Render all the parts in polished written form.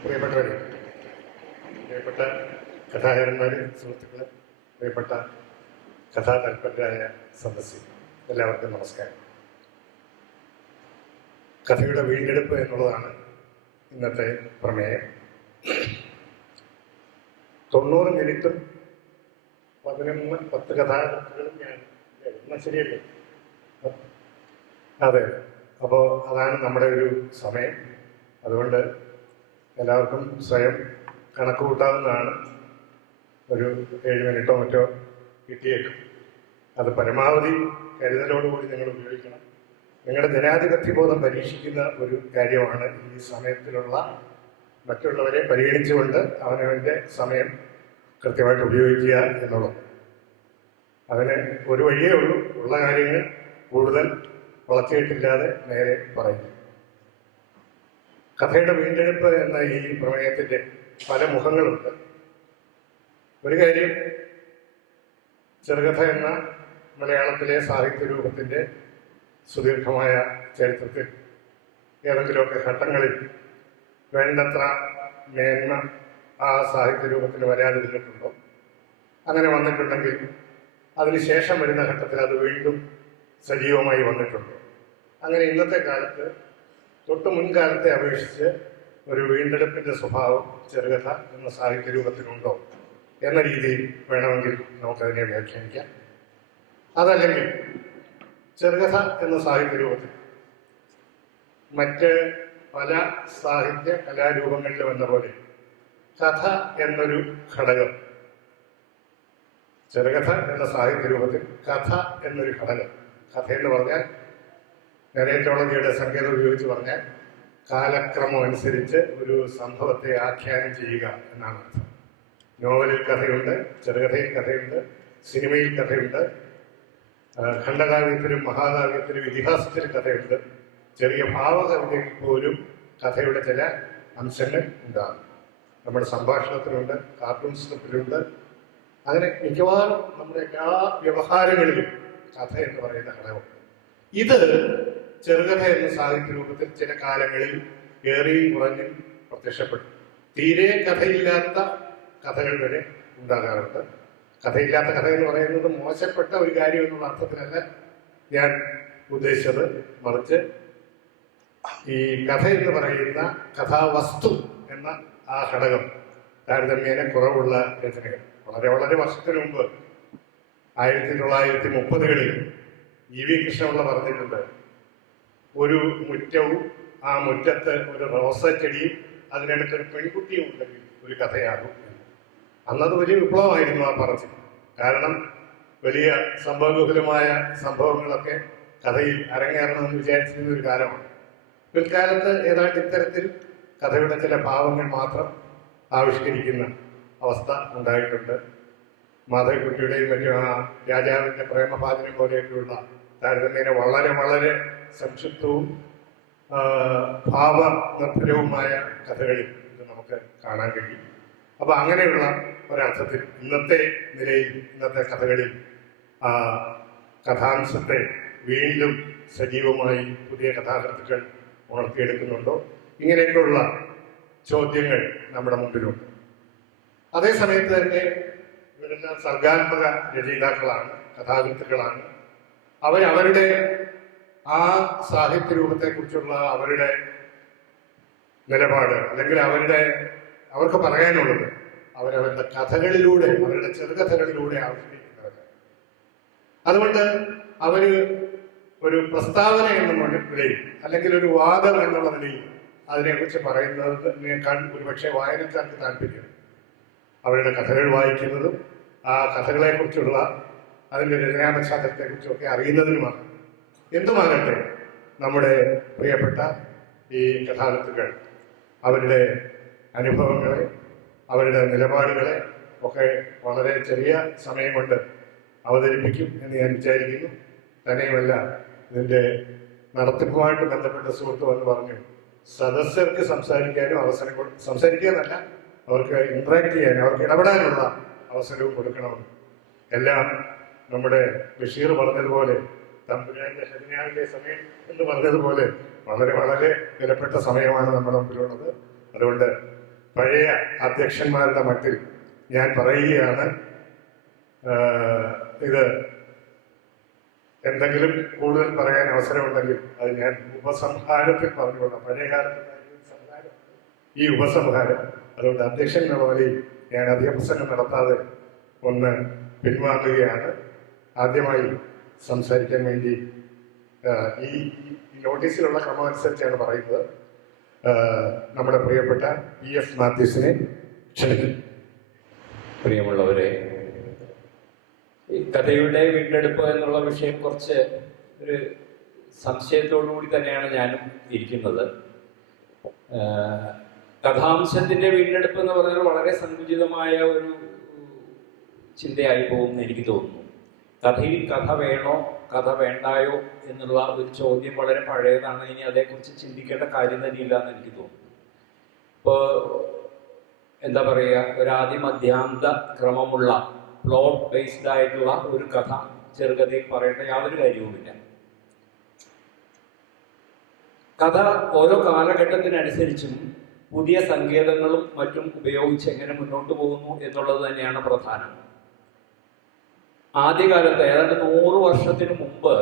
പ്രിയപ്പെട്ടവരെ, പ്രിയപ്പെട്ട കഥാകാരന്മാർ, സുഹൃത്തുക്കൾ, പ്രിയപ്പെട്ട കഥാതൽപരരായ സദസ്യർ, എല്ലാവർക്കും നമസ്കാരം. കഥയുടെ വീണ്ടെടുപ്പ് എന്നുള്ളതാണ് ഇന്നത്തെ പ്രമേയം. 90 മിനിറ്റും 10 കഥാകൃത്തുക്കളും ഞാൻ ശരിയല്ലേ? അതെ. അപ്പോൾ അതാണ് നമ്മുടെ ഒരു സമയം. അതുകൊണ്ട് എല്ലാവർക്കും സ്വയം കണക്ക് കൂട്ടാവുന്നതാണ്. ഒരു 7 മിനിറ്റോ മറ്റോ കിട്ടിയേക്കും. അത് പരമാവധി കരുതലോടുകൂടി നിങ്ങൾ ഉപയോഗിക്കണം. നിങ്ങളുടെ ജനാധിപത്യബോധം പരീക്ഷിക്കുന്ന ഒരു കാര്യമാണ് ഈ സമയത്തിലുള്ള മറ്റുള്ളവരെ പരിഗണിച്ചുകൊണ്ട് അവനവൻ്റെ സമയം കൃത്യമായിട്ട് ഉപയോഗിക്കുക എന്നുള്ളത്. അതിന് ഒരു വഴിയേ ഉള്ളൂ. ഉള്ള കാര്യങ്ങൾ കൂടുതൽ വളർത്തിയിട്ടില്ലാതെ നേരെ പറയും. കഥയുടെ വീണ്ടെടുപ്പ് എന്ന ഈ പ്രമേയത്തിൻ്റെ പല മുഖങ്ങളുണ്ട്. ഒരു കാര്യം, ചെറുകഥ എന്ന മലയാളത്തിലെ സാഹിത്യരൂപത്തിൻ്റെ സുദീർഘമായ ചരിത്രത്തിൽ ഏതെങ്കിലുമൊക്കെ ഘട്ടങ്ങളിൽ വേണ്ടത്ര മേന്മ ആ സാഹിത്യരൂപത്തിന് വരാതിരുന്നിട്ടുണ്ടോ? അങ്ങനെ വന്നിട്ടുണ്ടെങ്കിൽ അതിനുശേഷം വരുന്ന ഘട്ടത്തിൽ അത് വീണ്ടും സജീവമായി വന്നിട്ടുണ്ടോ? അങ്ങനെ ഇന്നത്തെ കാലത്ത് തൊട്ട് മുൻകാലത്തെ അപേക്ഷിച്ച് ഒരു വീണ്ടെടുപ്പിൻ്റെ സ്വഭാവം ചെറുകഥ എന്ന സാഹിത്യരൂപത്തിനുണ്ടോ എന്ന രീതിയിൽ വേണമെങ്കിൽ നമുക്കതിനെ വ്യാഖ്യാനിക്കാം. അതല്ലെങ്കിൽ ചെറുകഥ എന്ന സാഹിത്യരൂപത്തിൽ മറ്റ് പല സാഹിത്യ കലാരൂപങ്ങളിലും എന്ന പോലെ കഥ എന്നൊരു ഘടകം, ചെറുകഥ എന്ന സാഹിത്യരൂപത്തിൽ കഥ എന്നൊരു ഘടകം, കഥയെന്ന് പറഞ്ഞാൽ നരേറ്റോളജിയുടെ സങ്കേതം ഉപയോഗിച്ച് പറഞ്ഞാൽ കാലക്രമം അനുസരിച്ച് ഒരു സംഭവത്തെ ആഖ്യാനം ചെയ്യുക എന്നാണ് അർത്ഥം. നോവലിൽ കഥയുണ്ട്, ചെറുകഥയിൽ കഥയുണ്ട്, സിനിമയിൽ കഥയുണ്ട്, ഖണ്ഡകാവ്യത്തിലും മഹാകാവ്യത്തിലും ഇതിഹാസത്തിലും കഥയുണ്ട്. ചെറിയ ഭാവകവിതയിൽ പോലും കഥയുടെ ചില അംശങ്ങൾ ഉണ്ടാകും. നമ്മുടെ സംഭാഷണത്തിലുണ്ട്, കാർട്ടൂൺ സ്ക്രിപ്റ്റിലുണ്ട്. അങ്ങനെ മിക്കവാറും നമ്മുടെ എല്ലാ വ്യവഹാരങ്ങളിലും കഥ എന്ന് പറയുന്ന ഘടകമുണ്ട്. ഇത് ചെറുകഥ എന്ന സാഹിത്യരൂപത്തിൽ ചില കാലങ്ങളിൽ ഏറിയും കുറഞ്ഞും പ്രത്യക്ഷപ്പെട്ടു. തീരെ കഥയില്ലാത്ത കഥകൾ വരെ ഉണ്ടാകാറുണ്ട്. കഥയില്ലാത്ത കഥ എന്ന് പറയുന്നത് മോശപ്പെട്ട ഒരു കാര്യം എന്നുള്ള അർത്ഥത്തിലല്ല ഞാൻ ഉദ്ദേശിച്ചത്. മറിച്ച് ഈ കഥ എന്ന് പറയുന്ന കഥാവസ്തു എന്ന ആ ഘടകം താരതമ്യേന കുറവുള്ള രചനകൾ വളരെ വളരെ വർഷത്തിന് മുമ്പ് 1930കളിൽ ഇ.വി. കൃഷ്ണപിള്ള പറഞ്ഞിട്ടുണ്ട്, ഒരു മുറ്റവും ആ മുറ്റത്ത് ഒരു റോസച്ചെടിയും അതിനടുത്തൊരു പെൺകുട്ടിയും ഉണ്ടെങ്കിൽ ഒരു കഥയാകും. അന്നത് വലിയ വിപ്ലവമായിരുന്നു ആ പറച്ചിൽ. കാരണം വലിയ സംഭവബഹുലമായ സംഭവങ്ങളൊക്കെ കഥയിൽ അരങ്ങേറണമെന്ന് വിചാരിച്ചിരുന്ന ഒരു കാലമാണ്. പിൽക്കാലത്ത് ഏതാണ്ട് ഇത്തരത്തിൽ കഥയുടെ ചില ഭാവങ്ങൾ മാത്രം ആവിഷ്കരിക്കുന്ന അവസ്ഥ ഉണ്ടായിട്ടുണ്ട്. മാധവിക്കുട്ടിയുടെയും മറ്റും ആ രാജാവിൻ്റെ പ്രേമപാചനം പോലെയൊക്കെയുള്ള താരതമ്യേന വളരെ വളരെ സംക്ഷിപ്തവും ഭാവനിർഭരവുമായ കഥകളിൽ ഇത് നമുക്ക് കാണാൻ കഴിയും. അപ്പോൾ അങ്ങനെയുള്ള ഒരർത്ഥത്തിൽ ഇന്നത്തെ നിലയിൽ ഇന്നത്തെ കഥകളിൽ ആ കഥാംശത്തെ വീണ്ടും സജീവമായി പുതിയ കഥാകൃത്തുക്കൾ ഉണർത്തിയെടുക്കുന്നുണ്ടോ? ഇങ്ങനെയൊക്കെയുള്ള ചോദ്യങ്ങൾ നമ്മുടെ മുമ്പിലുണ്ട്. അതേസമയത്ത് തന്നെ ഇവരെല്ലാം സർഗാത്മക രചയിതാക്കളാണ്, കഥാകൃത്തുക്കളാണ്. അവരവരുടെ ആ സാഹിത്യരൂപത്തെക്കുറിച്ചുള്ള അവരുടെ നിലപാട് അല്ലെങ്കിൽ അവർക്ക് പറയാനുള്ളത് അവരവരുടെ കഥകളിലൂടെ, അവരുടെ ചെറുകഥകളിലൂടെ ആവിഷ്കരിക്കുന്നവരാണ്. അതുകൊണ്ട് അവര് ഒരു പ്രസ്താവന എന്ന നിലയിൽ അല്ലെങ്കിൽ ഒരു വാദം എന്നുള്ള നിലയിൽ അതിനെക്കുറിച്ച് പറയുന്നതിനേക്കാൾ ഒരുപക്ഷെ വായനക്കാർക്ക് താല്പര്യം അവരുടെ കഥകൾ വായിക്കുന്നതും ആ കഥകളെക്കുറിച്ചുള്ള അതിൻ്റെ രചനാ പശ്ചാത്തലത്തെക്കുറിച്ചൊക്കെ അറിയുന്നതിനുമാണ്. എന്തുമാകട്ടെ, നമ്മുടെ പ്രിയപ്പെട്ട ഈ കഥാകൃത്തുക്കൾ അവരുടെ അനുഭവങ്ങളെ, അവരുടെ നിലപാടുകളെ ഒക്കെ വളരെ ചെറിയ സമയം കൊണ്ട് അവതരിപ്പിക്കും എന്ന് ഞാൻ വിചാരിക്കുന്നു. തന്നെയുമല്ല, ഇതിൻ്റെ നടത്തിപ്പുമായിട്ട് ബന്ധപ്പെട്ട സുഹൃത്ത് വന്ന് പറഞ്ഞു, സദസ്യർക്ക് സംസാരിക്കാനും സംസാരിക്കാനല്ല, അവർക്ക് ഇന്ററാക്ട് ചെയ്യാനും അവർക്ക് ഇടപെടാനുള്ള അവസരവും കൊടുക്കണമെന്ന്. എല്ലാം നമ്മുടെ ബഷീർ പറഞ്ഞതുപോലെ, തമ്പുരാന്റെ ഷെജ്നാവിന്റെ സമയം എന്ന് പറഞ്ഞതുപോലെ വളരെ വളരെ വിലപ്പെട്ട സമയമാണ് നമ്മുടെ മുമ്പിലുള്ളത്. അതുകൊണ്ട് പഴയ അധ്യക്ഷന്മാരുടെ മട്ടിൽ ഞാൻ പറയുകയാണ്. ഇത് എന്തെങ്കിലും കൂടുതൽ പറയാൻ അവസരമുണ്ടെങ്കിൽ അത് ഞാൻ ഉപസംഹാരത്തിൽ പറഞ്ഞുകൊള്ളാം. പഴയകാലത്ത് ഈ ഉപസംഹാരം. അതുകൊണ്ട് അധ്യക്ഷൻ എന്ന നിലയിൽ ഞാൻ അധികപ്രസംഗം നടത്താതെ ഒന്ന് പിൻവാങ്ങുകയാണ്. ആദ്യമായി സംസാരിക്കാൻ വേണ്ടി ഈ നോട്ടീസിലുള്ള ക്രമം അനുസരിച്ചാണ് പറയുന്നത്. നമ്മുടെ പ്രിയപ്പെട്ട PF മാത്യൂസിനെ ക്ഷണിക്കും. പ്രിയമുള്ളവരെ, ഈ കഥയുടെ വീണ്ടെടുപ്പ് എന്നുള്ള വിഷയം കുറച്ച് ഒരു സംശയത്തോടു കൂടി തന്നെയാണ് ഞാനും ഇരിക്കുന്നത്. കഥാംശത്തിന്റെ വീണ്ടെടുപ്പ് എന്ന് പറഞ്ഞാൽ വളരെ സങ്കുചിതമായ ഒരു ചിന്തയായി പോകുമെന്ന് എനിക്ക് തോന്നുന്നു. കഥയിൽ കഥ വേണോ കഥ വേണ്ടായോ എന്നുള്ള ഒരു ചോദ്യം വളരെ പഴയതാണ്. ഇനി അതേക്കുറിച്ച് ചിന്തിക്കേണ്ട കാര്യം തന്നെയില്ല എന്ന് എനിക്ക് തോന്നുന്നു. ഇപ്പോൾ എന്താ പറയുക, ഒരു ആദ്യ മധ്യാന്ത ക്രമമുള്ള പ്ലോട്ട് ബേസ്ഡ് ആയിട്ടുള്ള ഒരു കഥ ചെറുകഥയിൽ പറയേണ്ട യാതൊരു കാര്യവുമില്ല. കഥ ഓരോ കാലഘട്ടത്തിനനുസരിച്ചും പുതിയ സങ്കേതങ്ങളും മറ്റും ഉപയോഗിച്ച് എങ്ങനെ മുന്നോട്ട് പോകുന്നു എന്നുള്ളത് തന്നെയാണ് പ്രധാനം. ആദ്യകാലത്ത് ഏതാണ്ട് 100 വർഷത്തിന് മുമ്പ്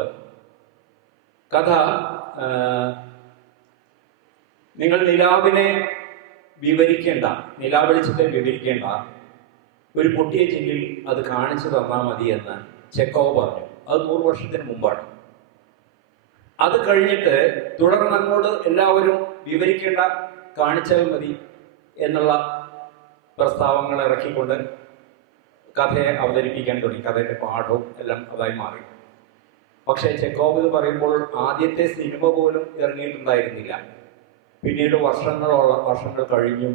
കഥ നിങ്ങൾ നിലാവിനെ വിവരിക്കേണ്ട, നിലാവെളിച്ചത്തെ വിവരിക്കേണ്ട, ഒരു പൊട്ടിയ ചില്ലിൽ അത് കാണിച്ചു തന്നാൽ മതി എന്ന് ചെക്കോവ് പറഞ്ഞു. അത് 100 വർഷത്തിന് മുമ്പാണ്. അത് കഴിഞ്ഞിട്ട് തുടർന്ന് അങ്ങോട്ട് എല്ലാവരും വിവരിക്കേണ്ട, കാണിച്ചാൽ മതി എന്നുള്ള പ്രസ്താവങ്ങൾ ഇറക്കിക്കൊണ്ട് കഥയെ അവതരിപ്പിക്കാൻ തുടങ്ങി. കഥയുടെ പാഠവും എല്ലാം അതായി മാറി. പക്ഷേ ചെക്കോവ് എന്ന് പറയുമ്പോൾ ആദ്യത്തെ സിനിമ പോലും ഇറങ്ങിയിട്ടുണ്ടായിരുന്നില്ല. പിന്നീട് വർഷങ്ങൾ കഴിഞ്ഞു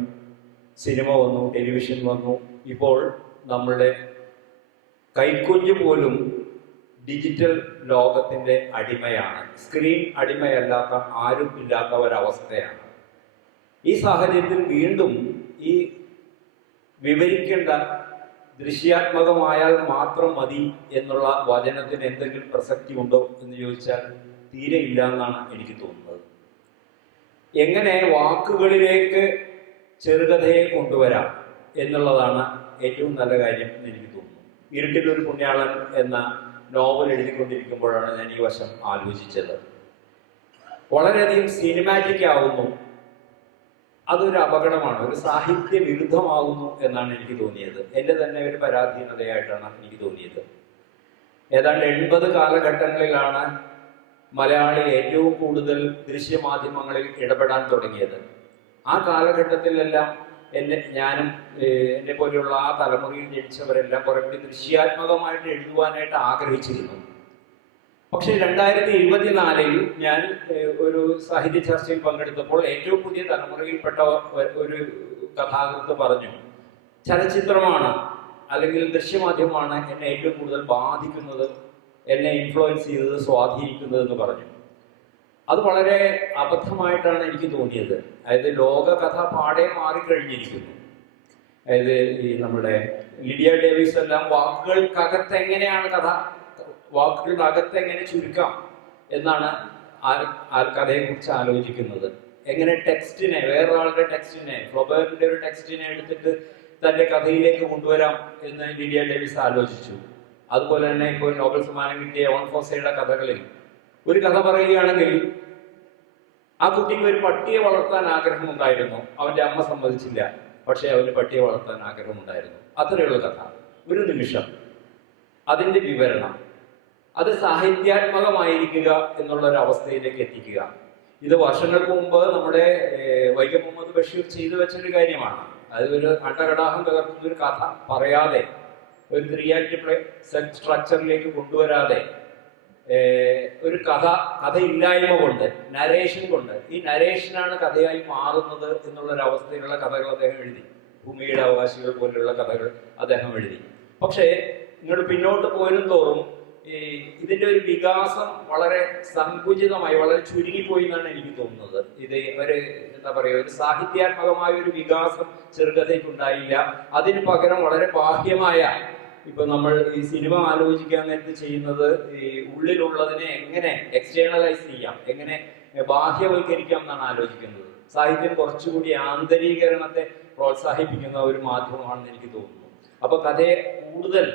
സിനിമ വന്നു, ടെലിവിഷൻ വന്നു. ഇപ്പോൾ നമ്മളുടെ കൈക്കുഞ്ഞു പോലും ഡിജിറ്റൽ ലോകത്തിൻ്റെ അടിമയാണ്. സ്ക്രീൻ അടിമയല്ലാത്ത ആരും ഇല്ലാത്ത ഒരവസ്ഥയാണ്. ഈ സാഹചര്യത്തിൽ വീണ്ടും ഈ വിവരിക്കേണ്ട, ദൃശ്യാത്മകമായാൽ മാത്രം മതി എന്നുള്ള വചനത്തിന് എന്തെങ്കിലും പ്രസക്തി ഉണ്ടോ എന്ന് ചോദിച്ചാൽ തീരെ ഇല്ല എന്നാണ് എനിക്ക് തോന്നുന്നത്. എങ്ങനെ വാക്കുകളിലേക്ക് ചെറുകഥയെ കൊണ്ടുവരാം എന്നുള്ളതാണ് ഏറ്റവും നല്ല കാര്യം എന്ന് എനിക്ക് തോന്നുന്നു. ഇരുട്ടിലൊരു പുണ്യാളൻ എന്ന നോവൽ എഴുതിക്കൊണ്ടിരിക്കുമ്പോഴാണ് ഞാൻ ഈ വശം ആലോചിച്ചത്. വളരെയധികം സിനിമാറ്റിക് ആവുന്നു. അതൊരു അപകടമാണ്, ഒരു സാഹിത്യ വിരുദ്ധമാകുന്നു എന്നാണ് എനിക്ക് തോന്നിയത്. എൻ്റെ തന്നെ ഒരു പരാധീനതയായിട്ടാണ് എനിക്ക് തോന്നിയത്. ഏതാണ്ട് 80 കാലഘട്ടങ്ങളിലാണ് മലയാളി ഏറ്റവും കൂടുതൽ ദൃശ്യമാധ്യമങ്ങളിൽ ഇടപെടാൻ തുടങ്ങിയത്. ആ കാലഘട്ടത്തിലെല്ലാം ഞാനും എന്നെ പോലെയുള്ള ആ തലമുറയിൽ ജനിച്ചവരെല്ലാം കുറെ കൂടി ദൃശ്യാത്മകമായിട്ട് എഴുതുവാനായിട്ട് ആഗ്രഹിച്ചിരുന്നു. പക്ഷേ 2024 ഞാൻ ഒരു സാഹിത്യ ചർച്ചയിൽ പങ്കെടുത്തപ്പോൾ ഏറ്റവും പുതിയ തലമുറയിൽപ്പെട്ട ഒരു കഥാകൃത്ത് പറഞ്ഞു, ചലച്ചിത്രമാണ് അല്ലെങ്കിൽ ദൃശ്യമാധ്യമമാണ് എന്നെ ഏറ്റവും കൂടുതൽ ബാധിക്കുന്നത്, എന്നെ ഇൻഫ്ലുവൻസ് ചെയ്തത്, സ്വാധീനിക്കുന്നത് എന്ന് പറഞ്ഞു. അത് വളരെ അബദ്ധമായിട്ടാണ് എനിക്ക് തോന്നിയത്. അതായത് ലോകകഥ പാടെ മാറിക്കഴിഞ്ഞിരിക്കുന്നു. അതായത് ഈ നമ്മുടെ ലിഡിയ ഡേവിസ് എല്ലാം വാക്കുകൾക്കകത്ത് എങ്ങനെയാണ് വാക്കുകളുടെ അകത്ത് എങ്ങനെ ചുരുക്കാം എന്നാണ് കഥയെക്കുറിച്ച് ആലോചിക്കുന്നത്. എങ്ങനെ ടെക്സ്റ്റിനെ, വേറൊരാളുടെ ടെക്സ്റ്റിനെ, ഫ്ലോബേറിന്റെ ഒരു ടെക്സ്റ്റിനെ എടുത്തിട്ട് തന്റെ കഥയിലേക്ക് കൊണ്ടുവരാം എന്ന് ലിഡിയ ഡേവിസ് ആലോചിച്ചു. അതുപോലെ തന്നെ ഇപ്പോൾ നോബൽ സമ്മാനം കിട്ടിയ ഓൺ ഫോസയുടെ കഥകളിൽ ഒരു കഥ പറയുകയാണെങ്കിൽ ആ കുട്ടിക്ക് ഒരു പട്ടിയെ വളർത്താൻ ആഗ്രഹമുണ്ടായിരുന്നു. അവന്റെ അമ്മ സമ്മതിച്ചില്ല, പക്ഷെ അവന് പട്ടിയെ വളർത്താൻ ആഗ്രഹമുണ്ടായിരുന്നു. അത്രയുള്ള കഥ, ഒരു നിമിഷം അതിന്റെ വിവരണം, അത് സാഹിത്യാത്മകമായിരിക്കുക എന്നുള്ള ഒരു അവസ്ഥയിലേക്ക് എത്തിക്കുക. ഇത് വർഷങ്ങൾക്ക് മുമ്പ് നമ്മുടെ വൈക്കം മുഹമ്മദ് ബഷീർ ചെയ്തു വെച്ചൊരു കാര്യമാണ്. അത് ഒരു അണ്ടകടാഹം തകർക്കുന്ന ഒരു കഥ പറയാതെ, ഒരു 3 ആക്ട് പ്ലേ സെറ്റ് സ്ട്രക്ചറിലേക്ക് കൊണ്ടുവരാതെ, ഒരു കഥയില്ലായ്മ കൊണ്ട്, നരേഷൻ കൊണ്ട്, ഈ നരേഷനാണ് കഥയായി മാറുന്നത് എന്നുള്ളൊരവസ്ഥയിലുള്ള കഥകൾ അദ്ദേഹം എഴുതി. ഭൂമിയുടെ അവകാശികൾ പോലുള്ള കഥകൾ അദ്ദേഹം എഴുതി. പക്ഷേ നിങ്ങൾ പിന്നോട്ട് പോരും തോറും ഇതിന്റെ ഒരു വികാസം വളരെ സങ്കുചിതമായി, വളരെ ചുരുങ്ങിപ്പോയി എന്നാണ് എനിക്ക് തോന്നുന്നത്. ഇത് ഒരു എന്താ പറയുക, ഒരു സാഹിത്യാത്മകമായ ഒരു വികാസം ചെറുകഥയ്ക്കുണ്ടായില്ല. അതിന് പകരം വളരെ ബാഹ്യമായ, ഇപ്പൊ നമ്മൾ ഈ സിനിമ ആലോചിക്കാൻ നേരത്ത് ചെയ്യുന്നത് ഈ ഉള്ളിലുള്ളതിനെ എങ്ങനെ എക്സ്റ്റേണലൈസ് ചെയ്യാം, എങ്ങനെ ബാഹ്യവൽക്കരിക്കാം എന്നാണ് ആലോചിക്കുന്നത്. സാഹിത്യം കുറച്ചുകൂടി ആന്തരീകരണത്തെ പ്രോത്സാഹിപ്പിക്കുന്ന ഒരു മാധ്യമമാണെന്ന് എനിക്ക് തോന്നുന്നു. അപ്പൊ കഥയെ കൂടുതൽ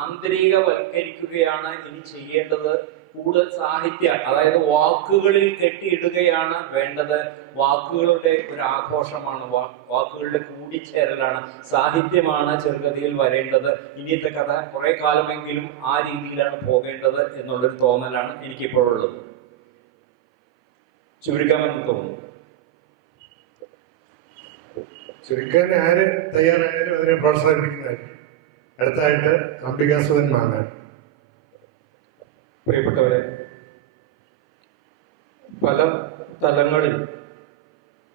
ആന്തരികവൽക്കരിക്കുകയാണ് ഇനി ചെയ്യേണ്ടത്. കൂടുതൽ സാഹിത്യ, അതായത് വാക്കുകളിൽ കെട്ടിയിടുകയാണ് വേണ്ടത്. വാക്കുകളുടെ ഒരു ആഘോഷമാണ്, വാക്കുകളുടെ കൂടിച്ചേരലാണ്, സാഹിത്യമാണ് ചെറുകഥയിൽ വരേണ്ടത്. ഇനിയത്തെ കഥ കുറെ കാലമെങ്കിലും ആ രീതിയിലാണ് പോകേണ്ടത് എന്നുള്ളൊരു തോന്നലാണ് എനിക്കിപ്പോഴുള്ളത്. ചുരുക്കമെന്ന് തോന്നുന്നു. ചുരുക്കാൻ ആര് തയ്യാറായാലും അതിനെ പ്രോത്സാഹിപ്പിക്കുന്നതായിരിക്കും. അടുത്തായിട്ട് അംബികാസുധൻ മാങ്ങാൻ. പ്രിയപ്പെട്ടവരെ, പല തലങ്ങളിൽ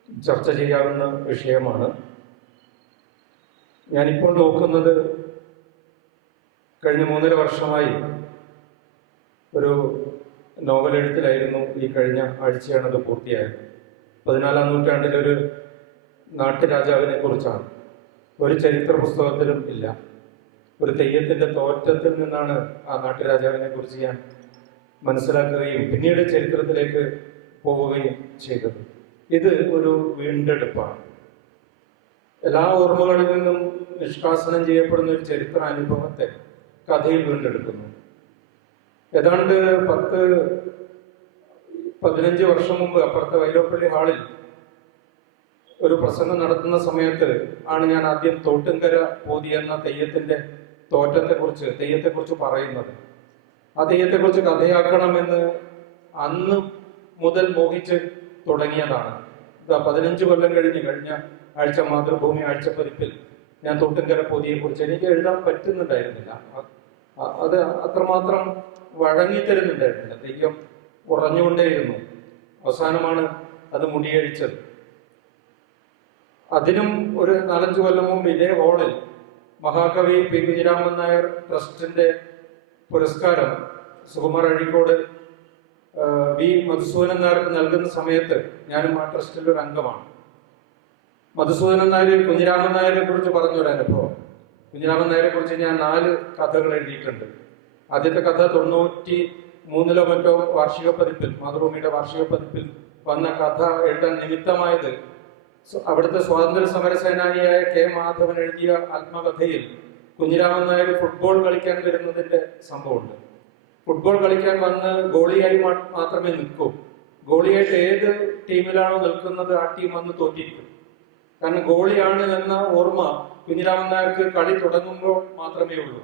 ചർച്ച ചെയ്യാവുന്ന വിഷയമാണ്. ഞാനിപ്പോൾ നോക്കുന്നത് കഴിഞ്ഞ 3.5 വർഷമായി ഒരു നോവൽ എഴുത്തിലായിരുന്നു. ഈ കഴിഞ്ഞ ആഴ്ചയാണ് അത് പൂർത്തിയായത്. 14-ാം നൂറ്റാണ്ടിലെ ഒരു നാട്ടുരാജാവിനെ കുറിച്ചാണ്. ഒരു ചരിത്ര പുസ്തകത്തിലും ഇല്ല. ഒരു തെയ്യത്തിന്റെ തോറ്റത്തിൽ നിന്നാണ് ആ നാട്ടുരാജാവിനെ കുറിച്ച് ഞാൻ മനസ്സിലാക്കുകയും പിന്നീട് ചരിത്രത്തിലേക്ക് പോവുകയും ചെയ്തത്. ഇത് ഒരു വീണ്ടെടുപ്പാണ്. എല്ലാ ഓർമ്മകളിൽ നിന്നും നിഷ്കാസനം ചെയ്യപ്പെടുന്ന ഒരു ചരിത്ര അനുഭവത്തെ കഥയിൽ വീണ്ടെടുക്കുന്നു. ഏതാണ്ട് 10-15 വർഷം മുമ്പ് അപ്പുറത്തെ വൈലോപ്പള്ളി ഹാളിൽ ഒരു പ്രസംഗം നടത്തുന്ന സമയത്ത് ആണ് ഞാൻ ആദ്യം തോട്ടുംകര പോതി എന്ന തെയ്യത്തെക്കുറിച്ച് പറയുന്നത്. ആ തെയ്യത്തെക്കുറിച്ച് കഥയാക്കണമെന്ന് അന്ന് മുതൽ മോഹിച്ച് തുടങ്ങിയതാണ്. 15 കൊല്ലം കഴിഞ്ഞ ആഴ്ച മാതൃഭൂമി ആഴ്ചപ്പതിപ്പിൽ ഞാൻ തോട്ടുംകര പോതിയെക്കുറിച്ച് എനിക്ക് എഴുതാൻ പറ്റുന്നുണ്ടായിരുന്നില്ല. അത് അത്രമാത്രം വഴങ്ങിത്തരുന്നുണ്ടായിരുന്നില്ല. തെയ്യം ഉറഞ്ഞുകൊണ്ടേയിരുന്നു. അവസാനമാണ് അത് മുടിയഴിച്ചത്. അതിനും ഒരു 4-5 കൊല്ലം മുമ്പ് ഇതേ ഹാളിൽ മഹാകവി പി കുഞ്ഞിരാമൻ നായർ ട്രസ്റ്റിന്റെ പുരസ്കാരം സുകുമാർ അഴീക്കോട് വി മധുസൂദനൻ നായർക്ക് നൽകുന്ന സമയത്ത് ഞാനും ആ ട്രസ്റ്റിന്റെ ഒരു അംഗമാണ്. മധുസൂദനൻ നായർ കുഞ്ഞിരാമൻ നായരെ കുറിച്ച് പറഞ്ഞൊരു അനുഭവം. കുഞ്ഞിരാമൻ നായരെ കുറിച്ച് ഞാൻ 4 കഥകൾ എഴുതിയിട്ടുണ്ട്. ആദ്യത്തെ കഥ 93-ലോ മറ്റോ വാർഷിക പതിപ്പിൽ, മാതൃഭൂമിയുടെ വാർഷിക പതിപ്പിൽ വന്ന കഥ എഴുതാൻ നിമിത്തമായത് അവിടുത്തെ സ്വാതന്ത്ര്യ സമര സേനാനിയായ കെ മാധവൻ എഴുതിയ ആത്മകഥയിൽ കുഞ്ഞിരാമൻ നായർ ഫുട്ബോൾ കളിക്കാൻ വരുന്നതിന്റെ സംഭവമുണ്ട്. ഫുട്ബോൾ കളിക്കാൻ വന്ന് ഗോളിയായി മാത്രമേ നിൽക്കൂ. ഗോളിയായിട്ട് ഏത് ടീമിലാണോ നിൽക്കുന്നത് ആ ടീം വന്ന് തോറ്റിരിക്കും. കാരണം ഗോളിയാണ് എന്ന ഓർമ്മ കുഞ്ഞിരാമൻ നായർക്ക് കളി തുടങ്ങുമ്പോൾ മാത്രമേ ഉള്ളൂ.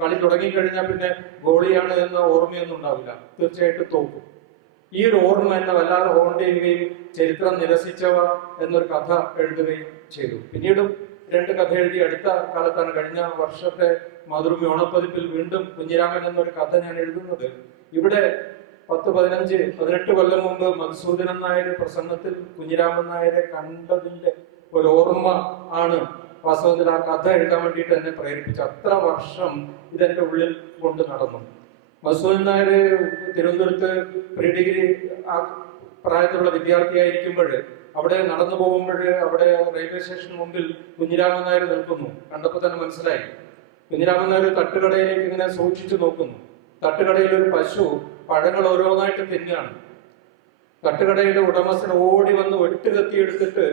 കളി തുടങ്ങിക്കഴിഞ്ഞാൽ പിന്നെ ഗോളിയാണ് എന്ന ഓർമ്മയൊന്നും ഉണ്ടാവില്ല. തീർച്ചയായിട്ടും തോക്കും. ഈ ഒരു ഓർമ്മ എന്നെ വല്ലാതെ ഹോണ്ട് ചെയ്യുകയും ചരിത്രം നിരസിച്ചവ എന്നൊരു കഥ എഴുതുകയും ചെയ്തു. പിന്നീടും 2 കഥ എഴുതി. അടുത്ത കാലത്താണ്, കഴിഞ്ഞ വർഷത്തെ മാതൃഭൂമി ഓണപ്പതിപ്പിൽ വീണ്ടും കുഞ്ഞിരാമൻ എന്നൊരു കഥ ഞാൻ എഴുതുന്നത്. ഇവിടെ 10-15-18 കൊല്ലം മുമ്പ് മധുസൂദനൻ നായർ പ്രസംഗത്തിൽ കുഞ്ഞിരാമൻ നായരെ കണ്ടതിന്റെ ഒരു ഓർമ്മ ആണ് വാസ്തവത്തിൽ ആ കഥ എഴുതാൻ വേണ്ടിയിട്ട് എന്നെ പ്രേരിപ്പിച്ചു. അത്ര വർഷം ഇതെന്റെ ഉള്ളിൽ കൊണ്ട് നടന്നു. മധുസൂദനൻ നായർ തിരുവനന്തപുരത്ത് പ്രീ ഡിഗ്രി ആ പ്രായത്തിലുള്ള വിദ്യാർത്ഥിയായിരിക്കുമ്പോൾ അവിടെ നടന്നു പോകുമ്പോൾ അവിടെ റെയിൽവേ സ്റ്റേഷന് മുമ്പിൽ കുഞ്ഞിരാമൻ നായർ നിൽക്കുന്നു. കണ്ടപ്പോൾ തന്നെ മനസ്സിലായി. കുഞ്ഞിരാമൻ നായർ തട്ടുകടയിലേക്ക് ഇങ്ങനെ സൂക്ഷിച്ചു നോക്കുന്നു. തട്ടുകടയിൽ ഒരു പശു പഴങ്ങൾ ഓരോന്നായിട്ട് തിന്നുകയാണ്. തട്ടുകടയുടെ ഉടമസ്ഥൻ ഓടി വന്ന് വെട്ടുകത്തി എടുത്തിട്ട്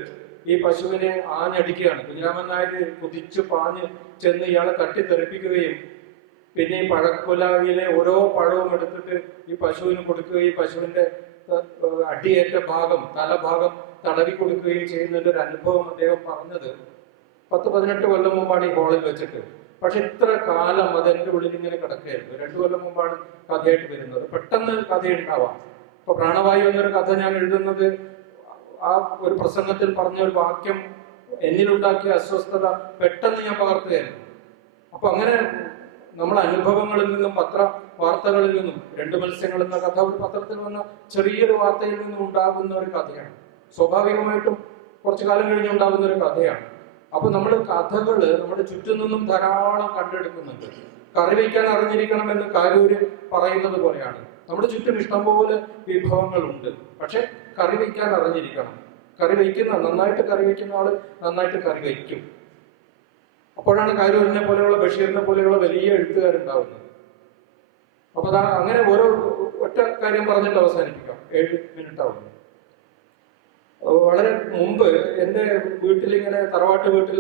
ഈ പശുവിനെ ആഞ്ഞടിക്കുകയാണ്. കുഞ്ഞിരാമൻ നായർ കുതിച്ചു പാഞ്ഞ് ചെന്ന് ഇയാളെ തട്ടിത്തെറിപ്പിക്കുകയും പിന്നെ ഈ പഴക്കുലയിലെ ഓരോ പഴവും എടുത്തിട്ട് ഈ പശുവിന് കൊടുക്കുകയും ഈ പശുവിന്റെ അടിയേറ്റ ഭാഗം, തലഭാഗം തടവി കൊടുക്കുകയും ചെയ്യുന്നതിന്റെ ഒരു അനുഭവം അദ്ദേഹം പറഞ്ഞത് 10-18 കൊല്ലം മുമ്പാണ് ഈ ഹാളിൽ വെച്ചിട്ട്. പക്ഷെ ഇത്ര കാലം അതെന്റെ ഉള്ളിൽ ഇങ്ങനെ കിടക്കുകയായിരുന്നു. 2 കൊല്ലം മുമ്പാണ് കഥയായിട്ട് വരുന്നത്. പെട്ടെന്ന് കഥയുണ്ടാവാം. ഇപ്പൊ പ്രാണവായു എന്നൊരു കഥ ഞാൻ എഴുതുന്നത് ആ ഒരു പ്രസംഗത്തിൽ പറഞ്ഞ ഒരു വാക്യം എന്നിലുണ്ടാക്കിയ അസ്വസ്ഥത പെട്ടെന്ന് ഞാൻ പകർത്തുകയായിരുന്നു. അപ്പൊ അങ്ങനെ നമ്മുടെ അനുഭവങ്ങളിൽ നിന്നും പത്ര വാർത്തകളിൽ നിന്നും 2 മത്സ്യങ്ങൾ എന്ന കഥ ഒരു പത്രത്തിൽ വന്ന ചെറിയൊരു വാർത്തയിൽ നിന്നും ഉണ്ടാകുന്ന ഒരു കഥയാണ്. സ്വാഭാവികമായിട്ടും കുറച്ചു കാലം കഴിഞ്ഞുണ്ടാകുന്ന ഒരു കഥയാണ്. അപ്പൊ നമ്മൾ കഥകള് നമ്മുടെ ചുറ്റും നിന്നും ധാരാളം കണ്ടെടുക്കുന്നുണ്ട്. കറി വയ്ക്കാൻ അറിഞ്ഞിരിക്കണം എന്ന് കാരൂര് പറയുന്നത് പോലെയാണ്. നമ്മുടെ ചുറ്റും ഇഷ്ടംപോലെ വിഭവങ്ങളുണ്ട്. പക്ഷെ കറി വയ്ക്കാൻ അറിഞ്ഞിരിക്കണം. നന്നായിട്ട് കറി വയ്ക്കുന്ന ആള് നന്നായിട്ട് കറി വയ്ക്കും. അപ്പോഴാണ് കാരൂരിനെ പോലെയുള്ള, ബഷീറിനെ പോലെയുള്ള വലിയ എഴുത്തുകാരുണ്ടാവുന്നത്. അപ്പൊ അങ്ങനെ ഓരോ ഒറ്റ കാര്യം പറഞ്ഞിട്ട് അവസാനിപ്പിക്കാം. 7 മിനിറ്റ് ആവുന്നു. വളരെ മുമ്പ് എൻ്റെ വീട്ടിലിങ്ങനെ തറവാട്ട് വീട്ടിൽ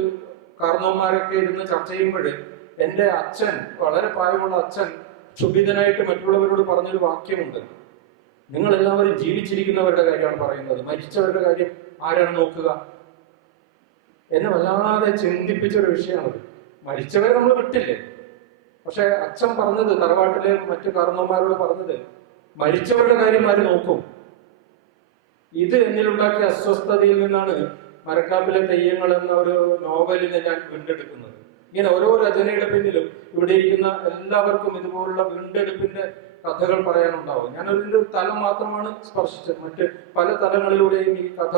കാരണവന്മാരൊക്കെ ഇരുന്ന് ചർച്ച ചെയ്യുമ്പോൾ എൻ്റെ അച്ഛൻ, വളരെ പ്രായമുള്ള അച്ഛൻ, ക്ഷുഭിതനായിട്ട് മറ്റുള്ളവരോട് പറഞ്ഞൊരു വാക്യമുണ്ട്: നിങ്ങൾ എല്ലാവരും ജീവിച്ചിരിക്കുന്നവരുടെ കാര്യമാണ് പറയുന്നത്, മരിച്ചവരുടെ കാര്യം ആരാണ് നോക്കുക? എന്നെ വല്ലാതെ ചിന്തിപ്പിച്ചൊരു വിഷയമാണത്. മരിച്ചവരെ നമ്മൾ വിട്ടില്ലേ? പക്ഷെ അച്ഛൻ പറഞ്ഞത്, തറവാട്ടിലെ മറ്റു കാരണവന്മാരോട് പറഞ്ഞത്, മരിച്ചവരുടെ കാര്യം ആര് നോക്കും? ഇത് എന്നിലുണ്ടാക്കിയ അസ്വസ്ഥതയിൽ നിന്നാണ് മരക്കാപ്പിലെ തെയ്യങ്ങൾ എന്ന ഒരു നോവലിനെ ഞാൻ വീണ്ടെടുക്കുന്നത്. ഇങ്ങനെ ഓരോ രചനയുടെ പിന്നിലും ഇവിടെ ഇരിക്കുന്ന എല്ലാവർക്കും ഇതുപോലുള്ള വീണ്ടെടുപ്പിന്റെ കഥകൾ പറയാനുണ്ടാവും. ഞാനതിൻ്റെ ഒരു തലം മാത്രമാണ് സ്പർശിച്ചത്. മറ്റ് പല തലങ്ങളിലൂടെയും ഈ കഥ,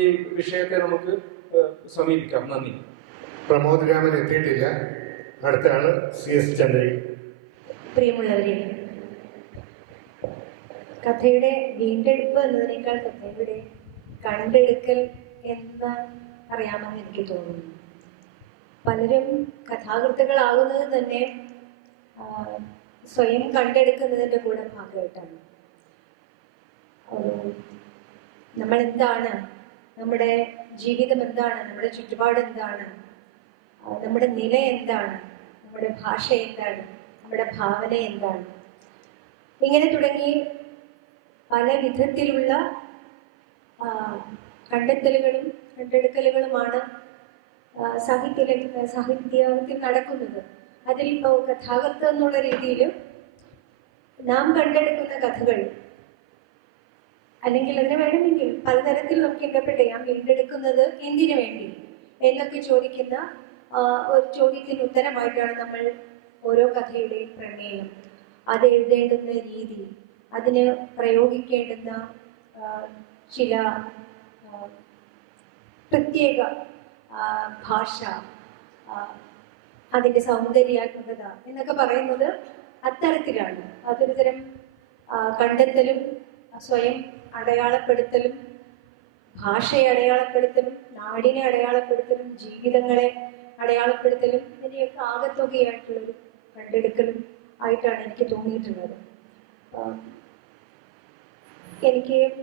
ഈ വിഷയത്തെ നമുക്ക് സമീപിക്കാം. നന്ദി. പ്രമോദ് രാമൻ എത്തിയിട്ടില്ല. അടുത്ത ആള് CS ചന്ദ്രൻ. പ്രിയമുള്ളവരെ, കഥയുടെ വീണ്ടെടുപ്പ് എന്നതിനേക്കാൾ കഥയുടെ കണ്ടെടുക്കൽ എന്ന് അറിയാമെന്ന് എനിക്ക് തോന്നുന്നു. പലരും കഥാകൃത്തുക്കളാകുന്നത് തന്നെ സ്വയം കണ്ടെടുക്കുന്നതിൻ്റെ കൂടെ ഭാഗമായിട്ടാണ്. നമ്മൾ എന്താണ്, നമ്മുടെ ജീവിതം എന്താണ്, നമ്മുടെ ചുറ്റുപാട് എന്താണ്, നമ്മുടെ നില എന്താണ്, നമ്മുടെ ഭാഷ എന്താണ്, നമ്മുടെ ഭാവന എന്താണ്, ഇങ്ങനെ തുടങ്ങി പല വിധത്തിലുള്ള കണ്ടെത്തലുകളും കണ്ടെടുക്കലുകളുമാണ് സാഹിത്യത്തിൽ നടക്കുന്നത്. അതിൽ ഇപ്പോൾ കഥാകൃത്ത് എന്നുള്ള രീതിയിൽ നാം കണ്ടെടുക്കുന്ന കഥകൾ, അല്ലെങ്കിൽ അതിനെ വേണമെങ്കിൽ പലതരത്തിൽ നമുക്ക് ഇന്റർപ്രറ്റ് ചെയ്യാം. വീണ്ടെടുക്കുന്നത് എന്തിനു വേണ്ടി എന്നൊക്കെ ചോദിക്കുന്ന ഒരു ചോദ്യത്തിന് ഉത്തരമായിട്ടാണ് നമ്മൾ ഓരോ കഥയുടെയും പ്രമേയം, അത് എഴുതേണ്ടുന്ന രീതി, അതിന് പ്രയോഗിക്കേണ്ടുന്ന ചില പ്രത്യേക ഭാഷ, അതിൻ്റെ സൗന്ദര്യാത്മകത എന്നൊക്കെ പറയുന്നത് അത്തരത്തിലാണ്. അതൊരു തരം കണ്ടെത്തലും സ്വയം അടയാളപ്പെടുത്തലും ഭാഷയെ അടയാളപ്പെടുത്തലും നാടിനെ അടയാളപ്പെടുത്തലും ജീവിതങ്ങളെ അടയാളപ്പെടുത്തലും ഇതിനെയൊക്കെ ആകത്തുകയായിട്ടുള്ളൊരു കണ്ടെടുക്കലും ആയിട്ടാണ് എനിക്ക് തോന്നിയിട്ടുള്ളത്.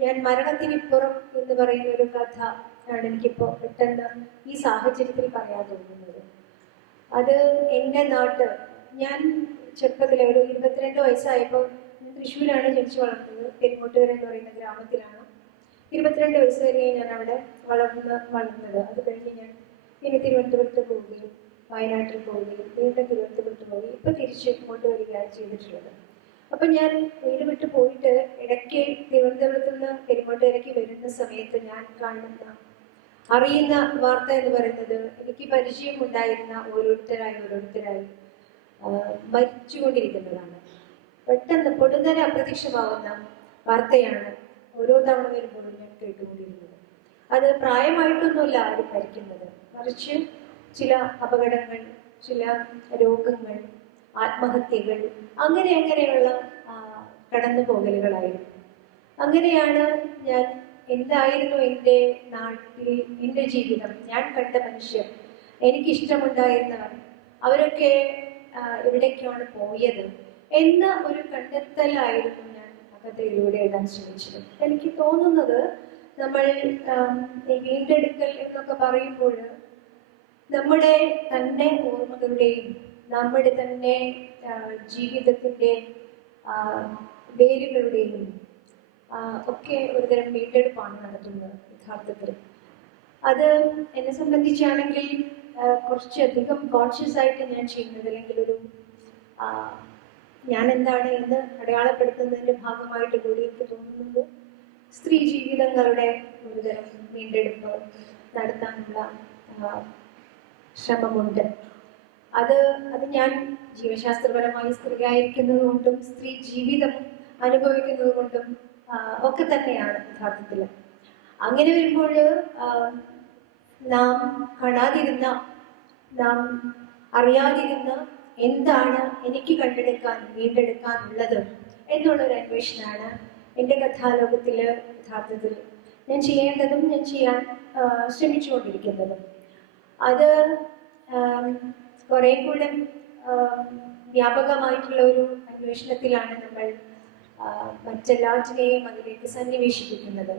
ഞാൻ മരണത്തിനിപ്പുറം എന്ന് പറയുന്ന ഒരു കഥ ആണ് എനിക്കിപ്പോൾ പെട്ടെന്ന് ഈ സാഹചര്യത്തിൽ പറയാൻ തോന്നുന്നത്. അത് എൻ്റെ നാട്ട്, ഞാൻ ചെറുപ്പത്തിൽ ഒരു 22 വയസ്സായപ്പോൾ, തൃശ്ശൂരാണ് ജനിച്ചു വളർന്നത്, പെരുങ്ങോട്ടുകര എന്ന് പറയുന്ന ഗ്രാമത്തിലാണ്. 22 വയസ്സ് വരെ ഞാൻ അവിടെ വളർന്നത്. അത് കഴിഞ്ഞ് ഞാൻ പിന്നെ തിരുവനന്തപുരത്ത് പോവുകയും വയനാട്ടിൽ പോവുകയും വീണ്ടും തിരുവനന്തപുരത്ത് പോവുകയും ഇപ്പം തിരിച്ച് ഇങ്ങോട്ട് വരികയാണ് ചെയ്തിട്ടുള്ളത്. അപ്പം ഞാൻ വീട് വിട്ട് പോയിട്ട് ഇടയ്ക്ക് തിരുവനന്തപുരത്ത് നിന്ന് പെരുങ്ങോട്ടുകരയ്ക്ക് വരുന്ന സമയത്ത് ഞാൻ കാണുന്ന, അറിയുന്ന വാർത്ത എന്ന് പറയുന്നത്, എനിക്ക് പരിചയം ഉണ്ടായിരുന്ന ഓരോരുത്തരായി മരിച്ചുകൊണ്ടിരിക്കുന്നതാണ്. പെട്ടെന്ന് പൊടുന്നനെ അപ്രത്യക്ഷമാവുന്ന വാർത്തയാണ് ഓരോ തവണ വരുമ്പോഴും ഞാൻ കേട്ടുകൊണ്ടിരുന്നത്. അത് പ്രായമായിട്ടൊന്നുമല്ല ആരും മരിക്കുന്നത്, മറിച്ച് ചില അപകടങ്ങൾ, ചില രോഗങ്ങൾ, ആത്മഹത്യകൾ, അങ്ങനെയുള്ള കടന്നുപോകലുകളായിരുന്നു. അങ്ങനെയാണ് എന്തായിരുന്നു എൻ്റെ നാട്ടിൽ എൻ്റെ ജീവിതം, ഞാൻ കണ്ട മനുഷ്യർ, എനിക്കിഷ്ടമുണ്ടായിരുന്നവർ, അവരൊക്കെ എവിടേക്കാണ് പോയത് എന്ന ഒരു കണ്ടെത്തലായിരുന്നു ഞാൻ കഥയിലൂടെ എഴുതാൻ ശ്രമിച്ചത്. എനിക്ക് തോന്നുന്നത് നമ്മൾ ഈ വീണ്ടെടുക്കൽ എന്നൊക്കെ പറയുമ്പോൾ നമ്മുടെ തന്നെ ഓർമ്മകളുടെയും നമ്മുടെ തന്നെ ജീവിതത്തിൻ്റെ വേരുകളുടെയും ഒക്കെ ഒരുതരം വീണ്ടെടുപ്പാണ് നടത്തുന്നത് യഥാർത്ഥത്തിൽ. അത് എന്നെ സംബന്ധിച്ചാണെങ്കിൽ കുറച്ചധികം കോൺഷ്യസ് ആയിട്ട് ഞാൻ ചെയ്യുന്നത്, അല്ലെങ്കിൽ ഞാൻ എന്താണ് എന്ന് അടയാളപ്പെടുത്തുന്നതിൻ്റെ ഭാഗമായിട്ട് കൂടി എനിക്ക് തോന്നുന്നത് സ്ത്രീ ജീവിതങ്ങളുടെ ഒരുതരം വീണ്ടെടുപ്പ് നടത്താനുള്ള ശ്രമമുണ്ട്. അത് ഞാൻ ജീവശാസ്ത്രപരമായി സ്ത്രീയായിരിക്കുന്നത് കൊണ്ടും സ്ത്രീ ജീവിതം അനുഭവിക്കുന്നത് കൊണ്ടും ഒക്കെ തന്നെയാണ് യഥാർത്ഥത്തിൽ. അങ്ങനെ വരുമ്പോൾ നാം കാണാതിരുന്ന, നാം അറിയാതിരുന്ന എന്താണ് എനിക്ക് വീണ്ടെടുക്കാനുള്ളത് എന്നുള്ളൊരു അന്വേഷണമാണ് എൻ്റെ കഥാലോകത്തിൽ യഥാർത്ഥത്തിൽ ഞാൻ ചെയ്യേണ്ടതും ഞാൻ ചെയ്യാൻ ശ്രമിച്ചുകൊണ്ടിരിക്കുന്നതും. അത് കുറേ കൂടെ വ്യാപകമായിട്ടുള്ള ഒരു അന്വേഷണത്തിലാണ് നമ്മൾ മറ്റെല്ലാറ്റിനെയും അതിലേക്ക് സന്നിവേശിപ്പിക്കുന്നത്.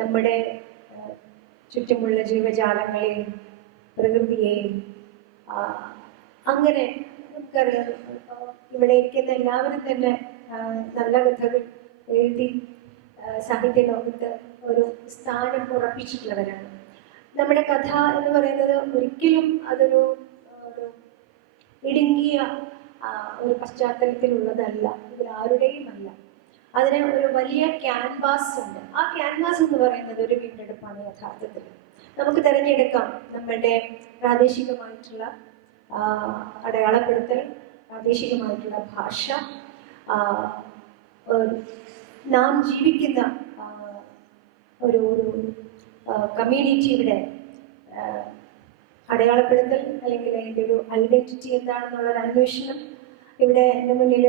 നമ്മുടെ ചുറ്റുമുള്ള ജീവജാലങ്ങളെയും പ്രകൃതിയെയും അങ്ങനെ നമുക്കറിയാം. ഇവിടെ ഇരിക്കുന്ന എല്ലാവരും തന്നെ നല്ല കഥകൾ എഴുതി സാഹിത്യ ലോകത്ത് ഒരു സ്ഥാനം ഉറപ്പിച്ചിട്ടുള്ളവരാണ്. നമ്മുടെ കഥ എന്ന് പറയുന്നത് ഒരിക്കലും അതൊരു ഇടുങ്ങിയ ഒരു പശ്ചാത്തലത്തിലുള്ളതല്ല, ഇതിലാരുടെയും അല്ല. അതിന് ഒരു വലിയ ക്യാൻവാസ് ഉണ്ട്. ആ ക്യാൻവാസ് എന്ന് പറയുന്നത് ഒരു വീണ്ടെടുപ്പാണ് യഥാർത്ഥത്തിൽ. നമുക്ക് തിരഞ്ഞെടുക്കാം നമ്മളുടെ പ്രാദേശികമായിട്ടുള്ള അടയാളപ്പെടുത്തൽ, പ്രാദേശികമായിട്ടുള്ള ഭാഷ, നാം ജീവിക്കുന്ന ഒരു കമ്മ്യൂണിറ്റിയുടെ അടയാളപ്പെടുത്തൽ, അല്ലെങ്കിൽ അതിൻ്റെ ഒരു ഐഡന്റിറ്റി എന്താണെന്നുള്ളൊരു അന്വേഷണം. ഇവിടെ എൻ്റെ മുന്നിൽ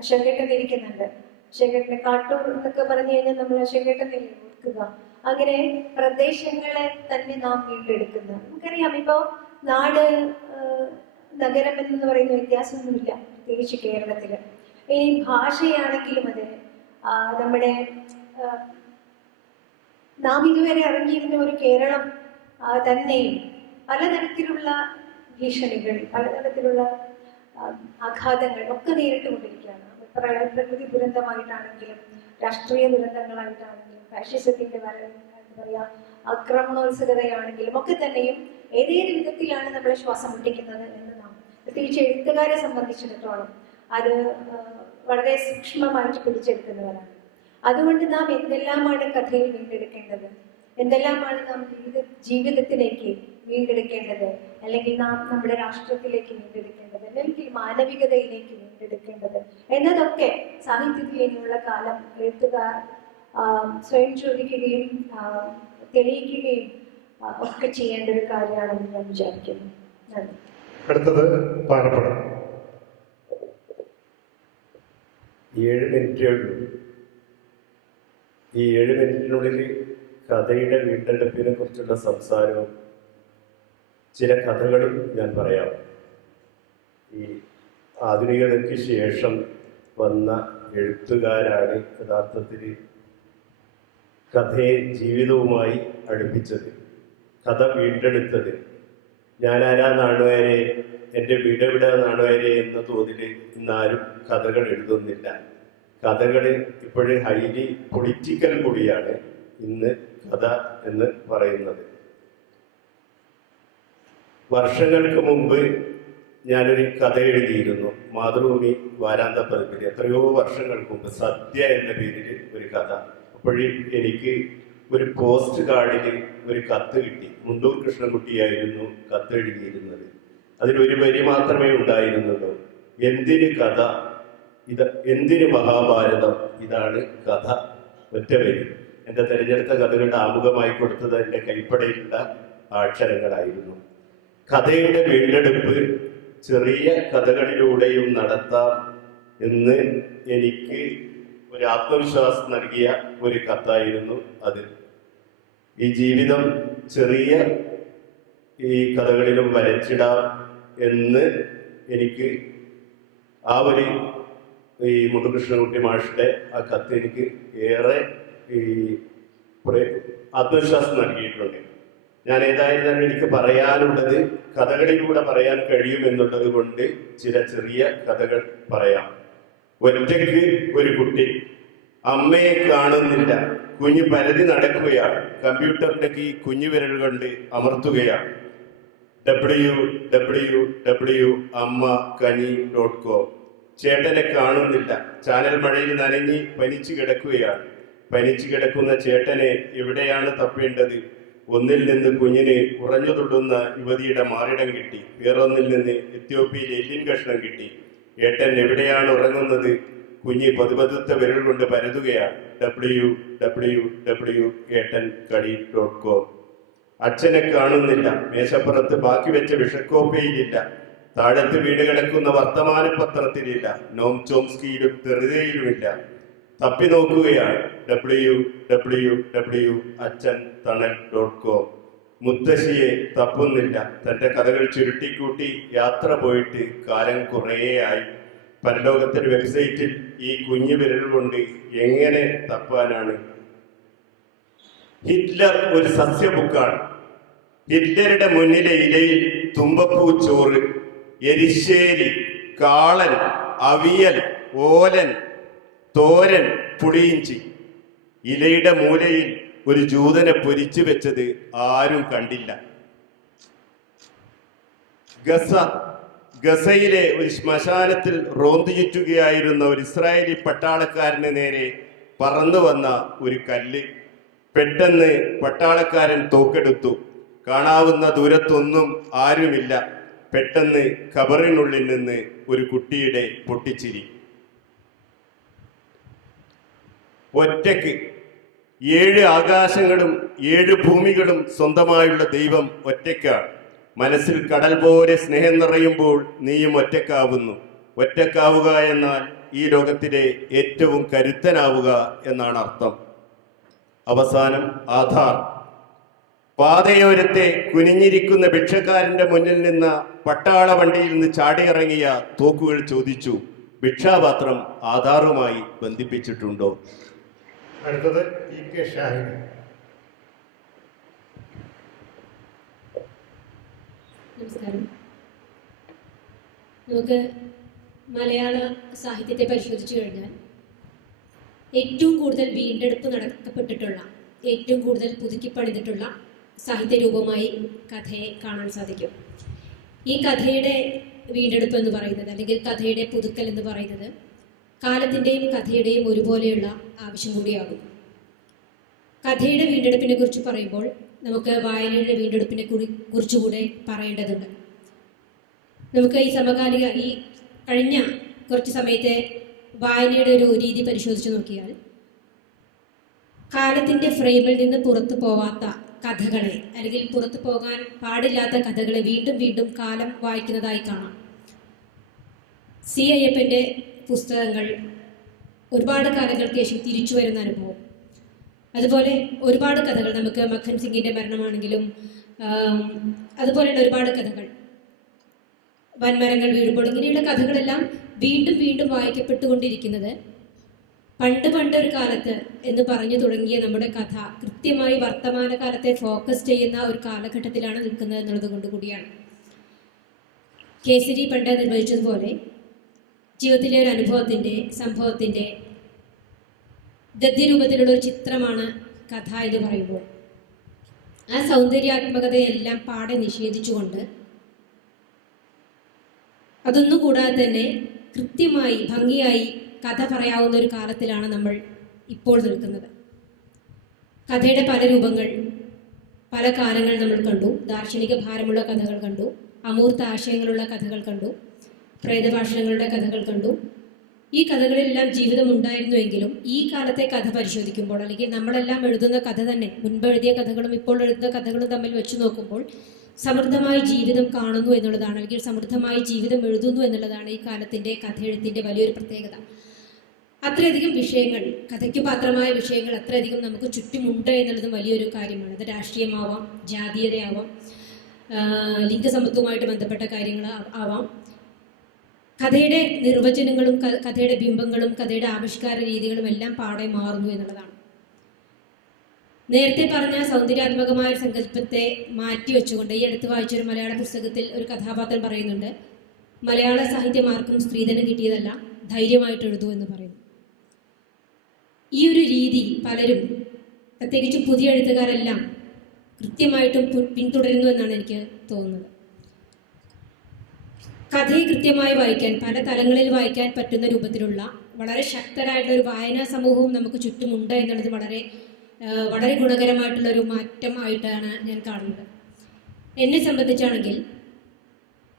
അശോകേട്ടൻ ഇരിക്കുന്നുണ്ട്. അശോകേട്ടനെ കാട്ടൂർ എന്നൊക്കെ പറഞ്ഞു കഴിഞ്ഞാൽ നമ്മൾ അശോകേട്ടനെ ഓർക്കുക. അങ്ങനെ പ്രദേശങ്ങളെ തന്നെ നാം വീണ്ടെടുക്കുന്ന, നമുക്കറിയാം ഇപ്പോൾ നാട് നഗരം എന്ന് പറയുന്ന വ്യത്യാസമൊന്നുമില്ല, പ്രത്യേകിച്ച് കേരളത്തിൽ. ഇനി ഭാഷയാണെങ്കിലും അതെ, നമ്മുടെ നാം ഇതുവരെ ഇറങ്ങിയിരുന്ന ഒരു കേരളം തന്നെയും പലതരത്തിലുള്ള ഭീഷണികൾ, പലതരത്തിലുള്ള ആഘാതങ്ങൾ ഒക്കെ നേരിട്ടുകൊണ്ടിരിക്കുകയാണ്. പ്രകൃതി ദുരന്തമായിട്ടാണെങ്കിലും രാഷ്ട്രീയ ദുരന്തങ്ങളായിട്ടാണെങ്കിലും ഫാഷിസത്തിന്റെ എന്താ പറയുക ആക്രമണോത്സുകതയാണെങ്കിലും ഒക്കെ തന്നെയും ഏതേത് വിധത്തിലാണ് നമ്മളെ ശ്വാസം മുട്ടിക്കുന്നത് എന്ന് നാം, പ്രത്യേകിച്ച് എഴുത്തുകാരെ സംബന്ധിച്ചിടത്തോളം അത് വളരെ സൂക്ഷ്മമായിട്ട് പിടിച്ചെടുക്കുന്നവരാണ്. അതുകൊണ്ട് നാം എന്തെല്ലാമാണ് കഥയിൽ വീണ്ടെടുക്കേണ്ടത്, എന്തെല്ലാമാണ് നാം ജീവിതത്തിലേക്ക് വീണ്ടെടുക്കേണ്ടത്, അല്ലെങ്കിൽ നാം നമ്മുടെ രാഷ്ട്രത്തിലേക്ക് വീണ്ടെടുക്കേണ്ടത്, അല്ലെങ്കിൽ മാനവികതയിലേക്ക് വീണ്ടെടുക്കേണ്ടത് എന്നതൊക്കെ സാഹിത്യത്തിൽ ഇനിയുള്ള കാലം എഴുത്തുകാർ സ്വയം ചോദിക്കുകയും തെളിയിക്കുകയും ഒക്കെ ചെയ്യേണ്ട ഒരു കാര്യമാണെന്ന് ഞാൻ വിചാരിക്കുന്നു. നന്ദി. അടുത്തത് പാറപ്പടം. 7 മിനിറ്റേ ഉള്ളൂ. ഈ 7 മിനിറ്റിനുള്ളിൽ കഥയുടെ വീണ്ടെടുപ്പിനെ കുറിച്ചുള്ള സംസാരവും ചില കഥകളും ഞാൻ പറയാം. ഈ ആധുനികതയ്ക്ക് ശേഷം വന്ന എഴുത്തുകാരാണ് യഥാർത്ഥത്തിൽ കഥയെ ജീവിതവുമായി അടുപ്പിച്ചത്, കഥ വീണ്ടെടുത്തത്. ഞാനാരാ നാണുവരെ, എൻ്റെ വീടെവിടെ നാണുവരെ എന്ന തോതിൽ ഇന്നാരും കഥകൾ എഴുതുന്നില്ല. കഥകൾ ഇപ്പോഴും ഹൈലി പൊളിറ്റിക്കൽ കൂടിയാണ് ഇന്ന് കഥ എന്ന് പറയുന്നത്. വർഷങ്ങൾക്ക് മുമ്പ് ഞാനൊരു കഥ എഴുതിയിരുന്നു മാതൃഭൂമി വാരാന്ത പതിപ്പിൽ, എത്രയോ വർഷങ്ങൾക്ക് മുമ്പ്, സദ്യ എന്ന പേരിൽ ഒരു കഥ. അപ്പോഴും എനിക്ക് ഒരു പോസ്റ്റ് കാർഡിൽ ഒരു കത്ത് കിട്ടി. മുണ്ടൂർ കൃഷ്ണൻകുട്ടിയായിരുന്നു കത്ത് എഴുതിയിരുന്നത്. അതിലൊരു വരി മാത്രമേ ഉണ്ടായിരുന്നുള്ളൂ, എന്തിന് കഥ, എന്തിന് മഹാഭാരതം, ഇതാണ് കഥ, ഒറ്റ വരി. എൻ്റെ തിരഞ്ഞെടുത്ത കഥകളുടെ ആമുഖമായി കൊടുത്തത് എൻ്റെ കൈപ്പടയിലുള്ള അക്ഷരങ്ങളായിരുന്നു. കഥയുടെ വീണ്ടെടുപ്പ് ചെറിയ കഥകളിലൂടെയും നടത്താം എന്ന് എനിക്ക് ഒരു ആത്മവിശ്വാസം നൽകിയ ഒരു കഥായിരുന്നു അത്. ഈ ജീവിതം ചെറിയ ഈ കഥകളിലും വരച്ചിടാം എന്ന് എനിക്ക് ആ ഒരു ഈ മുണ്ടുകൃഷ്ണൻകുട്ടി മാഷിന്റെ ആ കത്ത് എനിക്ക് ഏറെ ഈ ആത്മവിശ്വാസം നൽകിയിട്ടുണ്ട്. ഞാൻ ഏതായിരുന്നാലും എനിക്ക് പറയാനുള്ളത് കഥകളിലൂടെ പറയാൻ കഴിയുമെന്നുള്ളത് കൊണ്ട് ചില ചെറിയ കഥകൾ പറയാം. ഒറ്റയ്ക്ക് ഒരു കുട്ടി, അമ്മയെ കാണുന്നില്ല, കുഞ്ഞ് പരതി നടക്കുകയാണ്, കമ്പ്യൂട്ടറിന്റെ കീ കുഞ്ഞു വിരൽ കൊണ്ട് അമർത്തുകയാണ്. www.ammkani.com. ചേട്ടനെ കാണുന്നില്ല, ചാനൽ മഴയിൽ നനഞ്ഞ് പനിച്ചു കിടക്കുകയാണ്. പനിച്ചു കിടക്കുന്ന ചേട്ടനെ എവിടെയാണ് തപ്പേണ്ടത്? ഒന്നിൽ നിന്ന് കുഞ്ഞിന് ഉറഞ്ഞു തുള്ളുന്ന യുവതിയുടെ മാറിടം കിട്ടി, വേറൊന്നിൽ നിന്ന് എത്യോപ്യയിലെ എല്ലിൻ കഷ്ണം കിട്ടി. ഏട്ടൻ എവിടെയാണ് ഉറങ്ങുന്നത്? കുഞ്ഞി പതുപതുത്ത വിരൽ കൊണ്ട് പരതുകയാണ്. www.ഏട്ടൻകടി.com. അച്ഛനെ കാണുന്നില്ല, മേശപ്പുറത്ത് ബാക്കി വെച്ച വിഷക്കോപ്പയിലില്ല, താഴത്ത് വീട് കിടക്കുന്ന വർത്തമാനപത്രത്തിലില്ല, നോം ചോംസ്കിയിലും തെറുതയിലുമില്ല. തപ്പി നോക്കുകയാണ്. www.അച്ഛൻതണൽ.com. മുത്തശ്ശിയെ തപ്പുന്നില്ല, തന്റെ കഥകൾ ചുരുട്ടിക്കൂട്ടി യാത്ര പോയിട്ട് കാലം കുറേയായി. പരലോകത്തിന്റെ വെബ്സൈറ്റിൽ ഈ കുഞ്ഞു വിരൽ കൊണ്ട് എങ്ങനെ തപ്പാനാണ്? ഹിറ്റ്ലർ ഒരു സസ്യബുക്കാണ്. ഹിറ്റ്ലറുടെ മുന്നിലെ ഇലയിൽ തുമ്പപ്പൂ ചോറ്, എരിശ്ശേരി, കാളൻ, അവിയൽ, ഓലൻ, തോരൻ, പുളിയിഞ്ചി. ഇലയുടെ മൂലയിൽ ഒരു ജൂതനെ പൊരിച്ചു വെച്ചത് ആരും കണ്ടില്ല. ഗസയിലെ ഒരു ശ്മശാനത്തിൽ റോന്തു ചുറ്റുകയായിരുന്ന ഒരു ഇസ്രായേലി പട്ടാളക്കാരന് നേരെ പറന്നു വന്ന ഒരു കല്ല്. പെട്ടെന്ന് പട്ടാളക്കാരൻ തോക്കെടുത്തു. കാണാവുന്ന ദൂരത്തൊന്നും ആരുമില്ല. പെട്ടെന്ന് ഖബറിനുള്ളിൽ നിന്ന് ഒരു കുട്ടിയുടെ പൊട്ടിച്ചിരി. ഒറ്റയ്ക്ക് 7 ആകാശങ്ങളും 7 ഭൂമികളും സ്വന്തമായുള്ള ദൈവം ഒറ്റയ്ക്കാണ്. മനസ്സിൽ കടൽ പോലെ സ്നേഹം നിറയുമ്പോൾ നീയും ഒറ്റക്കാവുന്നു. ഒറ്റക്കാവുക എന്നാൽ ഈ ലോകത്തിലെ ഏറ്റവും കരുത്തനാവുക എന്നാണ് അർത്ഥം. അവസാനം ആധാർ. പാതയോരത്തെ കുനിഞ്ഞിരിക്കുന്ന ഭിക്ഷക്കാരന്റെ മുന്നിൽ നിന്ന് പട്ടാള വണ്ടിയിൽ നിന്ന് ചാടിയിറങ്ങിയ തോക്കുകൾ ചോദിച്ചു, ഭിക്ഷാപാത്രം ആധാറുമായി ബന്ധിപ്പിച്ചിട്ടുണ്ടോ? അടുത്തത് EK ഷാഹിൻ. നമസ്കാരം. നമുക്ക് മലയാള സാഹിത്യത്തെ പരിശോധിച്ചു കഴിഞ്ഞാൽ ഏറ്റവും കൂടുതൽ വീണ്ടെടുപ്പ് നടത്തപ്പെട്ടിട്ടുള്ള, ഏറ്റവും കൂടുതൽ പുതുക്കിപ്പണിതിട്ടുള്ള സാഹിത്യ രൂപമായി കഥയെ കാണാൻ സാധിക്കും. ഈ കഥയുടെ വീണ്ടെടുപ്പ് എന്ന് പറയുന്നത്, അല്ലെങ്കിൽ കഥയുടെ പുതുക്കൽ എന്ന് പറയുന്നത്, കാലത്തിൻ്റെയും കഥയുടെയും ഒരുപോലെയുള്ള ആവശ്യം കൂടിയാകും. കഥയുടെ വീണ്ടെടുപ്പിനെ കുറിച്ച് പറയുമ്പോൾ നമുക്ക് വായനയുടെ വീണ്ടെടുപ്പിനെ കുറിച്ചുകൂടെ പറയേണ്ടതുണ്ട്. നമുക്ക് ഈ സമകാലിക, ഈ കഴിഞ്ഞ കുറച്ച് സമയത്തെ വായനയുടെ ഒരു രീതി പരിശോധിച്ച് നോക്കിയാൽ, കാലത്തിൻ്റെ ഫ്രെയിമിൽ നിന്ന് പുറത്തു പോവാത്ത കഥകളെ, അല്ലെങ്കിൽ പുറത്തു പോകാൻ പാടില്ലാത്ത കഥകളെ വീണ്ടും വീണ്ടും കാലം വായിക്കുന്നതായി കാണാം. സി അയ്യപ്പൻ്റെ പുസ്തകങ്ങൾ ഒരുപാട് കാലങ്ങൾക്ക് ശേഷം തിരിച്ചു വരുന്ന അനുഭവം. അതുപോലെ ഒരുപാട് കഥകൾ, നമുക്ക് മഖൻ സിംഗിൻ്റെ മരണമാണെങ്കിലും അതുപോലെയുള്ള ഒരുപാട് കഥകൾ, വൻമരങ്ങൾ വീഴുമ്പോൾ, ഇങ്ങനെയുള്ള കഥകളെല്ലാം വീണ്ടും വീണ്ടും വായിക്കപ്പെട്ടുകൊണ്ടിരിക്കുന്നത് പണ്ടൊരു കാലത്ത് എന്ന് പറഞ്ഞു തുടങ്ങിയ നമ്മുടെ കഥ കൃത്യമായി വർത്തമാനകാലത്തെ ഫോക്കസ് ചെയ്യുന്ന ഒരു കാലഘട്ടത്തിലാണ് നിൽക്കുന്നത് എന്നുള്ളത് കൊണ്ട് കൂടിയാണ്. കേസരി പണ്ട് നിർവഹിച്ചതുപോലെ ജീവിതത്തിലെ ഒരു അനുഭവത്തിൻ്റെ, സംഭവത്തിൻ്റെ ഗദ്യരൂപത്തിലുള്ള ഒരു ചിത്രമാണ് കഥ എന്ന് പറയുമ്പോൾ, ആ സൗന്ദര്യാത്മകതയെല്ലാം പാടെ നിഷേധിച്ചുകൊണ്ട്, അതൊന്നും കൂടാതെ തന്നെ കൃത്യമായി ഭംഗിയായി കഥ പറയാവുന്ന ഒരു കാലത്തിലാണ് നമ്മൾ ഇപ്പോൾ നിൽക്കുന്നത്. കഥയുടെ പല രൂപങ്ങൾ, പല കാലങ്ങൾ നമ്മൾ കണ്ടു. ദാർശനിക ഭാരമുള്ള കഥകൾ കണ്ടു, അമൂർത്ത ആശയങ്ങളുള്ള കഥകൾ കണ്ടു, പ്രേതഭാഷണങ്ങളുടെ കഥകൾ കണ്ടു. ഈ കഥകളിലെല്ലാം ജീവിതം ഉണ്ടായിരുന്നുവെങ്കിലും ഈ കാലത്തെ കഥ പരിശോധിക്കുമ്പോൾ, അല്ലെങ്കിൽ നമ്മളെല്ലാം എഴുതുന്ന കഥ തന്നെ, മുൻപ് എഴുതിയ കഥകളും ഇപ്പോൾ എഴുതുന്ന കഥകളും തമ്മിൽ വെച്ച് നോക്കുമ്പോൾ സമൃദ്ധമായി ജീവിതം കാണുന്നു എന്നുള്ളതാണ്, അല്ലെങ്കിൽ സമൃദ്ധമായി ജീവിതം എഴുതുന്നു എന്നുള്ളതാണ് ഈ കാലത്തിൻ്റെ കഥയെഴുത്തിൻ്റെ വലിയൊരു പ്രത്യേകത. അത്രയധികം വിഷയങ്ങൾ, കഥയ്ക്ക് പാത്രമായ വിഷയങ്ങൾ അത്രയധികം നമുക്ക് ചുറ്റുമുണ്ട് എന്നുള്ളതും വലിയൊരു കാര്യമാണ്. അത് രാഷ്ട്രീയമാവാം, ജാതീയതയാവാം, ലിംഗസമത്വവുമായിട്ട് ബന്ധപ്പെട്ട കാര്യങ്ങൾ ആവാം. കഥയുടെ നിർവചനങ്ങളും കഥയുടെ ബിംബങ്ങളും കഥയുടെ ആവിഷ്കാര രീതികളും എല്ലാം പാടെ മാറുന്നു എന്നുള്ളതാണ്. നേരത്തെ പറഞ്ഞ സൗന്ദര്യാത്മകമായ ഒരു സങ്കല്പത്തെ മാറ്റി വെച്ചുകൊണ്ട് ഈ അടുത്ത് വായിച്ചൊരു മലയാള പുസ്തകത്തിൽ ഒരു കഥാപാത്രം പറയുന്നുണ്ട്, മലയാള സാഹിത്യം ആർക്കും സ്ത്രീധനം കിട്ടിയതല്ല, ധൈര്യമായിട്ട് എഴുതൂ എന്ന് പറയുന്നു. ഈ ഒരു രീതി പലരും, പ്രത്യേകിച്ചും പുതിയ എഴുത്തുകാരെല്ലാം കൃത്യമായിട്ടും പിന്തുടരുന്നു എന്നാണ് എനിക്ക് തോന്നുന്നത്. കഥയെ കൃത്യമായി വായിക്കാൻ, പല തലങ്ങളിൽ വായിക്കാൻ പറ്റുന്ന രൂപത്തിലുള്ള വളരെ ശക്തരായിട്ടുള്ള ഒരു വായനാ സമൂഹവും നമുക്ക് ചുറ്റുമുണ്ട് എന്നുള്ളത് വളരെ ഗുണകരമായിട്ടുള്ളൊരു മാറ്റമായിട്ടാണ് ഞാൻ കാണുന്നത്. എന്നെ സംബന്ധിച്ചാണെങ്കിൽ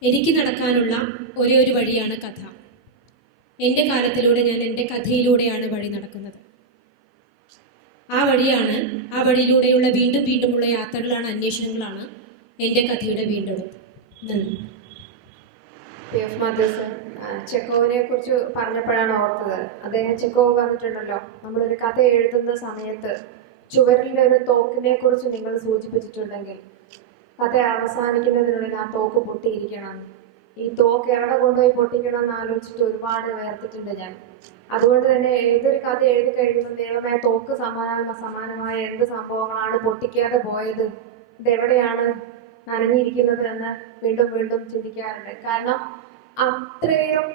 എനിക്ക് നടക്കാനുള്ള ഒരേ ഒരു വഴിയാണ് കഥ. എൻ്റെ കാലത്തിലൂടെ, ഞാൻ എൻ്റെ കഥയിലൂടെയാണ് വഴി നടക്കുന്നത്. ആ വഴിയിലൂടെയുള്ള വീണ്ടും വീണ്ടുമുള്ള യാത്രകളാണ്, അന്വേഷണങ്ങളാണ് എൻ്റെ കഥയുടെ വീണ്ടെടുപ്പ്. നന്ദി. PF മാത്യൂസ് ചെക്കോവിനെ കുറിച്ച് പറഞ്ഞപ്പോഴാണ് ഓർത്തത്. അദ്ദേഹം, ചെക്കോവ് പറഞ്ഞിട്ടുണ്ടല്ലോ, നമ്മളൊരു കഥ എഴുതുന്ന സമയത്ത് ചുവരിലെ ഒരു തോക്കിനെ കുറിച്ച് നിങ്ങൾ സൂചിപ്പിച്ചിട്ടുണ്ടെങ്കിൽ കഥ അവസാനിക്കുന്നതിനുള്ളിൽ ആ തോക്ക് പൊട്ടിയിരിക്കണം. ഈ തോക്ക് എവിടെ കൊണ്ടുപോയി പൊട്ടിക്കണം എന്ന് ആലോചിച്ചിട്ട് ഒരുപാട് വേർത്തിട്ടുണ്ട് ഞാൻ. അതുകൊണ്ട് തന്നെ ഏതൊരു കഥ എഴുതി കഴിയുമ്പോൾ ദൈവമേ തോക്ക് സമാനമായ എന്ത് സംഭവങ്ങളാണ് പൊട്ടിക്കാതെ പോയത്, ഇതെവിടെയാണ് നനഞ്ഞിരിക്കുന്നത് എന്ന് വീണ്ടും വീണ്ടും ചിന്തിക്കാറുണ്ട്. കാരണം അത്രയും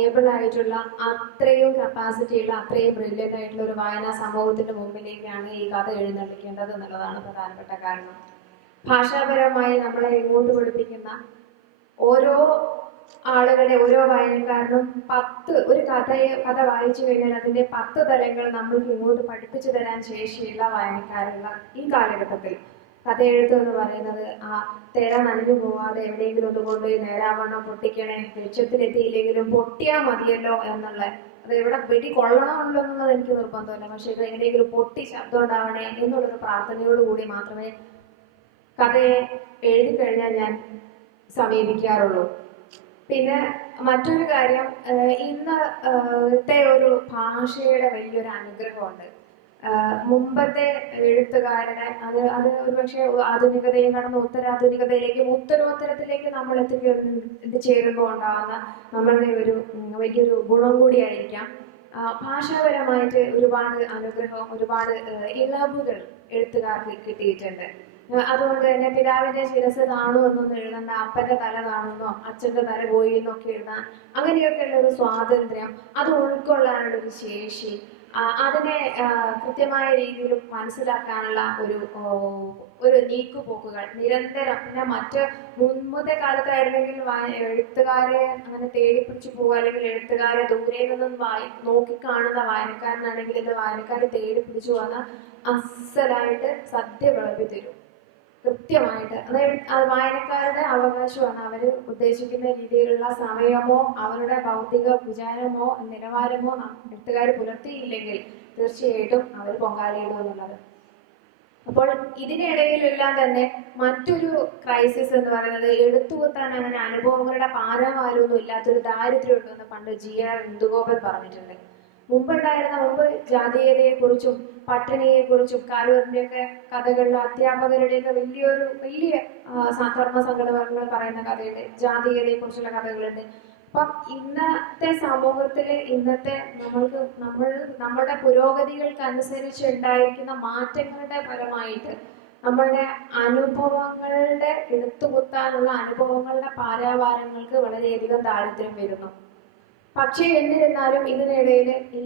ഏബിൾ ആയിട്ടുള്ള, അത്രയും കപ്പാസിറ്റി ഉള്ള, അത്രയും ബ്രില്യൻ്റ് ആയിട്ടുള്ള ഒരു വായനാ സമൂഹത്തിന്റെ മുമ്പിലേക്കാണ് ഈ കഥ എഴുന്നള്ളിക്കേണ്ടത് എന്നുള്ളതാണ് പ്രധാനപ്പെട്ട കാരണം. ഭാഷാപരമായി നമ്മളെ ഇങ്ങോട്ട് പഠിപ്പിക്കുന്ന ഓരോ ആളുകളുടെ, ഓരോ വായനക്കാരനും ഒരു കഥ വായിച്ചു കഴിഞ്ഞാൽ അതിന്റെ 10 തലങ്ങൾ നമ്മൾക്ക് ഇങ്ങോട്ട് പഠിപ്പിച്ചു തരാൻ ശേഷിയുള്ള വായനക്കാരുള്ള ഈ കാലഘട്ടത്തിൽ കഥ എഴുത്ത് എന്ന് പറയുന്നത് തിര നനഞ്ഞു പോവാതെ എവിടെയെങ്കിലും ഒന്നുകൊണ്ട് നേരാവണ്ണം പൊട്ടിക്കണേ, ലക്ഷ്യത്തിലെത്തിയില്ലെങ്കിലും പൊട്ടിയാൽ മതിയല്ലോ എന്നുള്ള, അത് എവിടെ വെടി കൊള്ളണമല്ലോ എന്നുള്ളത് എനിക്ക് നിർബന്ധമില്ല, പക്ഷെ ഇത് എങ്ങനെയെങ്കിലും പൊട്ടി ശബ്ദം ഉണ്ടാവണേ എന്നുള്ളൊരു പ്രാർത്ഥനയോടുകൂടി മാത്രമേ കഥയെ എഴുതി കഴിഞ്ഞാൽ ഞാൻ സമീപിക്കാറുള്ളൂ. പിന്നെ മറ്റൊരു കാര്യം, ഇന്നത്തെ ഒരു ഭാഷയുടെ വലിയൊരു അനുഗ്രഹമുണ്ട്. മുമ്പത്തെ എഴുത്തുകാരുടെ അത് ഒരുപക്ഷെ ആധുനികതയും കടന്ന് ഉത്തരാധുനികതയിലേക്കും ഉത്തരോത്തരത്തിലേക്ക് നമ്മൾ എത്തിച്ചേരുമ്പോൾ ഉണ്ടാകുന്ന നമ്മളുടെ ഒരു വലിയൊരു ഗുണം കൂടിയായിരിക്കാം. ഭാഷാപരമായിട്ട് ഒരുപാട് അനുഗ്രഹവും ഒരുപാട് ഇളവുകൾ എഴുത്തുകാർക്ക് കിട്ടിയിട്ടുണ്ട്. അതുകൊണ്ട് തന്നെ പിതാവിന്റെ ശിരസ് കാണൂ എന്നൊന്നും എഴുതണ്ട, അപ്പന്റെ തല കാണുന്നോ അച്ഛന്റെ തല പോയി എന്നൊക്കെ എഴുതാൻ, അങ്ങനെയൊക്കെയുള്ള ഒരു സ്വാതന്ത്ര്യം, അത് ഉൾക്കൊള്ളാനുള്ള ഒരു ശേഷി, അതിനെ കൃത്യമായ രീതിയിൽ മനസ്സിലാക്കാനുള്ള ഒരു നീക്കുപോക്കുകൾ നിരന്തരം. പിന്നെ മുമ്പത്തെ കാലത്തായിരുന്നെങ്കിൽ എഴുത്തുകാരെ അങ്ങനെ തേടിപ്പിടിച്ചു പോവുക, അല്ലെങ്കിൽ എഴുത്തുകാരെ ദൂരെ നിന്നും നോക്കിക്കാണുന്ന വായനക്കാരനാണെങ്കിൽ ഇന്ന് വായനക്കാരെ തേടിപ്പിടിച്ചു വന്ന അസലായിട്ട് സദ്യ വിളമ്പി തരും കൃത്യമായിട്ട്. അത് വായനക്കാരുടെ അവകാശമാണ്. അവര് ഉദ്ദേശിക്കുന്ന രീതിയിലുള്ള സമയമോ അവരുടെ ഭൗതിക വിചാരമോ നിലവാരമോ എഴുത്തുകാർ പുലർത്തിയില്ലെങ്കിൽ തീർച്ചയായിട്ടും അവർ പൊങ്കാലയിടും എന്നുള്ളത്. അപ്പോൾ ഇതിനിടയിലെല്ലാം തന്നെ മറ്റൊരു ക്രൈസിസ് എന്ന് പറയുന്നത്, എടുത്തുകുത്താൻ അങ്ങനെ അനുഭവങ്ങളുടെ പാരമാരൊന്നും ഇല്ലാത്തൊരു ദാരിദ്ര്യം ഉണ്ടെന്ന് പണ്ട് GR ഇന്ദുഗോപൻ പറഞ്ഞിട്ടുണ്ട്. മുമ്പ് ജാതീയതയെ കുറിച്ചും പട്ടിണിയെക്കുറിച്ചും കാലൂരിന്റെയൊക്കെ കഥകളിലും അധ്യാപകരുടെയൊക്കെ വലിയ ധർമ്മസങ്കടങ്ങൾ പറയുന്ന കഥയുണ്ട്, ജാതീയതയെ കുറിച്ചുള്ള കഥകളുണ്ട്. അപ്പം ഇന്നത്തെ സമൂഹത്തില് നമ്മളുടെ പുരോഗതികൾക്കനുസരിച്ച് ഉണ്ടായിരിക്കുന്ന മാറ്റങ്ങളുടെ ഫലമായിട്ട് നമ്മളുടെ അനുഭവങ്ങളുടെ എടുത്തുകുത്താനുള്ള അനുഭവങ്ങളുടെ പാരാവാരങ്ങൾക്ക് വളരെയധികം ദാരിദ്ര്യം വരുന്നു. പക്ഷേ എന്നിരുന്നാലും ഇതിനിടയിൽ ഈ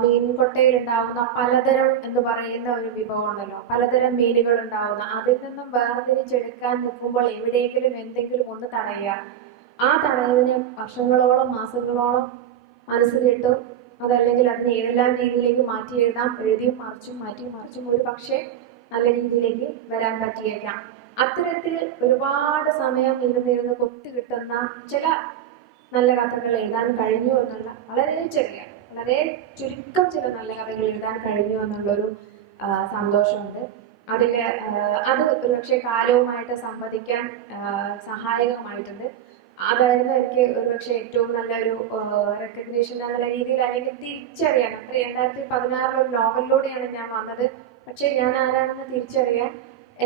മീൻകൊട്ടയിൽ ഉണ്ടാവുന്ന പലതരം എന്ന് പറയുന്ന ഒരു വിഭവം ഉണ്ടല്ലോ, പലതരം മീനുകൾ ഉണ്ടാവുന്ന, അതിൽ നിന്നും വേർതിരിച്ചെടുക്കാൻ നിൽക്കുമ്പോൾ എവിടെയെങ്കിലും എന്തെങ്കിലും ഒന്ന് തടയുക. ആ തടയതിന് വർഷങ്ങളോളം മാസങ്ങളോളം മനസ്സിലിട്ടു, അതല്ലെങ്കിൽ അതിനെ ഏതെല്ലാം രീതിയിലേക്ക് മാറ്റി എഴുതാം, എഴുതിയും മറിച്ചും ഒരു പക്ഷേ നല്ല രീതിയിലേക്ക് വരാൻ പറ്റിയേക്കാം. അത്തരത്തിൽ ഒരുപാട് സമയം ഇരുന്ന് കൊത്തി കിട്ടുന്ന ചില നല്ല കഥകൾ എഴുതാൻ കഴിഞ്ഞു എന്നുള്ള വളരെ ചുരുക്കം ചില നല്ല കഥകൾ എഴുതാൻ കഴിഞ്ഞു എന്നുള്ളൊരു സന്തോഷമുണ്ട്. അത് ഒരുപക്ഷെ കാലവുമായിട്ട് സംവദിക്കാൻ സഹായകമായിട്ടുണ്ട്. അതായിരുന്നു എനിക്ക് ഒരുപക്ഷെ ഏറ്റവും നല്ലൊരു റെക്കഗ്നീഷൻ എന്നുള്ള രീതിയിൽ, അല്ലെങ്കിൽ തിരിച്ചറിയാൻ. 2016 ഒരു നോവലിലൂടെയാണ് ഞാൻ വന്നത്, പക്ഷെ ഞാൻ ആരാണെന്ന് തിരിച്ചറിയാൻ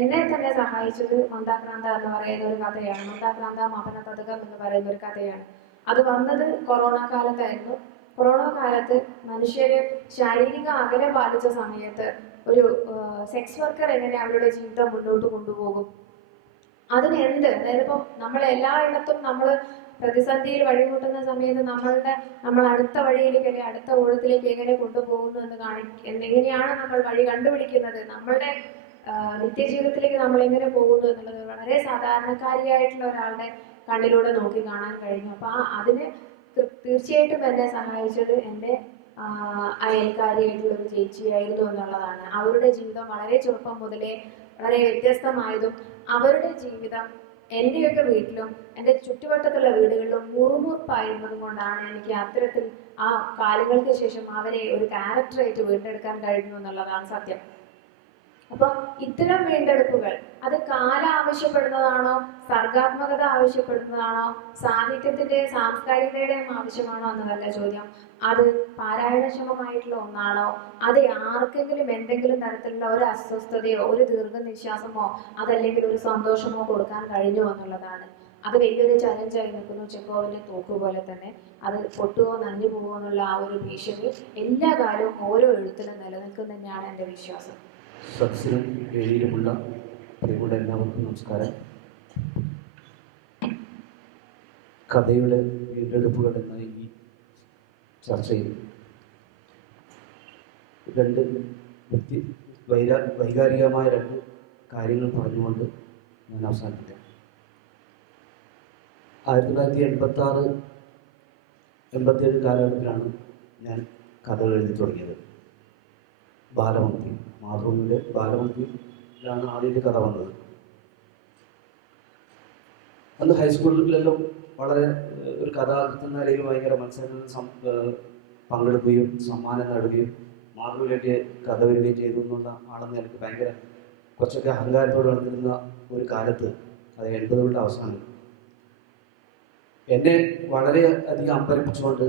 എന്നെ തന്നെ സഹായിച്ചത് മന്ദാക്രാന്ത എന്ന് പറയുന്ന ഒരു കഥയാണ്. മന്ദാക്രാന്ത മപന തതകം എന്ന് പറയുന്ന ഒരു കഥയാണ്. അത് വന്നത് കൊറോണ കാലത്തായിരുന്നു. കൊറോണ കാലത്ത് മനുഷ്യര് ശാരീരിക അകലം പാലിച്ച സമയത്ത് ഒരു സെക്സ് വർക്കർ എങ്ങനെ അവരുടെ ജീവിതം മുന്നോട്ട് കൊണ്ടുപോകും, അതായത് ഇപ്പം നമ്മളെല്ലായിടത്തും നമ്മൾ പ്രതിസന്ധിയിൽ വഴിമുട്ടുന്ന സമയത്ത് നമ്മൾ അടുത്ത വഴിയിലേക്ക് അല്ലെങ്കിൽ അടുത്ത ഊഴത്തിലേക്ക് എങ്ങനെ കൊണ്ടുപോകുന്നു എങ്ങനെയാണ് നമ്മൾ വഴി കണ്ടുപിടിക്കുന്നത്, നമ്മളുടെ നിത്യജീവിതത്തിലേക്ക് നമ്മൾ എങ്ങനെ പോകുന്നു എന്നുള്ളത് വളരെ സാധാരണക്കാരിയായിട്ടുള്ള ഒരാളുടെ കണ്ണിലൂടെ നോക്കി കാണാൻ കഴിഞ്ഞു. അപ്പൊ അതിന് തീർച്ചയായിട്ടും എന്നെ സഹായിച്ചത് എൻ്റെ അയൽക്കാരിയായിട്ടുള്ള ഒരു ചേച്ചിയായിരുന്നു എന്നുള്ളതാണ്. അവരുടെ ജീവിതം വളരെ ചെറുപ്പം മുതലേ വളരെ വ്യത്യസ്തമായതും അവരുടെ ജീവിതം എൻ്റെയൊക്കെ വീട്ടിലും എൻ്റെ ചുറ്റുവട്ടത്തുള്ള വീടുകളിലും മുറുമുറുപ്പായിരുന്നതും കൊണ്ടാണ് എനിക്ക് അത്തരത്തിൽ ആ കാലങ്ങൾക്ക് ശേഷം അവരെ ഒരു ക്യാരക്ടറായിട്ട് വീണ്ടെടുക്കാൻ കഴിഞ്ഞു എന്നുള്ളതാണ് സത്യം. അപ്പൊ ഇത്തരം വീണ്ടെടുപ്പുകൾ അത് കാലം ആവശ്യപ്പെടുന്നതാണോ, സർഗാത്മകത ആവശ്യപ്പെടുന്നതാണോ, സാഹിത്യത്തിന്റെയും സാംസ്കാരികതയുടെയും ആവശ്യമാണോ എന്നതല്ല ചോദ്യം. അത് പാരായണക്ഷമമായിട്ടുള്ള ഒന്നാണോ, അത് ആർക്കെങ്കിലും എന്തെങ്കിലും തരത്തിലുള്ള ഒരു അസ്വസ്ഥതയോ ഒരു ദീർഘനിശ്വാസമോ അതല്ലെങ്കിൽ ഒരു സന്തോഷമോ കൊടുക്കാൻ കഴിഞ്ഞോ എന്നുള്ളതാണ്. അത് വലിയൊരു ചലഞ്ചായി നിൽക്കുന്നു. ചെക്കോവിൻ്റെ തോക്ക് പോലെ തന്നെ അത് പൊട്ടുകയോ നനഞ്ഞു പോകുമോ എന്നുള്ള ആ ഒരു ഭീഷണി എല്ലാ കാലവും ഓരോ എഴുത്തിലും നിലനിൽക്കും തന്നെയാണ് എൻ്റെ വിശ്വാസം. സദസ്സിലും വേദിയിലുമുള്ള പ്രിയപ്പെട്ട എല്ലാവർക്കും നമസ്കാരം. കഥയുടെ വീണ്ടെടുപ്പുകൾ എന്ന ഈ ചർച്ചയിൽ രണ്ട് വൈകാരികമായ രണ്ട് കാര്യങ്ങൾ പറഞ്ഞുകൊണ്ട് ഞാൻ അവസാനിപ്പിക്കാം. 1986-87 കാലഘട്ടത്തിലാണ് ഞാൻ കഥകൾ എഴുതി തുടങ്ങിയത്. ബാലമന്തി, മാതൃഭൂമിയുടെ ബാലമന്തിയിലാണ് ആദ്യത്തെ കഥ വന്നത്. അന്ന് ഹൈസ്കൂളിലെല്ലാം വളരെ ഒരു കഥ എഴുതുന്ന നിലയിൽ ഭയങ്കര മത്സരങ്ങളിൽ പങ്കെടുക്കുകയും സമ്മാനം നേടുകയും മാതൃഭൂമിയിലേക്ക് കഥ വരികയും ചെയ്തു എന്നുള്ള ആളെന്ന് എനിക്ക് ഭയങ്കര കുറച്ചൊക്കെ അഹങ്കാരത്തോടെ നടന്നിരുന്ന ഒരു കാലത്ത്, അത് 80കളുടെ അവസാനം, എന്നെ വളരെ അധികം അമ്പരപ്പിച്ചുകൊണ്ട്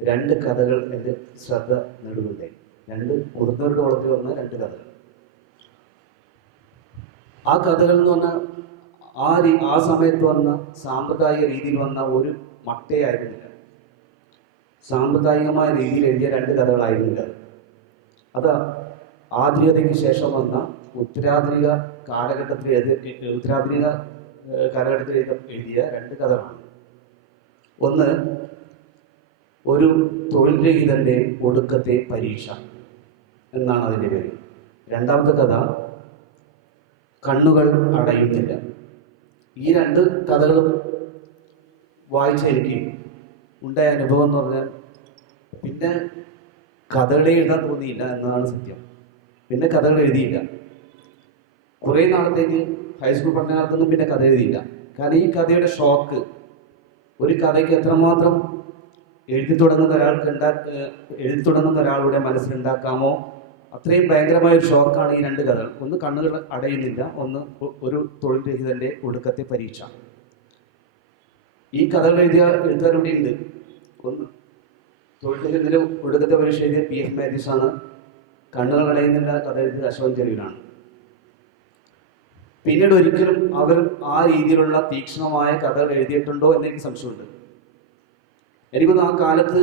രണ്ട് കഥകൾ എൻ്റെ ശ്രദ്ധ നേടുകയുണ്ടായി. രണ്ട് മുതിർന്നവരുടെ കുളത്തിൽ വന്ന രണ്ട് കഥകൾ. ആ കഥകൾ എന്ന് പറഞ്ഞാൽ ആ സമയത്ത് വന്ന സാമ്പ്രദായിക രീതിയിൽ വന്ന ഒരു മട്ടയായിരുന്നില്ല. സാമ്പ്രദായികമായ രീതിയിൽ എഴുതിയ രണ്ട് കഥകളായിരുന്നില്ല. അത് ആധുനികതയ്ക്ക് ശേഷം വന്ന ഉത്തരാധുനിക കാലഘട്ടത്തിൽ എഴുതിയ രണ്ട് കഥകളാണ്. ഒന്ന്, ഒരു തൊഴിൽ രഹിതൻ്റെ ഒടുക്കത്തെ പരീക്ഷ എന്നാണ് അതിൻ്റെ പേര്. രണ്ടാമത്തെ കഥ കണ്ണുകൾ അടയുന്നില്ല. ഈ രണ്ട് കഥകളും വായിച്ച എനിക്ക് ഉണ്ടായ അനുഭവം എന്ന് പറഞ്ഞാൽ പിന്നെ കഥകളെ എഴുതാൻ തോന്നിയില്ല എന്നതാണ് സത്യം. പിന്നെ കഥകൾ എഴുതിയില്ല. കുറേ നാളത്തേക്ക് ഹൈസ്കൂൾ പഠനകാലത്തൊന്നും പിന്നെ കഥ എഴുതിയില്ല. കാരണം ഈ കഥയുടെ ഷോക്ക്, ഒരു കഥയ്ക്ക് എത്രമാത്രം എഴുതി തുടങ്ങുന്ന ഒരാളുടെ മനസ്സിലുണ്ടാക്കാമോ അത്രയും ഭയങ്കരമായ ഒരു ഷോക്കാണ് ഈ രണ്ട് കഥകൾ. ഒന്ന് കണ്ണുകൾ അടയുന്നില്ല, ഒന്ന് ഒരു തൊഴിൽ രഹിതൻ്റെ ഒടുക്കത്തെ പരീക്ഷ. ഈ കഥകൾ എഴുതിയ എഴുത്തുകാരുടെ ഉണ്ട്. ഒന്ന് തൊഴിൽ രഹിതൻ്റെ ഒടുക്കത്തെ പരീക്ഷ എഴുതിയ PF മാത്യൂസ് ആണ്. കണ്ണുകൾ അടയുന്നില്ല കഥ എഴുതിയ അശോകൻ ചെരുവിലാണ്. പിന്നീട് ഒരിക്കലും അവർ ആ രീതിയിലുള്ള തീക്ഷ്ണമായ കഥകൾ എഴുതിയിട്ടുണ്ടോ എന്നെനിക്ക് സംശയമുണ്ട്. എനിക്കൊന്ന് ആ കാലത്ത്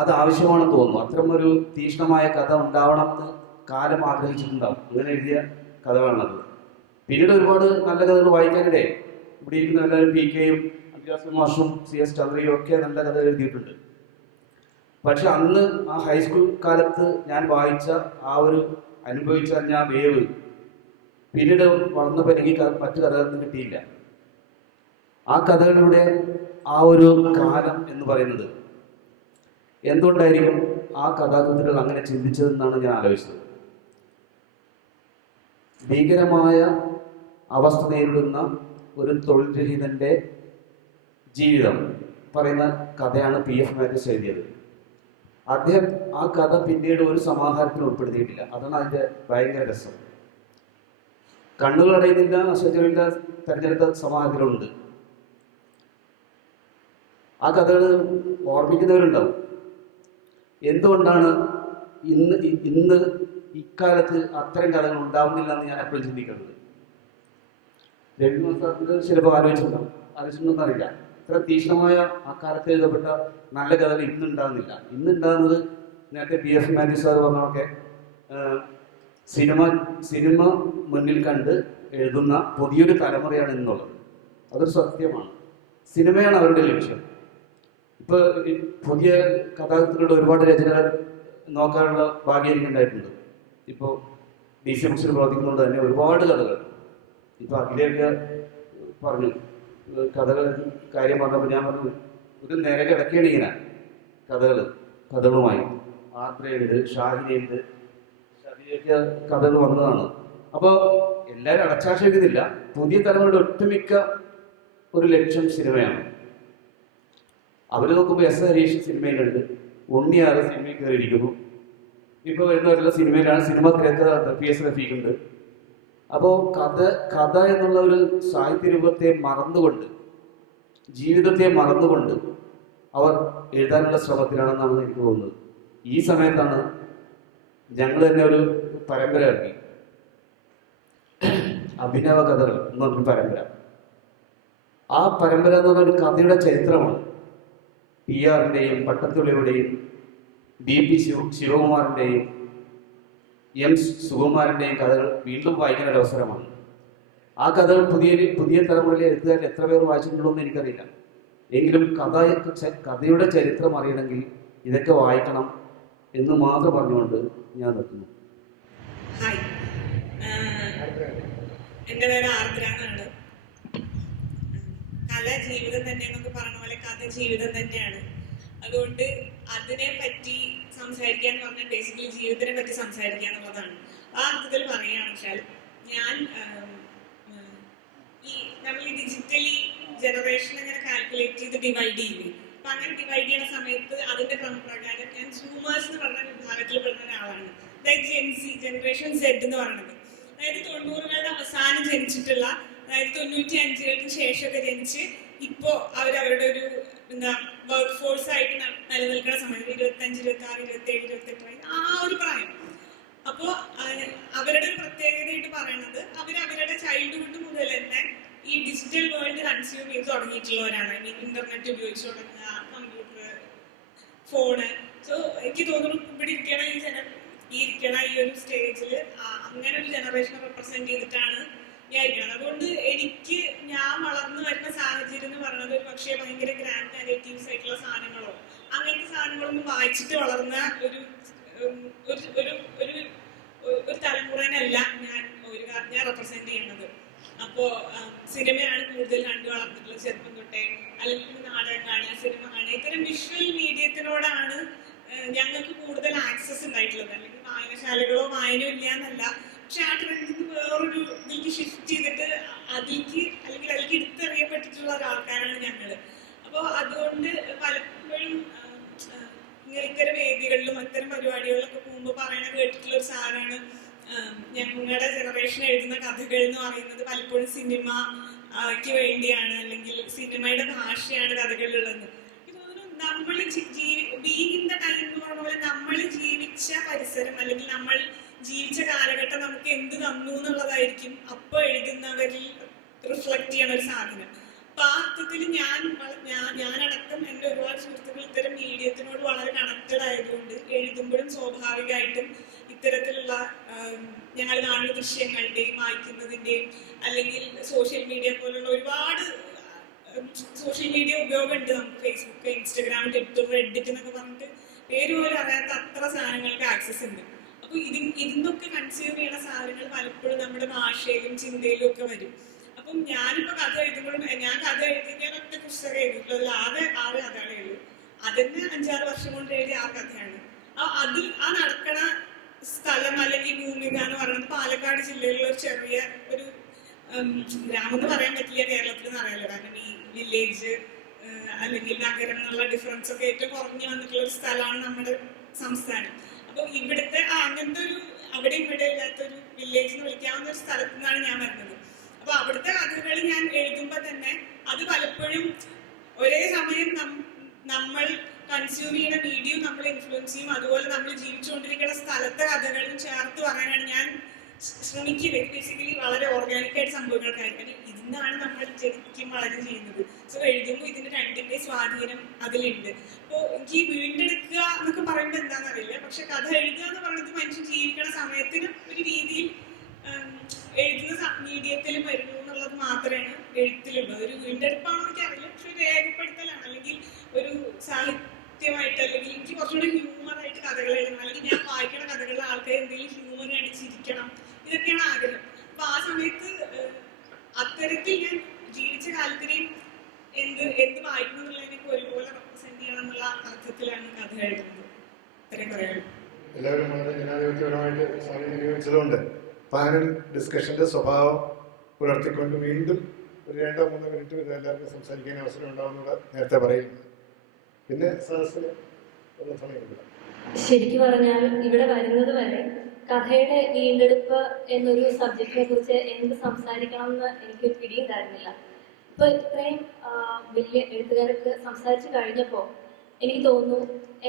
അത് ആവശ്യമാണെന്ന് തോന്നുന്നു. അത്തരം ഒരു തീക്ഷ്ണമായ കഥ ഉണ്ടാവണമെന്ന് കാലം ആഗ്രഹിച്ചിട്ടുണ്ടാവും. അങ്ങനെ എഴുതിയ കഥകളാണത്. പിന്നീട് ഒരുപാട് നല്ല കഥകൾ വായിക്കാനിടെ ഇവിടെ ഇരിക്കുന്ന എല്ലാവരും PK-യും അഭ്യാസ് മാഷും CS ചന്ദ്രയും ഒക്കെ നല്ല കഥ എഴുതിയിട്ടുണ്ട്. പക്ഷെ അന്ന് ആ ഹൈസ്കൂൾ കാലത്ത് ഞാൻ വായിച്ച അനുഭവിച്ച ആ വേവ് പിന്നീട് വളർന്നപ്പോൾ എനിക്ക് മറ്റു കഥകളൊന്നും കിട്ടിയില്ല. ആ കഥകളിലൂടെ ആ ഒരു കാലം എന്ന് പറയുന്നത് എന്തുകൊണ്ടായിരിക്കും ആ കഥാകൃത്തുക്കൾ അങ്ങനെ ചിന്തിച്ചതെന്നാണ് ഞാൻ ആലോചിച്ചത്. ഭീകരമായ അവസ്ഥ നേരിടുന്ന ഒരു തൊഴിൽ രഹിതൻ്റെ ജീവിതം പറയുന്ന കഥയാണ് PF മാത്യൂസ് എഴുതിയത്. അദ്ദേഹം ആ കഥ പിന്നീട് ഒരു സമാഹാരത്തിൽ ഉൾപ്പെടുത്തിയിട്ടില്ല. അതാണ് അതിൻ്റെ ഭയങ്കര രസം. കണ്ണുകൾ അടയുന്നില്ല അശോകന്റെ തെരഞ്ഞെടുത്ത സമാഹാരത്തിലുണ്ട്. ആ കഥകൾ ഓർമ്മിക്കുന്നവരുണ്ടാവും. എന്തുകൊണ്ടാണ് ഇന്ന് ഇക്കാലത്ത് അത്തരം കഥകൾ ഉണ്ടാവുന്നില്ല എന്ന് ഞാൻ എപ്പോഴും ചിന്തിക്കുന്നത്. രവീന്ദ്രനാഥ് സാറിന് ചിലപ്പോൾ ആലോചിച്ചിട്ടുണ്ടെന്ന് അറിയില്ല. ഇത്ര തീക്ഷ്ണമായ ആ കാലത്ത് എഴുതപ്പെട്ട നല്ല കഥകൾ ഇന്നുണ്ടാകുന്നില്ല. ഇന്നുണ്ടാകുന്നത് നേരത്തെ PF മാത്യൂസ് സാർ പറഞ്ഞൊക്കെ സിനിമ മുന്നിൽ കണ്ട് എഴുതുന്ന പുതിയൊരു തലമുറയാണ് എന്നുള്ളത്. അതൊരു സത്യമാണ്. സിനിമയാണ് അവരുടെ ലക്ഷ്യം. ഇപ്പോൾ പുതിയ കഥാകൃത്തുക്കളുടെ ഒരുപാട് രചനകൾ നോക്കാനുള്ള ഭാഗ്യം എനിക്കുണ്ടായിട്ടുണ്ട്. ഇപ്പോൾ DC ബുക്സിൽ പ്രവർത്തിക്കുന്നതുകൊണ്ട് തന്നെ ഒരുപാട് കഥകൾ. ഇപ്പോൾ അഖിലേക്ക് പറഞ്ഞു കഥകൾ കാര്യം പറഞ്ഞപ്പോൾ ഞാൻ പറഞ്ഞു ഒരു നേരെ കിടക്കുകയാണ് ഇങ്ങനെ കഥകളുമായി. ആത്രയുണ്ട്, ഷാഹിനിയുണ്ട്, ഷാഹിനിയൊക്കെ കഥകൾ വന്നതാണ്. അപ്പോൾ എല്ലാവരും അടച്ചാക്ഷേപിക്കുന്നില്ല. പുതിയ തലമുറയുടെ ഒട്ടുമിക്ക ഒരു ലക്ഷ്യം സിനിമയാണ്. അവർ നോക്കുമ്പോൾ S. ഹരീഷ് സിനിമയിലുണ്ട്, ഉണ്ണിയാറ് സിനിമയിൽ കയറിയിരിക്കുന്നു. ഇപ്പോൾ വരുന്നവരുള്ള സിനിമയിലാണ്. സിനിമ തിരക്കഥ PS റഫീഖുണ്ട്. അപ്പോൾ കഥ എന്നുള്ള ഒരു സാഹിത്യ രൂപത്തെ മറന്നുകൊണ്ട്, ജീവിതത്തെ മറന്നുകൊണ്ട് അവർ എഴുതാനുള്ള ശ്രമത്തിലാണെന്നാണ് എനിക്ക് തോന്നുന്നത്. ഈ സമയത്താണ് ഞങ്ങൾ തന്നെ ഒരു പരമ്പര ഇറങ്ങി, അഭിനവ കഥകൾ എന്ന് പറഞ്ഞൊരു പരമ്പര. ആ പരമ്പര എന്ന് പറഞ്ഞ ഒരു കഥയുടെ ചരിത്രമാണ്. PR-ൻ്റെയും പട്ടത്തുള്ളിയുടെയും BP ശിവകുമാറിൻ്റെയും M സുകുമാരൻ്റെയും കഥകൾ വീണ്ടും വായിക്കുന്ന ഒരു അവസരമാണ്. ആ കഥകൾ പുതിയ തലമുറയിലെ എഴുത്തുകാരിൽ എത്ര പേർ വായിച്ചിട്ടുണ്ടോ എന്ന് എനിക്കറിയില്ല. എങ്കിലും കഥയുടെ ചരിത്രം അറിയണമെങ്കിൽ ഇതൊക്കെ വായിക്കണം എന്ന് മാത്രം പറഞ്ഞുകൊണ്ട് ഞാൻ നിർത്തുന്നു. ഹായ്, എൻ്റെ പേര് ആർദ്ര എന്നാണ്. കല ജീവിതം തന്നെ എന്നൊക്കെ പറഞ്ഞ പോലെ കഥ ജീവിതം തന്നെയാണ്. അതുകൊണ്ട് അതിനെ പറ്റി സംസാരിക്കാൻ പറഞ്ഞാൽ ബേസിക്കലി ജീവിതത്തിനെ പറ്റി സംസാരിക്കുക എന്നുള്ളതാണ്. ആ അർത്ഥത്തിൽ പറയുകയാണെന്ന് വെച്ചാൽ ഞാൻ നമ്മൾ ഈ ഡിജിറ്റലി ജനറേഷൻ അങ്ങനെ കാൽക്കുലേറ്റ് ചെയ്ത് ഡിവൈഡ് ചെയ്യില്ലേ. അപ്പൊ അങ്ങനെ ഡിവൈഡ് ചെയ്യുന്ന സമയത്ത് അതിന്റെ ക്രമപ്രകാരം ഞാൻ സൂമേഴ്സ് എന്ന് പറഞ്ഞ വിഭാഗത്തിൽ പെടുന്ന ഒരാളാണ്. അതായത് ജെൻസി, ജനറേഷൻ സെഡ് എന്ന് പറയുന്നത്. അതായത് 90കളുടെ അവസാനം ജനിച്ചിട്ടുള്ള, അതായത് 95കൾക്ക് ശേഷമൊക്കെ ജനിച്ച് ഇപ്പോ അവരവരുടെ ഒരു വർക്ക് ഫോഴ്സ് ആയിട്ട് നിലനിൽക്കുന്ന സമയത്ത് 25, 26, 27, 28 ആ ഒരു പ്രായം. അപ്പോ അവരുടെ ഒരു പ്രത്യേകതയായിട്ട് പറയുന്നത് അവരവരുടെ ചൈൽഡ്ഹുഡ് മുതൽ തന്നെ ഈ ഡിജിറ്റൽ വേൾഡ് കൺസ്യൂം ചെയ്ത് തുടങ്ങിയിട്ടുള്ളവരാണ്. ഇന്റർനെറ്റ് ഉപയോഗിച്ച് തുടങ്ങുക, കമ്പ്യൂട്ടർ, ഫോണ്. സോ എനിക്ക് തോന്നുന്നു ഇവിടെ ഇരിക്കണ ഈ ഒരു സ്റ്റേജിൽ അങ്ങനെ ഒരു ജനറേഷനെ റെപ്രസെന്റ് ചെയ്തിട്ടാണ് ഞാൻ ഇരിക്കുന്നത്. അതുകൊണ്ട് എനിക്ക് ഞാൻ വളർന്നു വരുന്ന സാഹചര്യം എന്ന് പറയുന്നത് ഒരു പക്ഷേ ഭയങ്കര ഗ്രാൻഡ് നാരേറ്റീവ്സ് ആയിട്ടുള്ള സാധനങ്ങളോ അങ്ങനത്തെ സാധനങ്ങളൊന്നും വായിച്ചിട്ട് വളർന്ന ഒരു തലമുറനല്ല ഞാൻ റെപ്രസെന്റ് ചെയ്യുന്നത്. അപ്പോ സിനിമയാണ് കൂടുതൽ കണ്ടു വളർന്നിട്ടുള്ളത് ചെറുപ്പം തൊട്ടേ. അല്ലെങ്കിൽ നാടകം കാണുക, സിനിമ കാണുക, ഇത്തരം വിഷ്വൽ മീഡിയത്തിനോടാണ് ഞങ്ങൾക്ക് കൂടുതൽ ആക്സസ് ഉണ്ടായിട്ടുള്ളത്. അല്ലെങ്കിൽ വായനശാലകളോ വായനയോ ഇല്ല എന്നല്ല, പക്ഷെ ആ ട്രെൻഡിൽ നിന്ന് വേറൊരു ഇതിലേക്ക് ഷിഫ്റ്റ് ചെയ്തിട്ട് അതിലേക്ക് എടുത്തെറിയപ്പെട്ടിട്ടുള്ള ഒരാൾക്കാരാണ് ഞങ്ങള്. അപ്പോൾ അതുകൊണ്ട് പലപ്പോഴും ഇത്തരം വേദികളിലും അത്തരം പരിപാടികളിലൊക്കെ പോകുമ്പോൾ പറയണ കേട്ടിട്ടുള്ള ഒരു സാധനമാണ് ഞങ്ങളുടെ ജനറേഷൻ എഴുതുന്ന കഥകൾ എന്ന് പറയുന്നത് പലപ്പോഴും സിനിമയ്ക്ക് വേണ്ടിയാണ്, അല്ലെങ്കിൽ സിനിമയുടെ ഭാഷയാണ് കഥകളിലുള്ളത്. എനിക്ക് തോന്നുന്നു നമ്മൾ ബീയിങ് ഇൻ ദ ടൈം എന്ന് പറഞ്ഞ പോലെ നമ്മൾ ജീവിച്ച പരിസരം അല്ലെങ്കിൽ നമ്മൾ ജീവിച്ച കാലഘട്ടം നമുക്ക് എന്ത് തന്നു എന്നുള്ളതായിരിക്കും അപ്പോൾ എഴുതുന്നവരിൽ റിഫ്ലക്ട് ചെയ്യണ ഒരു സാധനം. അപ്പൊ ആ അർത്ഥത്തിൽ ഞാനടക്കം എൻ്റെ ഒരുപാട് സുഹൃത്തുക്കൾ ഇത്തരം മീഡിയത്തിനോട് വളരെ കണക്റ്റഡ് ആയതുകൊണ്ട് എഴുതുമ്പോഴും സ്വാഭാവികമായിട്ടും ഇത്തരത്തിലുള്ള ഞങ്ങൾ കാണുന്ന ദൃശ്യങ്ങളുടെയും വായിക്കുന്നതിൻ്റെയും അല്ലെങ്കിൽ സോഷ്യൽ മീഡിയ പോലുള്ള ഒരുപാട് സോഷ്യൽ മീഡിയ ഉപയോഗമുണ്ട്. നമുക്ക് ഫേസ്ബുക്ക്, ഇൻസ്റ്റഗ്രാം, ട്വിറ്റർ, റെഡിറ്റ് എന്നൊക്കെ പറഞ്ഞിട്ട് പേര് പോലും അറിയാത്ത അത്ര സാധനങ്ങൾക്ക് ആക്സസ് ഉണ്ട്. അപ്പൊ ഇതിന്നൊക്കെ കൺസ്യൂം ചെയ്യുന്ന സാധനങ്ങൾ പലപ്പോഴും നമ്മുടെ ഭാഷയിലും ചിന്തയിലും ഒക്കെ വരും. അപ്പം ഞാനിപ്പോ കഥ എഴുതുമ്പോഴും ഞാൻ കഥ എഴുതിക്കാൻ ഒറ്റ പുസ്തകം എഴുതിയിട്ടുള്ളൂ. അതിൽ 6 കഥകളെ ഉള്ളൂ. അതിന് 5-6 വർഷം കൊണ്ട് എഴുതിയ 6 കഥയാണ്. അതിൽ നടക്കണ സ്ഥലം അല്ലെങ്കിൽ ഭൂമിക എന്ന് പറയുന്നത് പാലക്കാട് ജില്ലയിലുള്ള ഒരു ചെറിയ ഒരു ഗ്രാമം എന്ന് പറയാൻ പറ്റില്ല, കേരളത്തിൽ നിന്ന് അറിയാലോ. കാരണം ഈ വില്ലേജ് അല്ലെങ്കിൽ നഗരം എന്നുള്ള ഡിഫറൻസ് ഒക്കെ ഏറ്റവും കുറഞ്ഞു വന്നിട്ടുള്ള ഒരു സ്ഥലമാണ് നമ്മുടെ സംസ്ഥാനം. അപ്പൊ ഇവിടുത്തെ അങ്ങനത്തെ ഒരു അവിടെ ഇവിടെ ഇല്ലാത്തൊരു വില്ലേജ് എന്ന് വിളിക്കാവുന്ന ഒരു സ്ഥലത്തു നിന്നാണ് ഞാൻ വരുന്നത്. അപ്പൊ അവിടുത്തെ കഥകൾ ഞാൻ എഴുതുമ്പോൾ തന്നെ അത് പലപ്പോഴും ഒരേ സമയം നമ്മൾ കൺസ്യൂം ചെയ്യുന്ന മീഡിയയും നമ്മൾ ഇൻഫ്ലുവൻസ് ചെയ്യും, അതുപോലെ നമ്മൾ ജീവിച്ചുകൊണ്ടിരിക്കുന്ന സ്ഥലത്തെ കഥകളും ചേർത്ത് പറയാനാണ് ഞാൻ ശ്രമിക്കുന്നത്. ബേസിക്കലി വളരെ ഓർഗാനിക്കായിട്ട് സംഭവങ്ങൾക്കായിരിക്കും. ഇതിന്നാണ് നമ്മൾ ശരിക്കും വളരെ ചെയ്യുന്നത്. സോ എഴുതുമ്പോൾ ഇതിന്റെ രണ്ടിന്റെ സ്വാധീനം അതിലുണ്ട്. അപ്പോൾ എനിക്ക് വീണ്ടെടുക്കുക എന്നൊക്കെ പറയുമ്പോൾ എന്താണെന്നറിയില്ല, പക്ഷെ കഥ എഴുതുക എന്ന് പറയുന്നത് മനുഷ്യൻ ജീവിക്കുന്ന സമയത്തിന് ഒരു രീതിയിൽ എഴുതുന്ന മീഡിയത്തിലും വരുന്നു എന്നുള്ളത് മാത്രമാണ് എഴുത്തിലുള്ളത്. ഒരു വീണ്ടെടുപ്പാണോ എനിക്കറിയില്ല, പക്ഷെ ഒരു രേഖപ്പെടുത്തലാണ്. അല്ലെങ്കിൽ ഒരു സാഹിത്യമായിട്ട് അല്ലെങ്കിൽ എനിക്ക് കുറച്ചുകൂടി ഹ്യൂമറായിട്ട് കഥകൾ എഴുതണം, അല്ലെങ്കിൽ ഞാൻ വായിക്കുന്ന കഥകളിൽ ആൾക്കാർ എന്തെങ്കിലും ഹ്യൂമർ അടിച്ചിരിക്കണം, ഇതൊക്കെയാണ് ആഗ്രഹം. അപ്പൊ ആ സമയത്ത് അത്തരത്തിൽ ഞാൻ ജീവിച്ച കാലത്തിനെയും എന്ത് വായിക്കുന്നു എന്നുള്ളതിനൊക്കെ ഒരുപോലെ റെപ്രസെന്റ് ചെയ്യണം എന്നുള്ള അർത്ഥത്തിലാണ് കഥ എഴുതുന്നത്. ഇത്രയും പറയാനുള്ളൂ. എല്ലാവരും വളരെ ജനാധിപത്യപരമായിട്ട് സമയം വിനിയോഗിച്ചതുകൊണ്ട് പാനൽ ഡിസ്കഷന്റെ സ്വഭാവം പുലർത്തിക്കൊണ്ട് വീണ്ടും ഒരു 2-3 മിനിറ്റ് ഇത് എല്ലാവർക്കും സംസാരിക്കാൻ അവസരം ഉണ്ടാവുന്നത് നേരത്തെ പറയുന്നു. പിന്നെ സദസ്സിന് ഉള്ള സമയമില്ല. ശരിക്കും പറഞ്ഞാൽ ഇവിടെ വരുന്നത് വരെ കഥയുടെ വീണ്ടെടുപ്പ് എന്നൊരു സബ്ജക്റ്റിനെ കുറിച്ച് എന്ത് സംസാരിക്കണം എന്ന് എനിക്ക് പിടിയുണ്ടായിരുന്നില്ല. ഇപ്പൊ ഇത്രയും വലിയ എഴുത്തുകാരൊക്കെ സംസാരിച്ചു കഴിഞ്ഞപ്പോൾ എനിക്ക് തോന്നുന്നു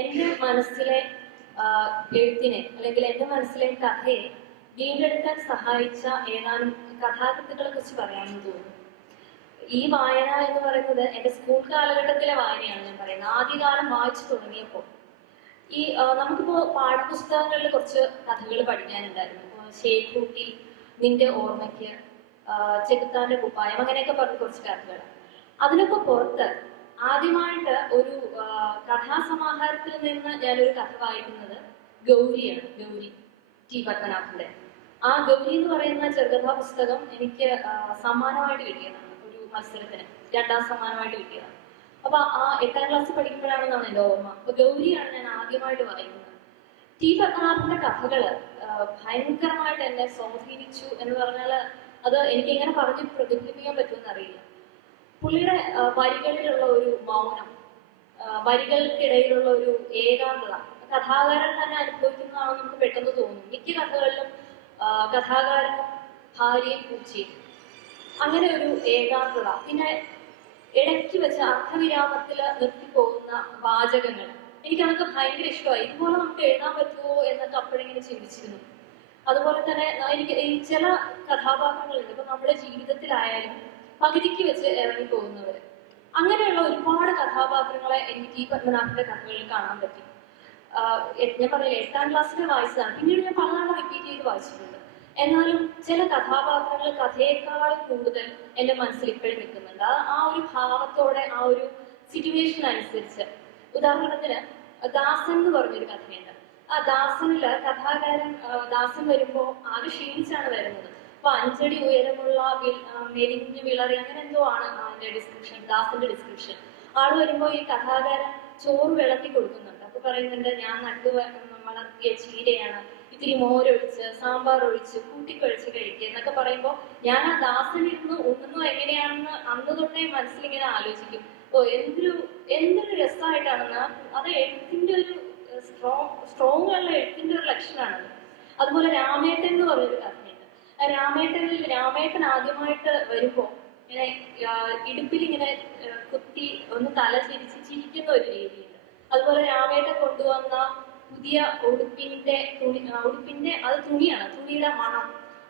എൻ്റെ മനസ്സിലെ എഴുത്തിനെ അല്ലെങ്കിൽ എൻ്റെ മനസ്സിലെ കഥയെ വീണ്ടെടുക്കാൻ സഹായിച്ച ഏതാനും കഥാകൃത്തുക്കളെ കുറിച്ച് പറയാമെന്ന് തോന്നുന്നു. ഈ വായന എന്ന് പറയുന്നത് എൻ്റെ സ്കൂൾ കാലഘട്ടത്തിലെ വായനയാണ് ഞാൻ പറയുന്നത്. ആദ്യകാലം വായിച്ചു തുടങ്ങിയപ്പോൾ ഈ നമുക്കിപ്പോൾ പാഠപുസ്തകങ്ങളിൽ കുറച്ച് കഥകൾ പഠിക്കാനുണ്ടായിരുന്നു. ശേഖൂട്ടി, നിന്റെ ഓർമ്മയ്ക്ക്, ചെകുത്താന്റെ കുപ്പായം, അങ്ങനെയൊക്കെ പറഞ്ഞ കുറച്ച് കഥകൾ. അതിനൊക്കെ പുറത്ത് ആദ്യമായിട്ട് ഒരു കഥാസമാഹാരത്തിൽ നിന്ന് ഞാനൊരു കഥ വായിക്കുന്നത് ഗൗരിയാണ്. ഗൗരി ടി പത്മനാഭന്റെ. ആ ഗൗരി എന്ന് പറയുന്ന ചെറുകഥാ പുസ്തകം എനിക്ക് സമ്മാനമായിട്ട് കിട്ടിയതാണ്. ഒരു മത്സരത്തിന് 2ാം സമ്മാനമായിട്ട് കിട്ടിയതാണ്. അപ്പൊ ആ 8ാം ക്ലാസ്സിൽ പഠിക്കുമ്പോഴാണെന്നാണ് എൻ്റെ ഓർമ്മ. അപ്പൊ ഗൗരിയാണ് ഞാൻ ആദ്യമായിട്ട് വായിക്കുന്നത്. ടി പത്മനാഭന്റെ കഥകള് ഭയങ്കരമായിട്ട് എന്നെ സ്വാധീനിച്ചു എന്ന് പറഞ്ഞാല് അത് എനിക്ക് എങ്ങനെ പറഞ്ഞ് പ്രതിഫലിപ്പിക്കാൻ പറ്റുമെന്ന് അറിയില്ല. പുള്ളിയുടെ വരികളിലുള്ള ഒരു മൗനം, വരികൾക്കിടയിലുള്ള ഒരു ഏകാന്തത കഥാകാരൻ തന്നെ അനുഭവിക്കുന്നതാണെന്ന് നമുക്ക് പെട്ടെന്ന് തോന്നും. മിക്ക കഥകളിലും കഥാകാരനും ഭാര്യയും പൂച്ചയും, അങ്ങനെ ഒരു ഏകാന്തത. പിന്നെ ഇടയ്ക്ക് വെച്ച് അർത്ഥവിരാമത്തിൽ നിർത്തിപ്പോകുന്ന വാചകങ്ങൾ, എനിക്കതൊക്കെ ഭയങ്കര ഇഷ്ടമായി. ഇതുപോലെ നമുക്ക് എഴുതാൻ പറ്റുമോ എന്നൊക്കെ അപ്പോഴിങ്ങനെ ചിന്തിച്ചിരുന്നു. അതുപോലെ തന്നെ എനിക്ക് ഈ ചില കഥാപാത്രങ്ങളുണ്ട്, ഇപ്പൊ നമ്മുടെ ജീവിതത്തിലായാലും പകുതിക്ക് വെച്ച് ഇറങ്ങിപ്പോകുന്നവർ, അങ്ങനെയുള്ള ഒരുപാട് കഥാപാത്രങ്ങളെ എനിക്ക് ടി പത്മനാഭന്റെ കഥകളിൽ കാണാൻ പറ്റി. ഞാൻ പറഞ്ഞില്ല 8ാം ക്ലാസ്സിൽ വായിച്ചതാണ്, പിന്നീട് ഞാൻ പലതവണ റിപ്പീറ്റ് ചെയ്ത് വായിച്ചിട്ടുണ്ട്. എന്നാലും ചില കഥാപാത്രങ്ങൾ കഥയേക്കാളും കൂടുതൽ എൻ്റെ മനസ്സിൽ ഇപ്പോഴും നിൽക്കുന്നുണ്ട്. ആ ഒരു ഭാവത്തോടെ, ആ ഒരു സിറ്റുവേഷൻ അനുസരിച്ച്. ഉദാഹരണത്തിന് ദാസൻ എന്ന് പറഞ്ഞൊരു കഥയുണ്ട്. ആ ദാസനില് കഥാകാരൻ ദാസൻ വരുമ്പോ ആകെ ക്ഷീണിച്ചാണ് വരുന്നത്. അപ്പൊ 5 അടി ഉയരമുള്ള മെലിഞ്ഞു വിളറി അങ്ങനെ എന്തോ ആണ് അതിന്റെ ഡിസ്ക്രിപ്ഷൻ, ദാസന്റെ ഡിസ്ക്രിപ്ഷൻ. ആള് വരുമ്പോ ഈ കഥാകാരൻ ചോറ് വിളക്കി കൊടുക്കുന്നുണ്ട്. അപ്പൊ പറയുന്നുണ്ട്, ഞാൻ നട്ടു വളർത്തിയ ചീരയാണ്, ഇത്തിരി മോരൊഴിച്ച് സാമ്പാർ ഒഴിച്ച് കൂട്ടിക്കൊഴിച്ച് കഴിക്കുക എന്നൊക്കെ പറയുമ്പോൾ ഞാൻ ആ ദാസനിരുന്ന് ഉണ്ണുന്നു എങ്ങനെയാണെന്ന് അന്ന് തൊട്ടേ മനസ്സിലിങ്ങനെ ആലോചിക്കും. ഓ എന്തൊരു രസമായിട്ടാണെന്ന്. അത് എഴുത്തിന്റെ ഒരു സ്ട്രോങ് ഉള്ള എഴുത്തിന്റെ ഒരു ലക്ഷണമാണത്. അതുപോലെ രാമേട്ടൻ എന്ന് പറഞ്ഞൊരു കഥയുണ്ട്. രാമേട്ടൻ ആദ്യമായിട്ട് വരുമ്പോ ഇങ്ങനെ ഇടുപ്പിൽ ഇങ്ങനെ കുത്തി ഒന്ന് തല ചിരിക്കുന്ന ഒരു രീതിയുണ്ട്. അതുപോലെ രാമേട്ടൻ കൊണ്ടുവന്ന പുതിയ ഉടുപ്പിന്റെ അത് തുണിയാണ്, തുണിയുടെ മണം,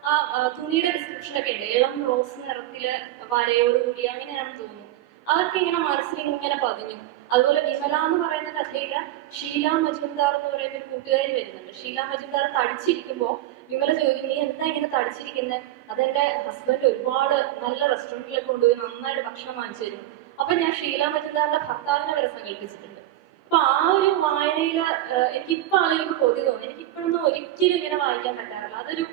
ആ തുണിയുടെ ഡിസ്ക്രിപ്ഷനൊക്കെ ഉണ്ട്. ഇളം റോസ് നിറത്തില് വരയോടുകൂടി അങ്ങനെയാണെന്ന് തോന്നുന്നു. അതൊക്കെ ഇങ്ങനെ മനസ്സിൽ ഇങ്ങനെ പതിഞ്ഞു. അതുപോലെ വിമല എന്ന് പറയുന്ന കഥയില് ഷീല മജുംദാർ എന്ന് പറയുന്ന ഒരു കൂട്ടുകാരി വരുന്നുണ്ട്. ഷീല മജുംദാർ തടിച്ചിരിക്കുമ്പോ വിമല ചോദിക്കും, നീ എന്താ ഇങ്ങനെ തടിച്ചിരിക്കുന്നത്? അതെന്റെ ഹസ്ബൻഡ് ഒരുപാട് നല്ല റെസ്റ്റോറൻറ്റിലൊക്കെ കൊണ്ടുപോയി നന്നായിട്ട് ഭക്ഷണം വാങ്ങിച്ചു തരും. അപ്പൊ ഞാൻ ഷീല മജുംദാറിന്റെ ഭർത്താവിനെ വരെ സങ്കല്പിച്ചിട്ടുണ്ട്. അപ്പൊ ആ ഒരു വായനയില് എനിക്കിപ്പോ ആണെങ്കിൽ കൊതി തോന്നി. എനിക്കിപ്പോഴൊന്നും ഒരിക്കലും ഇങ്ങനെ വായിക്കാൻ പറ്റാറില്ല. അതൊരു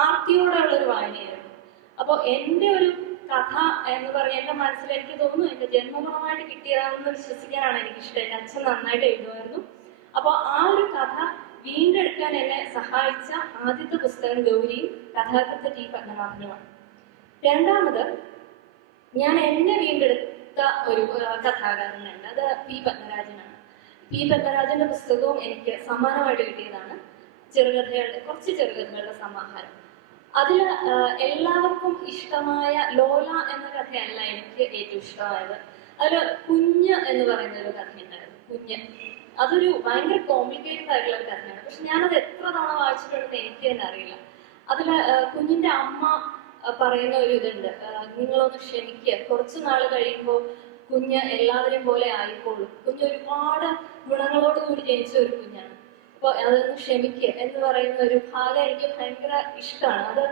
ആർത്തിയോടെയുള്ള ഒരു വായനയായിരുന്നു. അപ്പൊ എന്റെ ഒരു കഥ എന്ന് പറഞ്ഞ എന്റെ മനസ്സിൽ എനിക്ക് തോന്നുന്നു എന്റെ ജന്മഗുണമായിട്ട് കിട്ടിയതാണെന്ന് വിശ്വസിക്കാനാണ് എനിക്കിഷ്ടം. എന്റെ അച്ഛൻ നന്നായിട്ട് എഴുതുമായിരുന്നു. അപ്പൊ ആ ഒരു കഥ വീണ്ടെടുക്കാൻ എന്നെ സഹായിച്ച ആദ്യത്തെ പുസ്തകം ഗൗരിയും കഥാകൃത്ത് ടി പത്മനാഭനുമാണ്. രണ്ടാമത് ഞാൻ എന്നെ വീണ്ടെടുത്ത ഒരു കഥാകാരനുണ്ട്, അത് പി പത്മരാജനാണ്. പി പത്മരാജന്റെ പുസ്തകവും എനിക്ക് സമ്മാനമായിട്ട് കിട്ടിയതാണ്. കുറച്ച് ചെറുകഥകളുടെ സമാഹാരം. അതില് എല്ലാവർക്കും ഇഷ്ടമായ ലോല എന്ന കഥയല്ല എനിക്ക് ഏറ്റവും ഇഷ്ടമായത്. അതില് കുഞ്ഞ് എന്ന് പറയുന്ന ഒരു കഥയുണ്ടായിരുന്നു. കുഞ്ഞ് അതൊരു ഭയങ്കര കോംപ്ലിക്കേറ്റഡ് ആയിട്ടുള്ള ഒരു കഥയാണ്. പക്ഷെ ഞാനത് എത്ര തവണ വായിച്ചിട്ടുണ്ടെന്ന് എനിക്ക് തന്നെ അറിയില്ല. അതില് കുഞ്ഞിന്റെ അമ്മ പറയുന്ന ഒരു ഇതുണ്ട്, നിങ്ങളൊന്ന് ക്ഷമിക്കുക, കുറച്ചു നാൾ കഴിയുമ്പോൾ കുഞ്ഞ് എല്ലാവരെയും പോലെ ആയിക്കോളും. കുഞ്ഞ് ഒരുപാട് ഗുണങ്ങളോട് കൂടി ജനിച്ച ഒരു കുഞ്ഞാണ്. അപ്പൊ അതൊന്ന് ക്ഷമിക്കുക എന്ന് പറയുന്ന ഒരു ഭാഗം എനിക്ക് ഭയങ്കര ഇഷ്ടമാണ്. അത്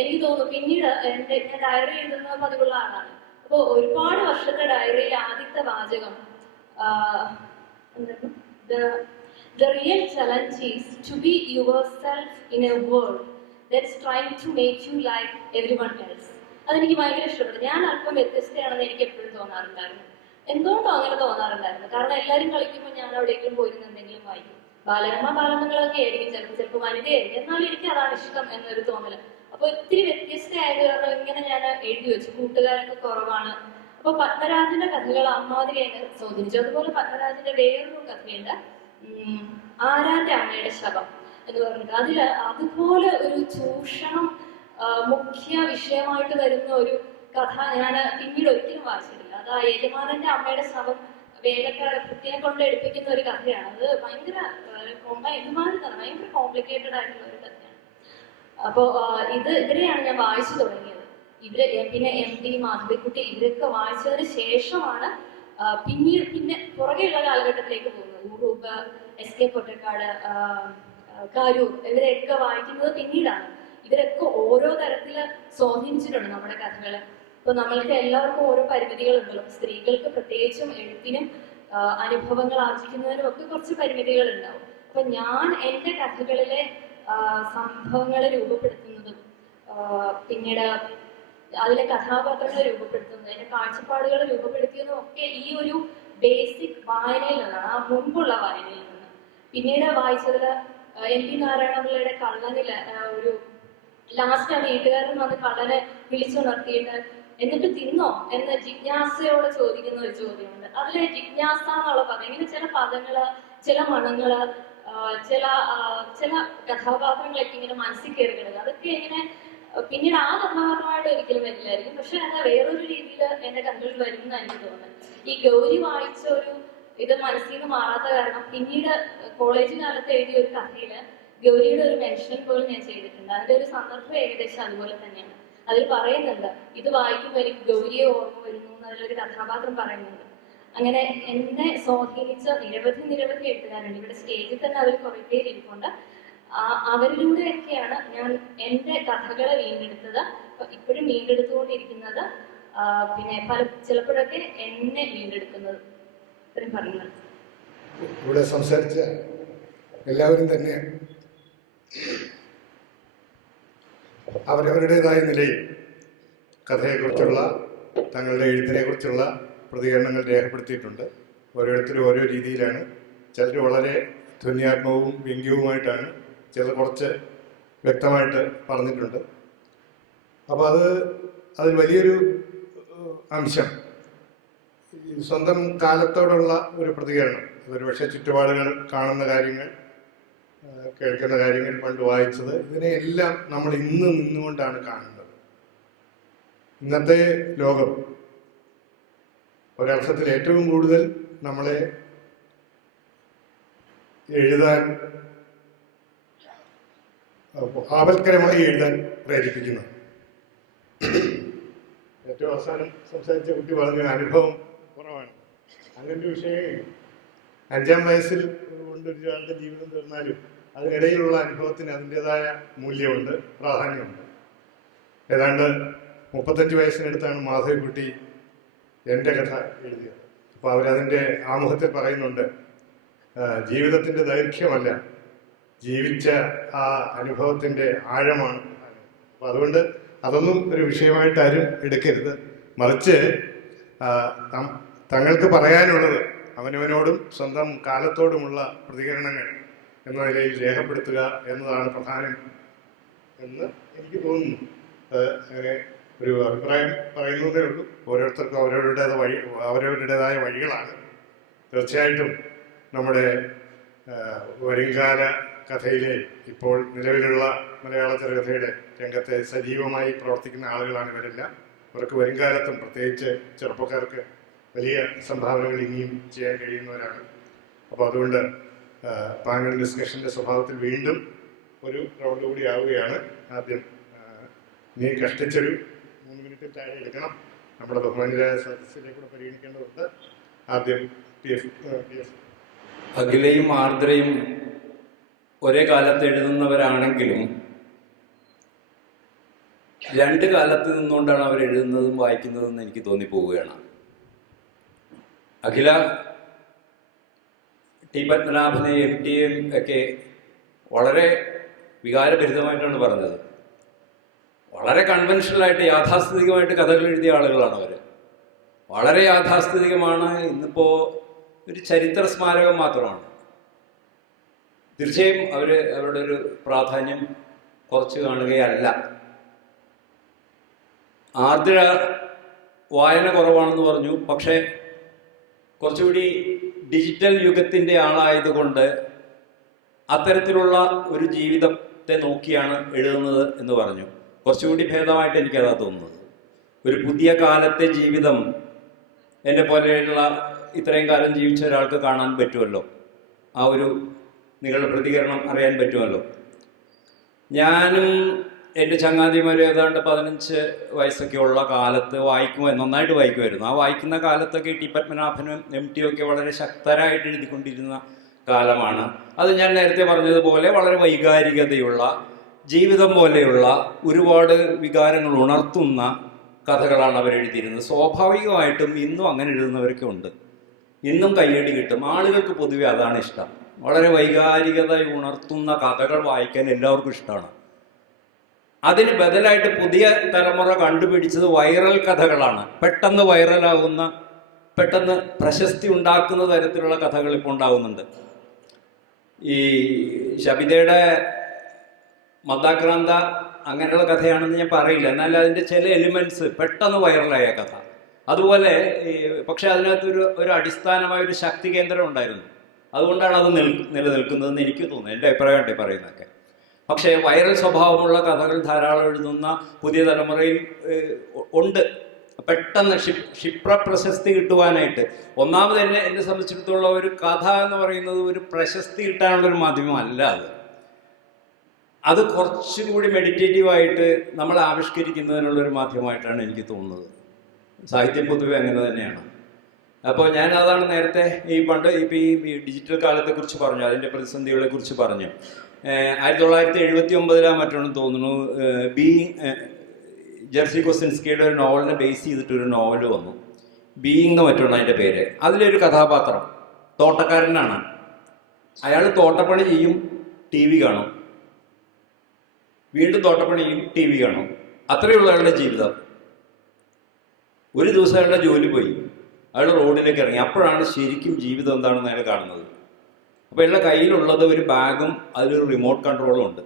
എനിക്ക് തോന്നുന്നു പിന്നീട് ഞാൻ ഡയറി എഴുതുന്ന പതിവുള്ള ആളാണ്. അപ്പോൾ ഒരുപാട് വർഷത്തെ ഡയറിയിലെ ആദ്യത്തെ വാചകം, the real challenge is to be yourself in a world that's trying to make you like everyone else. അതെനിക്ക് ഭയങ്കര ഇഷ്ടപ്പെട്ടു. ഞാൻ അല്പം വ്യത്യസ്തയാണെന്ന് എനിക്ക് എപ്പോഴും തോന്നാറുണ്ടായിരുന്നു. എന്തുകൊണ്ടോ അങ്ങനെ തോന്നാറുണ്ടായിരുന്നു. കാരണം എല്ലാവരും കളിക്കുമ്പോൾ ഞാൻ എവിടെയെങ്കിലും പോയിരുന്ന എന്തെങ്കിലും വായിക്കും. ബാലരമകളൊക്കെ ആയിരിക്കും, ചിലപ്പോൾ വനിതയായിരിക്കും, എന്നാലും എനിക്ക് അതാണ് ഇഷ്ടം എന്നൊരു തോന്നല്. അപ്പൊ ഒത്തിരി വ്യത്യസ്തമായത് കാരണം ഇങ്ങനെ ഞാൻ എഴുതി വെച്ചു. കൂട്ടുകാരൊക്കെ കുറവാണ്. അപ്പൊ പത്മരാജന്റെ കഥകൾ അമ്മാതിരി എന്നെ സ്വാധീനിച്ചു. അതുപോലെ പത്മരാജന്റെ വേറൊരു കഥയുണ്ട്, ആരാന്റെ അമ്മയുടെ ശവം എന്ന് പറഞ്ഞിട്ട്. അതില് അതുപോലെ ഒരു ചൂഷണം മുഖ്യ വിഷയമായിട്ട് വരുന്ന ഒരു കഥ ഞാൻ പിന്നീട് ഒരിക്കലും വായിച്ചിട്ടില്ല. അത് ആ യജമാനന്റെ അമ്മയുടെ ശവം വേലക്കാരെ കൃത്യനെ കൊണ്ട് എടുപ്പിക്കുന്ന ഒരു കഥയാണ്. അത് ഭയങ്കര ഭയങ്കര കോംപ്ലിക്കേറ്റഡ് ആയിട്ടുള്ള ഒരു കഥയാണ്. അപ്പോ ഇതിനെയാണ് ഞാൻ വായിച്ചു തുടങ്ങിയത്. പിന്നെ MT മാധവിക്കുട്ടി ഇവരൊക്കെ വായിച്ചതിന് ശേഷമാണ് പിന്നെ പുറകെയുള്ള കാലഘട്ടത്തിലേക്ക് പോകുന്നത്. ഉറൂബ്, SK പൊറ്റക്കാട്, കാരൂർ ഇവരെയൊക്കെ വായിക്കുന്നത് പിന്നീടാണ്. ഇവരൊക്കെ ഓരോ തരത്തില് സ്വാധീനിച്ചിട്ടുണ്ട് നമ്മുടെ കഥകളെ. ഇപ്പൊ നമ്മൾക്ക് എല്ലാവർക്കും ഓരോ പരിമിതികളുണ്ടല്ലോ. സ്ത്രീകൾക്ക് പ്രത്യേകിച്ചും എഴുത്തിനും അനുഭവങ്ങൾ ആർജിക്കുന്നതിനും ഒക്കെ കുറച്ച് പരിമിതികൾ ഉണ്ടാവും. അപ്പൊ ഞാൻ എൻ്റെ കഥകളിലെ സംഭവങ്ങളെ രൂപപ്പെടുത്തുന്നതും പിന്നീട് അതിലെ കഥാപാത്രങ്ങളെ രൂപപ്പെടുത്തുന്നതും എൻ്റെ കാഴ്ചപ്പാടുകളെ രൂപപ്പെടുത്തിയതും ഒക്കെ ഈ ഒരു ബേസിക് വായനയിൽ നിന്നാണ്, ആ മുൻപുള്ള വായനയിൽ നിന്ന്. പിന്നീട് വായിച്ചതിൽ NT നാരായണപിള്ളയുടെ കള്ളനില് ഒരു ലാസ്റ്റ് ആ വീട്ടുകാരൻ വന്ന് കള്ളനെ വിളിച്ചുണർത്തിയിട്ട് എന്നിട്ട് തിന്നോ എന്ന് ജിജ്ഞാസയോടെ ചോദിക്കുന്ന ഒരു ചോദ്യമുണ്ട്. അതിലെ ജിജ്ഞാസ എന്നുള്ള പദം, ഇങ്ങനെ ചില പദങ്ങള്, ചില മണങ്ങള്, ചില കഥാപാത്രങ്ങളൊക്കെ ഇങ്ങനെ മനസ്സിൽ കയറി കിടക്കുക. അതൊക്കെ ഇങ്ങനെ പിന്നീട് ആ കഥാപാത്രമായിട്ട് ഒരിക്കലും വരില്ലായിരിക്കും, പക്ഷെ അത് വേറൊരു രീതിയിൽ എന്റെ കഥകളിൽ വരുന്ന എനിക്ക് തോന്നുന്നത്. ഈ ഗൗരി വായിച്ച ഒരു ഇത് മനസ്സിൽ നിന്ന് മാറാത്ത കാരണം പിന്നീട് കോളേജ് കാലത്ത് എഴുതിയ ഒരു കഥയില് ഗൗരിയുടെ ഒരു മെൻഷൻ പോലും ഞാൻ ചെയ്തിട്ടുണ്ട്. അതിന്റെ ഒരു സന്ദർഭം ഏകദേശം അതുപോലെ തന്നെയാണ്. അതിൽ പറയുന്നുണ്ട്, ഇത് വായിക്കുമ്പോൾ എനിക്ക് ഗൗരിയെ ഓർമ്മ വരുന്നു എന്ന് അതിലൊരു കഥാപാത്രം പറയുന്നുണ്ട്. അങ്ങനെ എന്നെ സ്വാധീനിച്ച നിരവധി എഴുത്തുകാരുണ്ട്. ഇവിടെ സ്റ്റേജിൽ തന്നെ അവർ കുറെ പേര് ഇരിപ്പുണ്ട്. അവരിലൂടെയൊക്കെയാണ് ഞാൻ എൻ്റെ കഥകളെ വീണ്ടെടുത്തത്, ഇപ്പോഴും വീണ്ടെടുത്തുകൊണ്ടിരിക്കുന്നത്, പിന്നെ ചിലപ്പോഴൊക്കെ എന്നെ വീണ്ടെടുക്കുന്നത്. ഇത്രയും പറയുന്നത്. ഇവിടെ സംസാരിച്ച എല്ലാവരും തന്നെ അവരവരുടേതായ നിലയിൽ കഥയെക്കുറിച്ചുള്ള തങ്ങളുടെ എഴുത്തിനെക്കുറിച്ചുള്ള പ്രതികരണങ്ങൾ രേഖപ്പെടുത്തിയിട്ടുണ്ട്. ഓരോരുത്തരും ഓരോ രീതിയിലാണ്. ചിലർ വളരെ ധ്വന്യാത്മകവും വ്യംഗ്യവുമായിട്ടാണ്, ചിലർ കുറച്ച് വ്യക്തമായിട്ട് പറഞ്ഞിട്ടുണ്ട്. അപ്പോൾ അതിൽ വലിയൊരു അംശം സ്വന്തം കാലത്തോടുള്ള ഒരു പ്രതികരണം. അതൊരു പക്ഷേ ചുറ്റുപാടുകൾ, കാണുന്ന കാര്യങ്ങൾ, കേൾക്കുന്ന കാര്യങ്ങൾ, പണ്ട് വായിച്ചത്, ഇതിനെയെല്ലാം നമ്മൾ ഇന്ന് നിന്നുകൊണ്ടാണ് കാണുന്നത്. ഇന്നത്തെ ലോകം ഒരർത്ഥത്തിൽ ഏറ്റവും കൂടുതൽ നമ്മളെ എഴുതാൻ, ആപൽക്കരമായി എഴുതാൻ പ്രേരിപ്പിക്കുന്നു. ഏറ്റവും അവസാനം സംസാരിച്ച കുട്ടി പറഞ്ഞ അനുഭവം കുറവാണ്. അങ്ങനൊരു വിഷയം 5-ാം വയസ്സിൽ കൊണ്ടൊരാളുടെ ജീവിതം തീർന്നാലും അതിനിടയിലുള്ള അനുഭവത്തിന് അതിൻ്റെതായ മൂല്യമുണ്ട്, പ്രാധാന്യമുണ്ട്. ഏതാണ്ട് 35 വയസ്സിനടുത്താണ് മാധവിക്കുട്ടി എൻ്റെ കഥ എഴുതിയത്. അപ്പോൾ അവരതിൻ്റെ ആമുഖത്തിൽ പറയുന്നുണ്ട്, ജീവിതത്തിൻ്റെ ദൈർഘ്യമല്ല, ജീവിച്ച ആ അനുഭവത്തിൻ്റെ ആഴമാണ്. അപ്പോൾ അതുകൊണ്ട് അതൊന്നും ഒരു വിഷയമായിട്ട് ആരും എടുക്കരുത്. മറിച്ച് തങ്ങൾക്ക് പറയാനുള്ളത് അവനവനോടും സ്വന്തം കാലത്തോടുമുള്ള പ്രതികരണങ്ങൾ എന്ന നിലയിൽ രേഖപ്പെടുത്തുക എന്നതാണ് പ്രധാനം എന്ന് എനിക്ക് തോന്നുന്നു. അങ്ങനെ ഒരു അഭിപ്രായം പറയുന്നതേ ഉള്ളൂ. ഓരോരുത്തർക്കും അവരവരുടേതായ വഴികളാണ്. തീർച്ചയായിട്ടും നമ്മുടെ വരുംകാല കഥയിലെ, ഇപ്പോൾ നിലവിലുള്ള മലയാള ചെറുകഥയുടെ രംഗത്തെ സജീവമായി പ്രവർത്തിക്കുന്ന ആളുകളാണ് ഇവരെല്ലാം. അവർക്ക് വരുംകാലത്തും പ്രത്യേകിച്ച് ചെറുപ്പക്കാർക്ക് വലിയ സംഭാവനകൾ ഇനിയും ചെയ്യാൻ കഴിയുന്നവരാണ്. അപ്പോൾ അതുകൊണ്ട് പാനൽ ഡിസ്കഷൻ്റെ സ്വഭാവത്തിൽ വീണ്ടും ഒരു റൗണ്ട് കൂടി ആവുകയാണ്. ആദ്യം നീ കഷ്ടിച്ചൊരു 3 മിനിറ്റിൽ താഴെ എടുക്കണം. നമ്മുടെ ബഹുമാനിയായ സദസ്സിലേക്കൂടെ പരിഗണിക്കേണ്ടതുണ്ട്. ആദ്യം PF. അഖിലയും ആർദ്രയും ഒരേ കാലത്ത് എഴുതുന്നവരാണെങ്കിലും 2 കാലത്ത് നിന്നുകൊണ്ടാണ് അവർ എഴുതുന്നതും വായിക്കുന്നതെന്ന് എനിക്ക് തോന്നിപ്പോവുകയാണ്. അഖില ടി പത്മനാഭനെ, MT ഒക്കെ വളരെ വികാരഭരിതമായിട്ടാണ് പറഞ്ഞത്. വളരെ കൺവെൻഷനലായിട്ട്, യാഥാസ്ഥിതികമായിട്ട് കഥകൾ എഴുതിയ ആളുകളാണ് അവർ. വളരെ യാഥാസ്ഥിതികമാണ്. ഇന്നിപ്പോൾ ഒരു ചരിത്ര സ്മാരകം മാത്രമാണ്. തീർച്ചയായും അവരുടെ ഒരു പ്രാധാന്യം കുറച്ച് കാണുകയല്ല. ആർദ്ര വായന കുറവാണെന്ന് പറഞ്ഞു. പക്ഷേ കുറച്ചുകൂടി ഡിജിറ്റൽ യുഗത്തിൻ്റെ ആളായതുകൊണ്ട് അത്തരത്തിലുള്ള ഒരു ജീവിതത്തെ നോക്കിയാണ് എഴുതുന്നത് എന്ന് പറഞ്ഞു. കുറച്ചുകൂടി ഭേദമായിട്ട് എനിക്കതാ തോന്നുന്നത്. ഒരു പുതിയ കാലത്തെ ജീവിതം എന്നെ പോലെയുള്ള ഇത്രയും കാലം ജീവിച്ച ഒരാൾക്ക് കാണാൻ പറ്റുമല്ലോ. ആ ഒരു നിങ്ങളുടെ പ്രതികരണം അറിയാൻ പറ്റുമല്ലോ. ഞാനും എൻ്റെ ചങ്ങാതിമാർ ഏതാണ്ട് 15 വയസ്സൊക്കെ ഉള്ള കാലത്ത് നന്നായിട്ട് വായിക്കുമായിരുന്നു. ആ വായിക്കുന്ന കാലത്തൊക്കെ ടി പത്മനാഭനും MT ഒക്കെ വളരെ ശക്തരായിട്ട് എഴുതിക്കൊണ്ടിരുന്ന കാലമാണ് അത്. ഞാൻ നേരത്തെ പറഞ്ഞതുപോലെ വളരെ വൈകാരികതയുള്ള, ജീവിതം പോലെയുള്ള ഒരുപാട് വികാരങ്ങൾ ഉണർത്തുന്ന കഥകളാണ് അവർ എഴുതിയിരുന്നത്. സ്വാഭാവികമായിട്ടും ഇന്നും അങ്ങനെ എഴുതുന്നവരൊക്കെ ഉണ്ട്. ഇന്നും കയ്യടി കിട്ടും. ആളുകൾക്ക് പൊതുവെ അതാണ് ഇഷ്ടം. വളരെ വൈകാരികത ഉണർത്തുന്ന കഥകൾ വായിക്കാൻ എല്ലാവർക്കും ഇഷ്ടമാണ്. അതിന് ബദലായിട്ട് പുതിയ തലമുറ കണ്ടുപിടിച്ചത് വൈറൽ കഥകളാണ്. പെട്ടെന്ന് വൈറലാകുന്ന, പെട്ടെന്ന് പ്രശസ്തി ഉണ്ടാക്കുന്ന തരത്തിലുള്ള കഥകൾ ഇപ്പോൾ ഉണ്ടാകുന്നുണ്ട്. ഈ ശബിതയുടെ മന്ദാക്രാന്ത അങ്ങനെയുള്ള കഥയാണെന്ന് ഞാൻ പറയില്ല, എന്നാൽ അതിൻ്റെ ചില എലിമെന്റ്സ് പെട്ടെന്ന് വൈറലായ കഥ. അതുപോലെ പക്ഷെ അതിനകത്തൊരു അടിസ്ഥാനമായ ഒരു ശക്തി കേന്ദ്രം ഉണ്ടായിരുന്നു. അതുകൊണ്ടാണ് അത് നിലനിൽക്കുന്നതെന്ന് എനിക്ക് തോന്നുന്നു. എൻ്റെ അഭിപ്രായമുണ്ട് പറയുന്നതൊക്കെ. പക്ഷേ വൈറൽ സ്വഭാവമുള്ള കഥകൾ ധാരാളം എഴുതുന്ന പുതിയ തലമുറയിൽ ഉണ്ട്. പെട്ടെന്ന് ക്ഷിപ്ര പ്രശസ്തി കിട്ടുവാനായിട്ട്. ഒന്നാമത് എന്നെ സംബന്ധിച്ചിടത്തോളം ഒരു കഥ എന്ന് പറയുന്നത് ഒരു പ്രശസ്തി കിട്ടാനുള്ളൊരു മാധ്യമമല്ല. അത് കുറച്ചും കൂടി മെഡിറ്റേറ്റീവായിട്ട് നമ്മൾ ആവിഷ്കരിക്കുന്നതിനുള്ളൊരു മാധ്യമമായിട്ടാണ് എനിക്ക് തോന്നുന്നത്. സാഹിത്യം പൊതുവെ അങ്ങനെ തന്നെയാണ്. അപ്പോൾ ഞാൻ അതാണ് നേരത്തെ പണ്ട് ഇപ്പോൾ ഈ ഡിജിറ്റൽ കാലത്തെക്കുറിച്ച് പറഞ്ഞു, അതിൻ്റെ പ്രതിസന്ധികളെ കുറിച്ച് പറഞ്ഞു. 1979 മറ്റാണെന്ന് തോന്നുന്നു ജെർസി കൊസിൻസ്കിയുടെ ഒരു നോവലിനെ ബേസ് ചെയ്തിട്ടൊരു നോവൽ വന്നു. ബീയിങ് എന്ന് മറ്റാണ് അതിൻ്റെ പേര്. അതിലൊരു കഥാപാത്രം തോട്ടക്കാരനാണ്. അയാൾ തോട്ടപ്പണി ചെയ്യും, TV കാണും, വീണ്ടും തോട്ടപ്പണി ചെയ്യും, TV കാണും. അത്രയുള്ള അയാളുടെ ജീവിതം. ഒരു ദിവസം അയാളുടെ ജോലി പോയി, അയാൾ റോഡിലേക്ക് ഇറങ്ങി. അപ്പോഴാണ് ശരിക്കും ജീവിതം എന്താണെന്ന് അയാൾ കാണുന്നത്. അപ്പോൾ അയാളുടെ കയ്യിലുള്ളത് ഒരു ബാഗും അതിലൊരു റിമോട്ട് കൺട്രോളും ഉണ്ട്.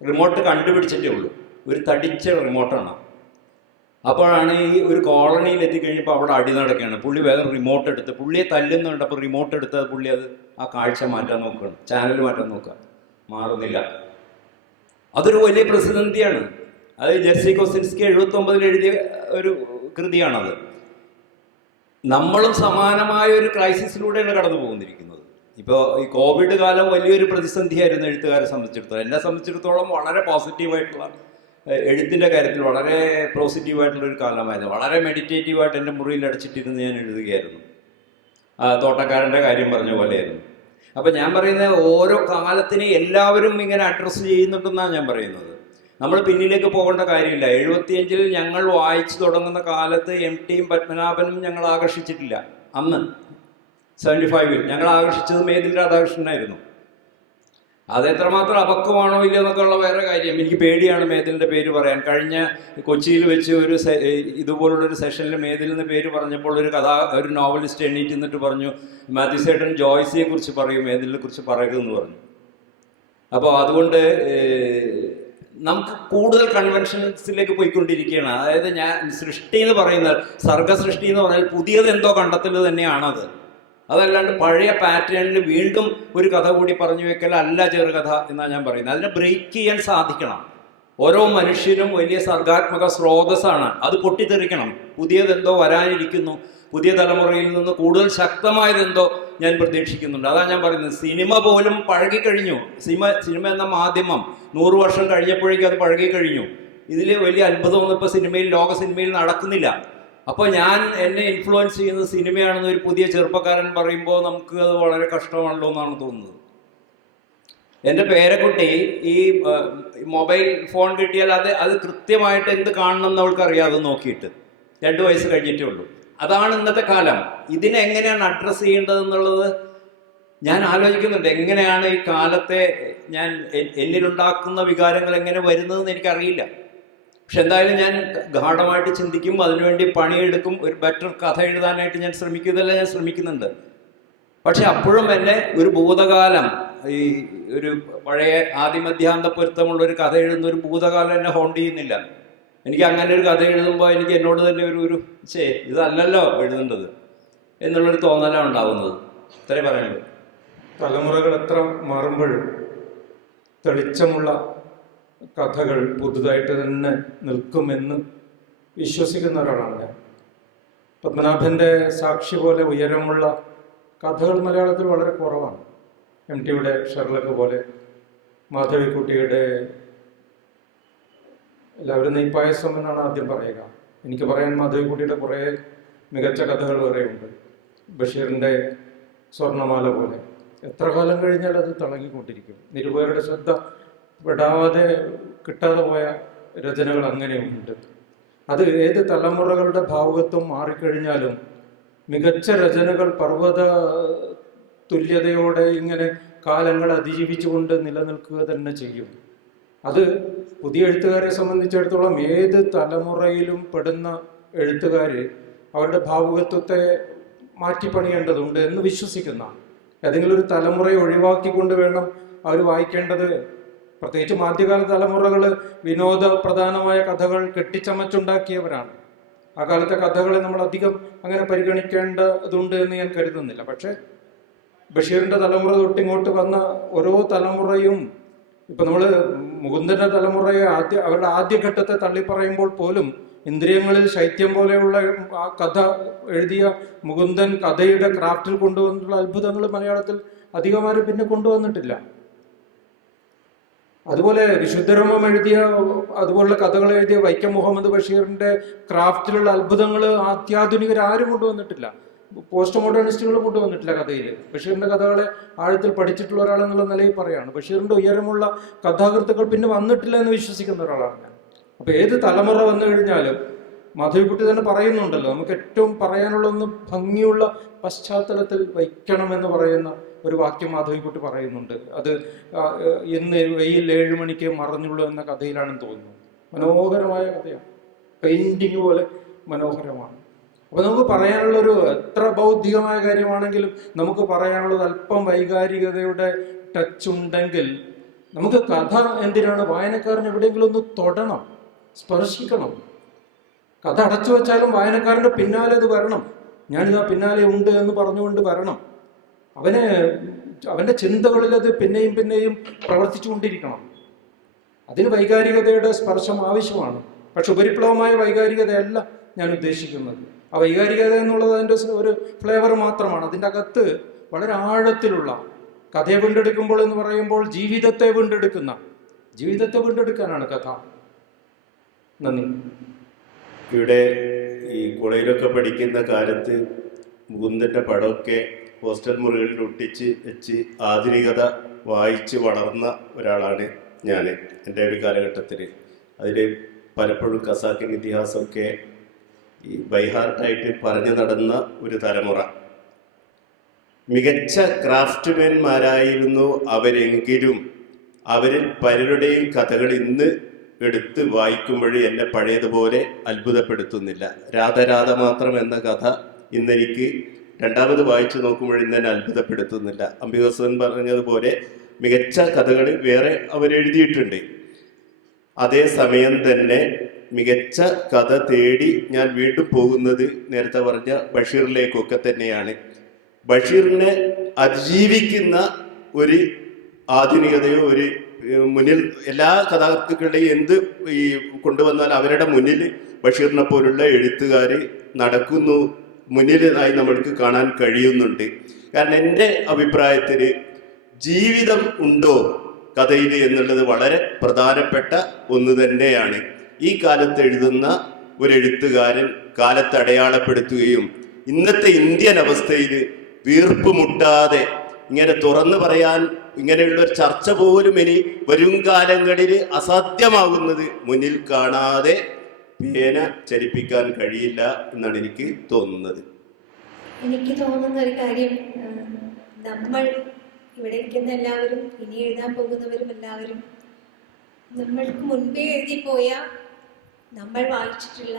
റിമോട്ട് കണ്ടുപിടിച്ചിട്ടേ ഉള്ളൂ, ഒരു തടിച്ച റിമോട്ടാണ്. അപ്പോഴാണ് ഈ ഒരു കോളനിയിൽ എത്തിക്കഴിഞ്ഞപ്പോൾ അവിടെ അടി നടക്കുകയാണ്. പുള്ളി വേഗം റിമോട്ട് എടുത്ത്, പുള്ളിയെ തല്ലുന്നുണ്ട്. അപ്പോൾ റിമോട്ട് എടുത്ത് പുള്ളി ആ കാഴ്ച മാറ്റാൻ നോക്കുകയാണ്, ചാനൽ മാറ്റാൻ നോക്കുക, മാറുന്നില്ല. അതൊരു വലിയ പ്രതിസന്ധിയാണ്. അത് ജെർസി കൊസിൻസ്കി 1979 എഴുതിയ ഒരു കൃതിയാണത്. നമ്മളും സമാനമായ ഒരു ക്രൈസിസിലൂടെയാണ് കടന്നു പോകുന്നിരിക്കുന്നത്. ഇപ്പോൾ ഈ കോവിഡ് കാലം വലിയൊരു പ്രതിസന്ധിയായിരുന്നു എഴുത്തുകാരെ സംബന്ധിച്ചിടത്തോളം. എന്നെ സംബന്ധിച്ചിടത്തോളം വളരെ പോസിറ്റീവായിട്ടുള്ള, എഴുത്തിൻ്റെ കാര്യത്തിൽ വളരെ പോസിറ്റീവായിട്ടുള്ളൊരു കാലമായിരുന്നു. വളരെ മെഡിറ്റേറ്റീവായിട്ട് എൻ്റെ മുറിയിൽ അടച്ചിട്ടിരുന്ന് ഞാൻ എഴുതുകയായിരുന്നു. തോട്ടക്കാരൻ്റെ കാര്യം പറഞ്ഞ പോലെയായിരുന്നു. അപ്പം ഞാൻ പറയുന്നത് ഓരോ കാലത്തിനെ എല്ലാവരും ഇങ്ങനെ അഡ്രസ്സ് ചെയ്യുന്നുണ്ടെന്നാണ് ഞാൻ പറയുന്നത്. നമ്മൾ പിന്നിലേക്ക് പോകേണ്ട കാര്യമില്ല. 75 ഞങ്ങൾ വായിച്ചു തുടങ്ങുന്ന കാലത്ത് MTയും പത്മനാഭനും ഞങ്ങൾ ആകർഷിച്ചിട്ടില്ല. അന്ന് 75 ഞങ്ങൾ ആകർഷിച്ചത് മേതിൽ രാധാകൃഷ്ണനായിരുന്നു. അത് എത്രമാത്രം അപക്വമാണോ ഇല്ല എന്നൊക്കെ ഉള്ള വേറെ കാര്യം. എനിക്ക് പേടിയാണ് മേതിലിൻ്റെ പേര് പറയാൻ. കഴിഞ്ഞ കൊച്ചിയിൽ വെച്ച് ഇതുപോലുള്ളൊരു സെഷനിൽ മേതിലിൻ്റെ പേര് പറഞ്ഞപ്പോൾ ഒരു നോവലിസ്റ്റ് എണ്ണീറ്റ് നിന്നിട്ട് പറഞ്ഞു, മാത്യു സേട്ടൻ ജോയ്സിയെ കുറിച്ച് പറയും, മേതിലിനെ കുറിച്ച് പറയരുതെന്ന് പറഞ്ഞു. അപ്പോൾ അതുകൊണ്ട് നമുക്ക് കൂടുതൽ കൺവെൻഷൻസിലേക്ക് പോയിക്കൊണ്ടിരിക്കുകയാണ്. അതായത് ഞാൻ സൃഷ്ടി എന്ന് പറയുന്നത്, സർഗസൃഷ്ടി എന്ന് പറഞ്ഞാൽ പുതിയത് എന്തോ കണ്ടെത്തൽ തന്നെയാണത്. അതല്ലാണ്ട് പഴയ പാറ്റേണിൽ വീണ്ടും ഒരു കഥ കൂടി പറഞ്ഞു വെക്കലല്ല ചെറുകഥ എന്നാണ് ഞാൻ പറയുന്നത്. അതിനെ ബ്രേക്ക് ചെയ്യാൻ സാധിക്കണം. ഓരോ മനുഷ്യനും വലിയ സർഗാത്മക സ്രോതസ്സാണ്. അത് പൊട്ടിത്തെറിക്കണം. പുതിയതെന്തോ വരാനിരിക്കുന്നു. പുതിയ തലമുറയിൽ നിന്ന് കൂടുതൽ ശക്തമായതെന്തോ ഞാൻ പ്രതീക്ഷിക്കുന്നുണ്ട്. അതാണ് ഞാൻ പറയുന്നത്. സിനിമ പോലും പഴകിക്കഴിഞ്ഞു. സിനിമ എന്ന മാധ്യമം 100 വർഷം കഴിഞ്ഞപ്പോഴേക്കും അത് പഴകിക്കഴിഞ്ഞു. ഇതിൽ വലിയ അത്ഭുതമൊന്നും ഇപ്പോൾ ലോക സിനിമയിൽ നടക്കുന്നില്ല. അപ്പോൾ എന്നെ ഇൻഫ്ലുവൻസ് ചെയ്യുന്നത് സിനിമയാണെന്ന് ഒരു പുതിയ ചെറുപ്പക്കാരൻ പറയുമ്പോൾ നമുക്ക് അത് വളരെ കഷ്ടമാണല്ലോ എന്നാണ് തോന്നുന്നത്. എൻ്റെ പേരക്കുട്ടി ഈ മൊബൈൽ ഫോൺ കിട്ടിയാൽ അത് കൃത്യമായിട്ട് എന്ത് കാണണം എന്ന് അവൾക്ക് അറിയാതെ നോക്കിയിട്ട് 2 വയസ്സ് കഴിഞ്ഞിട്ടേ ഉള്ളൂ. അതാണ് ഇന്നത്തെ കാലം. ഇതിനെ എങ്ങനെയാണ് അഡ്രസ്സ് ചെയ്യേണ്ടതെന്നുള്ളത് ഞാൻ ആലോചിക്കുന്നുണ്ട്. എങ്ങനെയാണ് ഈ കാലത്തെ എന്നിലുണ്ടാക്കുന്ന വികാരങ്ങൾ എങ്ങനെ വരുന്നതെന്ന് എനിക്കറിയില്ല. പക്ഷെ എന്തായാലും ഞാൻ ഗാഢമായിട്ട് ചിന്തിക്കും, അതിനുവേണ്ടി പണിയെടുക്കും, ഒരു ബെറ്റർ കഥ എഴുതാനായിട്ട് ഞാൻ ശ്രമിക്കുന്നതല്ല, ഞാൻ ശ്രമിക്കുന്നുണ്ട്. പക്ഷെ അപ്പോഴും എന്നെ ഒരു ഭൂതകാലം, ഈ ഒരു പഴയ ആദിമധ്യാന്ത പൊരുത്തമുള്ളൊരു കഥ എഴുതുന്ന ഒരു ഭൂതകാലം എന്നെ ഹോണ്ട് ചെയ്യുന്നില്ല. എനിക്ക് അങ്ങനെ ഒരു കഥ എഴുതുമ്പോൾ എനിക്ക് എന്നോട് തന്നെ ഒരു ഇതല്ലല്ലോ എഴുതേണ്ടത് എന്നുള്ളൊരു തോന്നലാണ് ഉണ്ടാകുന്നത്. ഇത്രയും പറയുന്നത്. തലമുറകൾ എത്ര മാറുമ്പോഴും തെളിച്ചമുള്ള കഥകൾ പുതുതായിട്ട് തന്നെ നിൽക്കുമെന്ന് വിശ്വസിക്കുന്ന ഒരാളാണ് ഞാൻ. പത്മനാഭൻ്റെ സാക്ഷി പോലെ ഉയരമുള്ള കഥകൾ മലയാളത്തിൽ വളരെ കുറവാണ്. MTയുടെ ഷെർലക്ക് പോലെ, മാധവിക്കുട്ടിയുടെ എല്ലാവരും നെയ്പായസം എന്നാണ് ആദ്യം പറയുക. എനിക്ക് പറയാൻ മാധവിക്കുട്ടിയുടെ കുറേ മികച്ച കഥകൾ വേറെയുണ്ട്. ബഷീറിൻ്റെ സ്വർണ്ണമാല പോലെ എത്ര കാലം കഴിഞ്ഞാൽ അത് തിളങ്ങിക്കൊണ്ടിരിക്കും. നിരുപേരുടെ ശ്രദ്ധ പെടാതെ കിട്ടാതെ പോയ രചനകൾ അങ്ങനെയുണ്ട്. അത് ഏത് തലമുറകളുടെ ഭാവുകത്വം മാറിക്കഴിഞ്ഞാലും മികച്ച രചനകൾ പർവ്വത തുല്യതയോടെ ഇങ്ങനെ കാലങ്ങൾ അതിജീവിച്ചുകൊണ്ട് നിലനിൽക്കുക തന്നെ ചെയ്യും. അത് പുതിയ എഴുത്തുകാരെ സംബന്ധിച്ചിടത്തോളം ഏത് തലമുറയിലും പെടുന്ന എഴുത്തുകാർ അവരുടെ ഭാവുകത്വത്തെ മാറ്റിപ്പണിയേണ്ടതുണ്ട് എന്ന് വിശ്വസിക്കുന്ന, ഏതെങ്കിലും ഒരു തലമുറയെ ഒഴിവാക്കിക്കൊണ്ട് വേണം അവർ വായിക്കേണ്ടത്. പ്രത്യേകിച്ച് ആദ്യകാല തലമുറകൾ വിനോദ പ്രധാനമായ കഥകൾ കെട്ടിച്ചമച്ചുണ്ടാക്കിയവരാണ്. ആ കാലത്തെ കഥകളെ നമ്മൾ അധികം അങ്ങനെ പരിഗണിക്കേണ്ടതുണ്ട് എന്ന് ഞാൻ കരുതുന്നില്ല. പക്ഷേ ബഷീറിൻ്റെ തലമുറ തൊട്ടിങ്ങോട്ട് വന്ന ഓരോ തലമുറയും, ഇപ്പം നമ്മൾ മുകുന്ദൻ്റെ തലമുറയെ അവരുടെ ആദ്യഘട്ടത്തെ തള്ളിപ്പറയുമ്പോൾ പോലും ഇന്ദ്രിയങ്ങളിൽ ശൈത്യം പോലെയുള്ള ആ കഥ എഴുതിയ മുകുന്ദൻ കഥയുടെ ക്രാഫ്റ്റിൽ കൊണ്ടുവന്നിട്ടുള്ള അത്ഭുതങ്ങൾ മലയാളത്തിൽ അധികമാരും പിന്നെ കൊണ്ടുവന്നിട്ടില്ല. അതുപോലെ വിശുദ്ധരമം എഴുതിയ അതുപോലുള്ള കഥകൾ എഴുതിയ വൈക്കം മുഹമ്മദ് ബഷീറിന്റെ ക്രാഫ്റ്റിലുള്ള അത്ഭുതങ്ങൾ അത്യാധുനികരാരും കൊണ്ടുവന്നിട്ടില്ല. പോസ്റ്റ് മോഡേണിസ്റ്റുകൾ കൊണ്ടുവന്നിട്ടില്ല കഥയിൽ. ബഷീറിന്റെ കഥകളെ ആഴത്തിൽ പഠിച്ചിട്ടുള്ള ഒരാളെന്നുള്ള നിലയിൽ പറയാണ്. ബഷീറിന്റെ ഉയരമുള്ള കഥാകൃത്തുക്കൾ പിന്നെ വന്നിട്ടില്ല എന്ന് വിശ്വസിക്കുന്ന ഒരാളാണ് ഞാൻ. അപ്പൊ ഏത് തലമുറ വന്നു കഴിഞ്ഞാലും മാധവിക്കുട്ടി തന്നെ പറയുന്നുണ്ടല്ലോ, നമുക്ക് ഏറ്റവും പറയാനുള്ള ഒന്ന് ഭംഗിയുള്ള പശ്ചാത്തലത്തിൽ വയ്ക്കണമെന്ന് പറയുന്ന ഒരു വാക്യം മാധവിക്കുട്ടി പറയുന്നുണ്ട്. അത് ഇന്ന് വെയിൽ 7 മണിക്ക് മറഞ്ഞുള്ളൂ എന്ന കഥയിലാണെന്ന് തോന്നുന്നു. മനോഹരമായ കഥയാണ്, പെയിന്റിങ് പോലെ മനോഹരമാണ്. അപ്പൊ നമുക്ക് പറയാനുള്ളൊരു എത്ര ബൗദ്ധികമായ കാര്യമാണെങ്കിലും നമുക്ക് പറയാനുള്ളത് അല്പം വൈകാരികതയുടെ ടച്ച് ഉണ്ടെങ്കിൽ നമുക്ക് കഥ എന്തിനാണ്, വായനക്കാരൻ എവിടെയെങ്കിലും ഒന്ന് തൊടണം, സ്പർശിക്കണം. കഥ അടച്ചു വെച്ചാലും വായനക്കാരൻ്റെ പിന്നാലെ അത് വരണം. ഞാനിതാ പിന്നാലെ ഉണ്ട് എന്ന് പറഞ്ഞുകൊണ്ട് വരണം. അവൻ്റെ ചിന്തകളിൽ അത് പിന്നെയും പിന്നെയും പ്രവർത്തിച്ചു കൊണ്ടിരിക്കണം. അതിന് വൈകാരികതയുടെ സ്പർശം ആവശ്യമാണ്. പക്ഷെ ഉപരിപ്ലവമായ വൈകാരികതയല്ല ഞാൻ ഉദ്ദേശിക്കുന്നത്. ആ വൈകാരികത എന്നുള്ളത് അതിൻ്റെ ഒരു ഫ്ലേവർ മാത്രമാണ്. അതിൻ്റെ അകത്ത് വളരെ ആഴത്തിലുള്ള കഥയെ വീണ്ടെടുക്കുമ്പോൾ എന്ന് പറയുമ്പോൾ ജീവിതത്തെ വീണ്ടെടുക്കാനാണ് കഥ. നന്ദി. ഇവിടെ ഈ കോളേജിലൊക്കെ പഠിക്കുന്ന കാലത്ത് മുകുന്ദൻ്റെ പടമൊക്കെ ഹോസ്റ്റൽ മുറികളിൽ ഒട്ടിച്ച് വെച്ച് ആധുനികത വായിച്ച് വളർന്ന ഒരാളാണ് ഞാൻ എൻ്റെ ഒരു കാലഘട്ടത്തിൽ. അതിൽ പലപ്പോഴും ഖസാക്കിൻ ഇതിഹാസമൊക്കെ ഈ ബൈഹാർട്ടായിട്ട് പറഞ്ഞു നടന്ന ഒരു തലമുറ. മികച്ച ക്രാഫ്റ്റ്മാൻമാരായിരുന്നു അവരെങ്കിലും അവരിൽ പലരുടെയും കഥകൾ ഇന്ന് എടുത്ത് വായിക്കുമ്പോഴേ എന്നെ പഴയതുപോലെ അത്ഭുതപ്പെടുത്തുന്നില്ല. രാധ മാത്രം എന്ന കഥ ഇന്നെനിക്ക് രണ്ടാമത് വായിച്ചു നോക്കുമ്പോഴും എന്നെ അത്ഭുതപ്പെടുത്തുന്നില്ല. അംബികസുൻ പറഞ്ഞതുപോലെ മികച്ച കഥകൾ വേറെ അവരെഴുതിയിട്ടുണ്ട്. അതേസമയം തന്നെ മികച്ച കഥ തേടി ഞാൻ വീണ്ടും പോകുന്നത് നേരത്തെ പറഞ്ഞ ബഷീറിലേക്കൊക്കെ തന്നെയാണ്. ബഷീറിനെ അതിജീവിക്കുന്ന ഒരു ആധുനികതയോ ഒരു മുന്നിൽ എല്ലാ കഥാകൃത്തുക്കളുടെയും എന്ത് ഈ കൊണ്ടുവന്നാൽ അവരുടെ മുന്നിൽ ബഷീറിനെ പോലുള്ള എഴുത്തുകാർ നടക്കുന്നു, മുന്നിലായി നമ്മൾക്ക് കാണാൻ കഴിയുന്നുണ്ട്. കാരണം എൻ്റെ അഭിപ്രായത്തിൽ ജീവിതം ഉണ്ടോ കഥയിൽ എന്നുള്ളത് വളരെ പ്രധാനപ്പെട്ട ഒന്ന് തന്നെയാണ്. ഈ കാലത്ത് എഴുതുന്ന ഒരു എഴുത്തുകാരൻ കാലത്ത് അടയാളപ്പെടുത്തുകയും ഇന്നത്തെ ഇന്ത്യൻ അവസ്ഥയിൽ വീർപ്പ് മുട്ടാതെ ഇങ്ങനെ തുറന്നു പറയാൻ ഇങ്ങനെയുള്ള ഒരു ചർച്ച പോലും ഇനി വരും കാലങ്ങളിൽ അസാധ്യമാകുന്നത് മുന്നിൽ കാണാതെ പേന ചലിപ്പിക്കാൻ കഴിയില്ല എന്നാണ് എനിക്ക് തോന്നുന്നത്. എനിക്ക് തോന്നുന്ന ഒരു കാര്യം, നമ്മൾ ഇവിടെ ഇരിക്കുന്ന എല്ലാവരും ഇനി എഴുതാൻ പോകുന്നവരും എല്ലാവരും നമ്മൾക്ക് മുൻപേ എഴുതിപ്പോയ നമ്മൾ വായിച്ചിട്ടുള്ള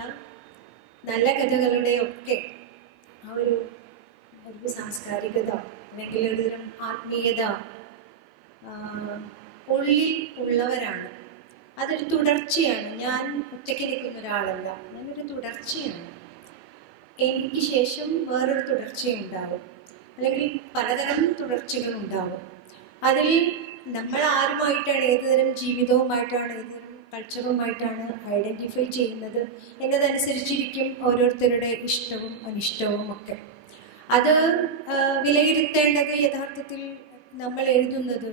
നല്ല കഥകളുടെ ഒക്കെ ആ ഒരു സാംസ്കാരികത അല്ലെങ്കിൽ ഒരുതരം ആത്മീയത ഉള്ളിൽ ഉള്ളവരാണ്. അതൊരു തുടർച്ചയാണ്. ഞാൻ ഒറ്റയ്ക്ക് നിൽക്കുന്ന ഒരാളല്ല, ഞാനൊരു തുടർച്ചയാണ്. എനിക്ക് ശേഷം വേറൊരു തുടർച്ചയുണ്ടാവും, അല്ലെങ്കിൽ പലതരം തുടർച്ചകളുണ്ടാവും. അതിൽ നമ്മൾ ആരുമായിട്ടാണ്, ഏതുതരം ജീവിതവുമായിട്ടാണ്, ഏതുതരം കൾച്ചറുമായിട്ടാണ് ഐഡൻറ്റിഫൈ ചെയ്യുന്നത് എന്നതനുസരിച്ചിരിക്കും ഓരോരുത്തരുടെ ഇഷ്ടവും അനിഷ്ടവും ഒക്കെ. അത് വിലയിരുത്തേണ്ടത് യഥാർത്ഥത്തിൽ നമ്മൾ എഴുതുന്നത്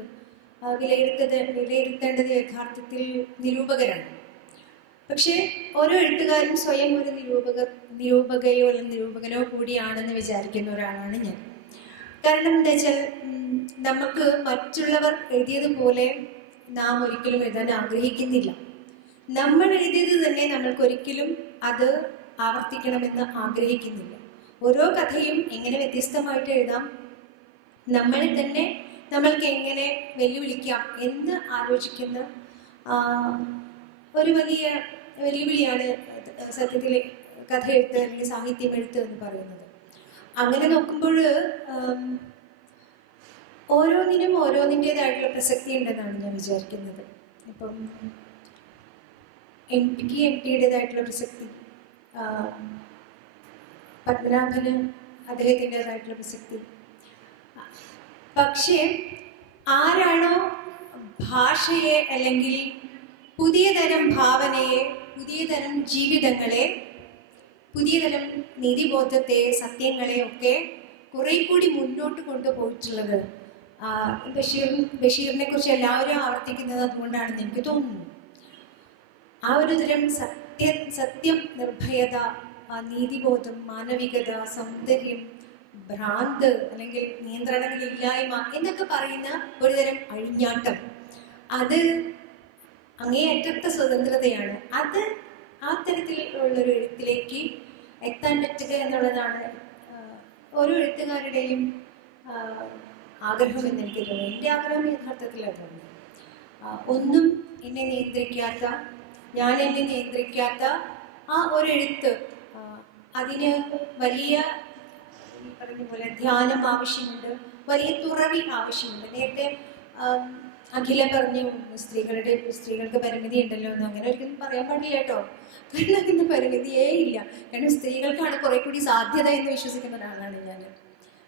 വിലയിരുത്തേണ്ടത് യഥാർത്ഥത്തിൽ നിരൂപകരാണ്. പക്ഷേ ഓരോ എഴുത്തുകാരും സ്വയം ഒരു നിരൂപകയോ അല്ലെങ്കിൽ നിരൂപകനോ കൂടിയാണെന്ന് വിചാരിക്കുന്ന ഒരാളാണ് ഞാൻ. കാരണം എന്താ വെച്ചാൽ നമുക്ക് മറ്റുള്ളവർ എഴുതിയതുപോലെ നാം ഒരിക്കലും എഴുതാൻ ആഗ്രഹിക്കുന്നില്ല. നമ്മൾ എഴുതിയത് തന്നെ നമ്മൾക്കൊരിക്കലും അത് ആവർത്തിക്കണമെന്ന് ആഗ്രഹിക്കുന്നില്ല. ഓരോ കഥയും എങ്ങനെ വ്യത്യസ്തമായിട്ട് എഴുതാം, നമ്മളെ തന്നെ നമ്മൾക്ക് എങ്ങനെ വെല്ലുവിളിക്കാം എന്ന് ആലോചിക്കുന്ന ഒരു വലിയ വെല്ലുവിളിയാണ് സത്യത്തിൽ കഥ എഴുത്ത് അല്ലെങ്കിൽ സാഹിത്യം എഴുത്ത് എന്ന് പറയുന്നത്. അങ്ങനെ നോക്കുമ്പോൾ ഓരോന്നിനും ഓരോന്നിൻ്റെതായിട്ടുള്ള പ്രസക്തി ഉണ്ടെന്നാണ് ഞാൻ വിചാരിക്കുന്നത്. ഇപ്പം എം ടിയുടേതായിട്ടുള്ള പ്രസക്തി, പത്മനാഭന് അദ്ദേഹത്തിൻ്റെതായിട്ടുള്ള പ്രസക്തി. പക്ഷേ ആരാണോ ഭാഷയെ അല്ലെങ്കിൽ പുതിയ തരം ഭാവനയെ, പുതിയ തരം ജീവിതങ്ങളെ, പുതിയ തരം നീതിബോധത്തെ, സത്യങ്ങളെ ഒക്കെ കുറെ കൂടി മുന്നോട്ട് കൊണ്ടുപോയിട്ടുള്ളത്, ബഷീറിനെ കുറിച്ച് എല്ലാവരും ആവർത്തിക്കുന്നത് അതുകൊണ്ടാണെന്ന് എനിക്ക് തോന്നുന്നു. ആ ഒരു തരം സത്യം, നിർഭയത, നീതിബോധം, മാനവികത, സൗന്ദര്യം, ഭ്രാന്ത് അല്ലെങ്കിൽ നിയന്ത്രണങ്ങളില്ലായ്മ എന്നൊക്കെ പറയുന്ന ഒരുതരം അഴിഞ്ഞാട്ടം, അത് അങ്ങേയറ്റത്തെ സ്വതന്ത്രതയാണ്. അത് ആ തരത്തിലുള്ളൊരു എഴുത്തിലേക്ക് എത്താൻ പറ്റുക എന്നുള്ളതാണ് ഓരോ എഴുത്തുകാരുടെയും ആഗ്രഹം എന്ന് എനിക്ക് തോന്നുന്നു. എൻ്റെ ആഗ്രഹം യഥാർത്ഥത്തിൽ അതാണ്. ഒന്നും എന്നെ നിയന്ത്രിക്കാത്ത, ഞാൻ എന്നെ നിയന്ത്രിക്കാത്ത ആ ഒരു എഴുത്ത്, അതിന് വലിയ പറഞ്ഞ പോലെ ധ്യാനം ആവശ്യമുണ്ട്, വലിയ തുറവി ആവശ്യമുണ്ട്. നേരത്തെ അഖില പറഞ്ഞു സ്ത്രീകൾക്ക് പരിമിതി ഉണ്ടല്ലോ എന്ന്. അങ്ങനെ ഒരിക്കലും പറയാൻ പാടില്ല കേട്ടോ. കാരണം അതിന് പരിമിതിയേ ഇല്ല. കാരണം സ്ത്രീകൾക്കാണ് കുറെ കൂടി സാധ്യത എന്ന് വിശ്വസിക്കുന്ന ഒരാളാണ് ഞാൻ.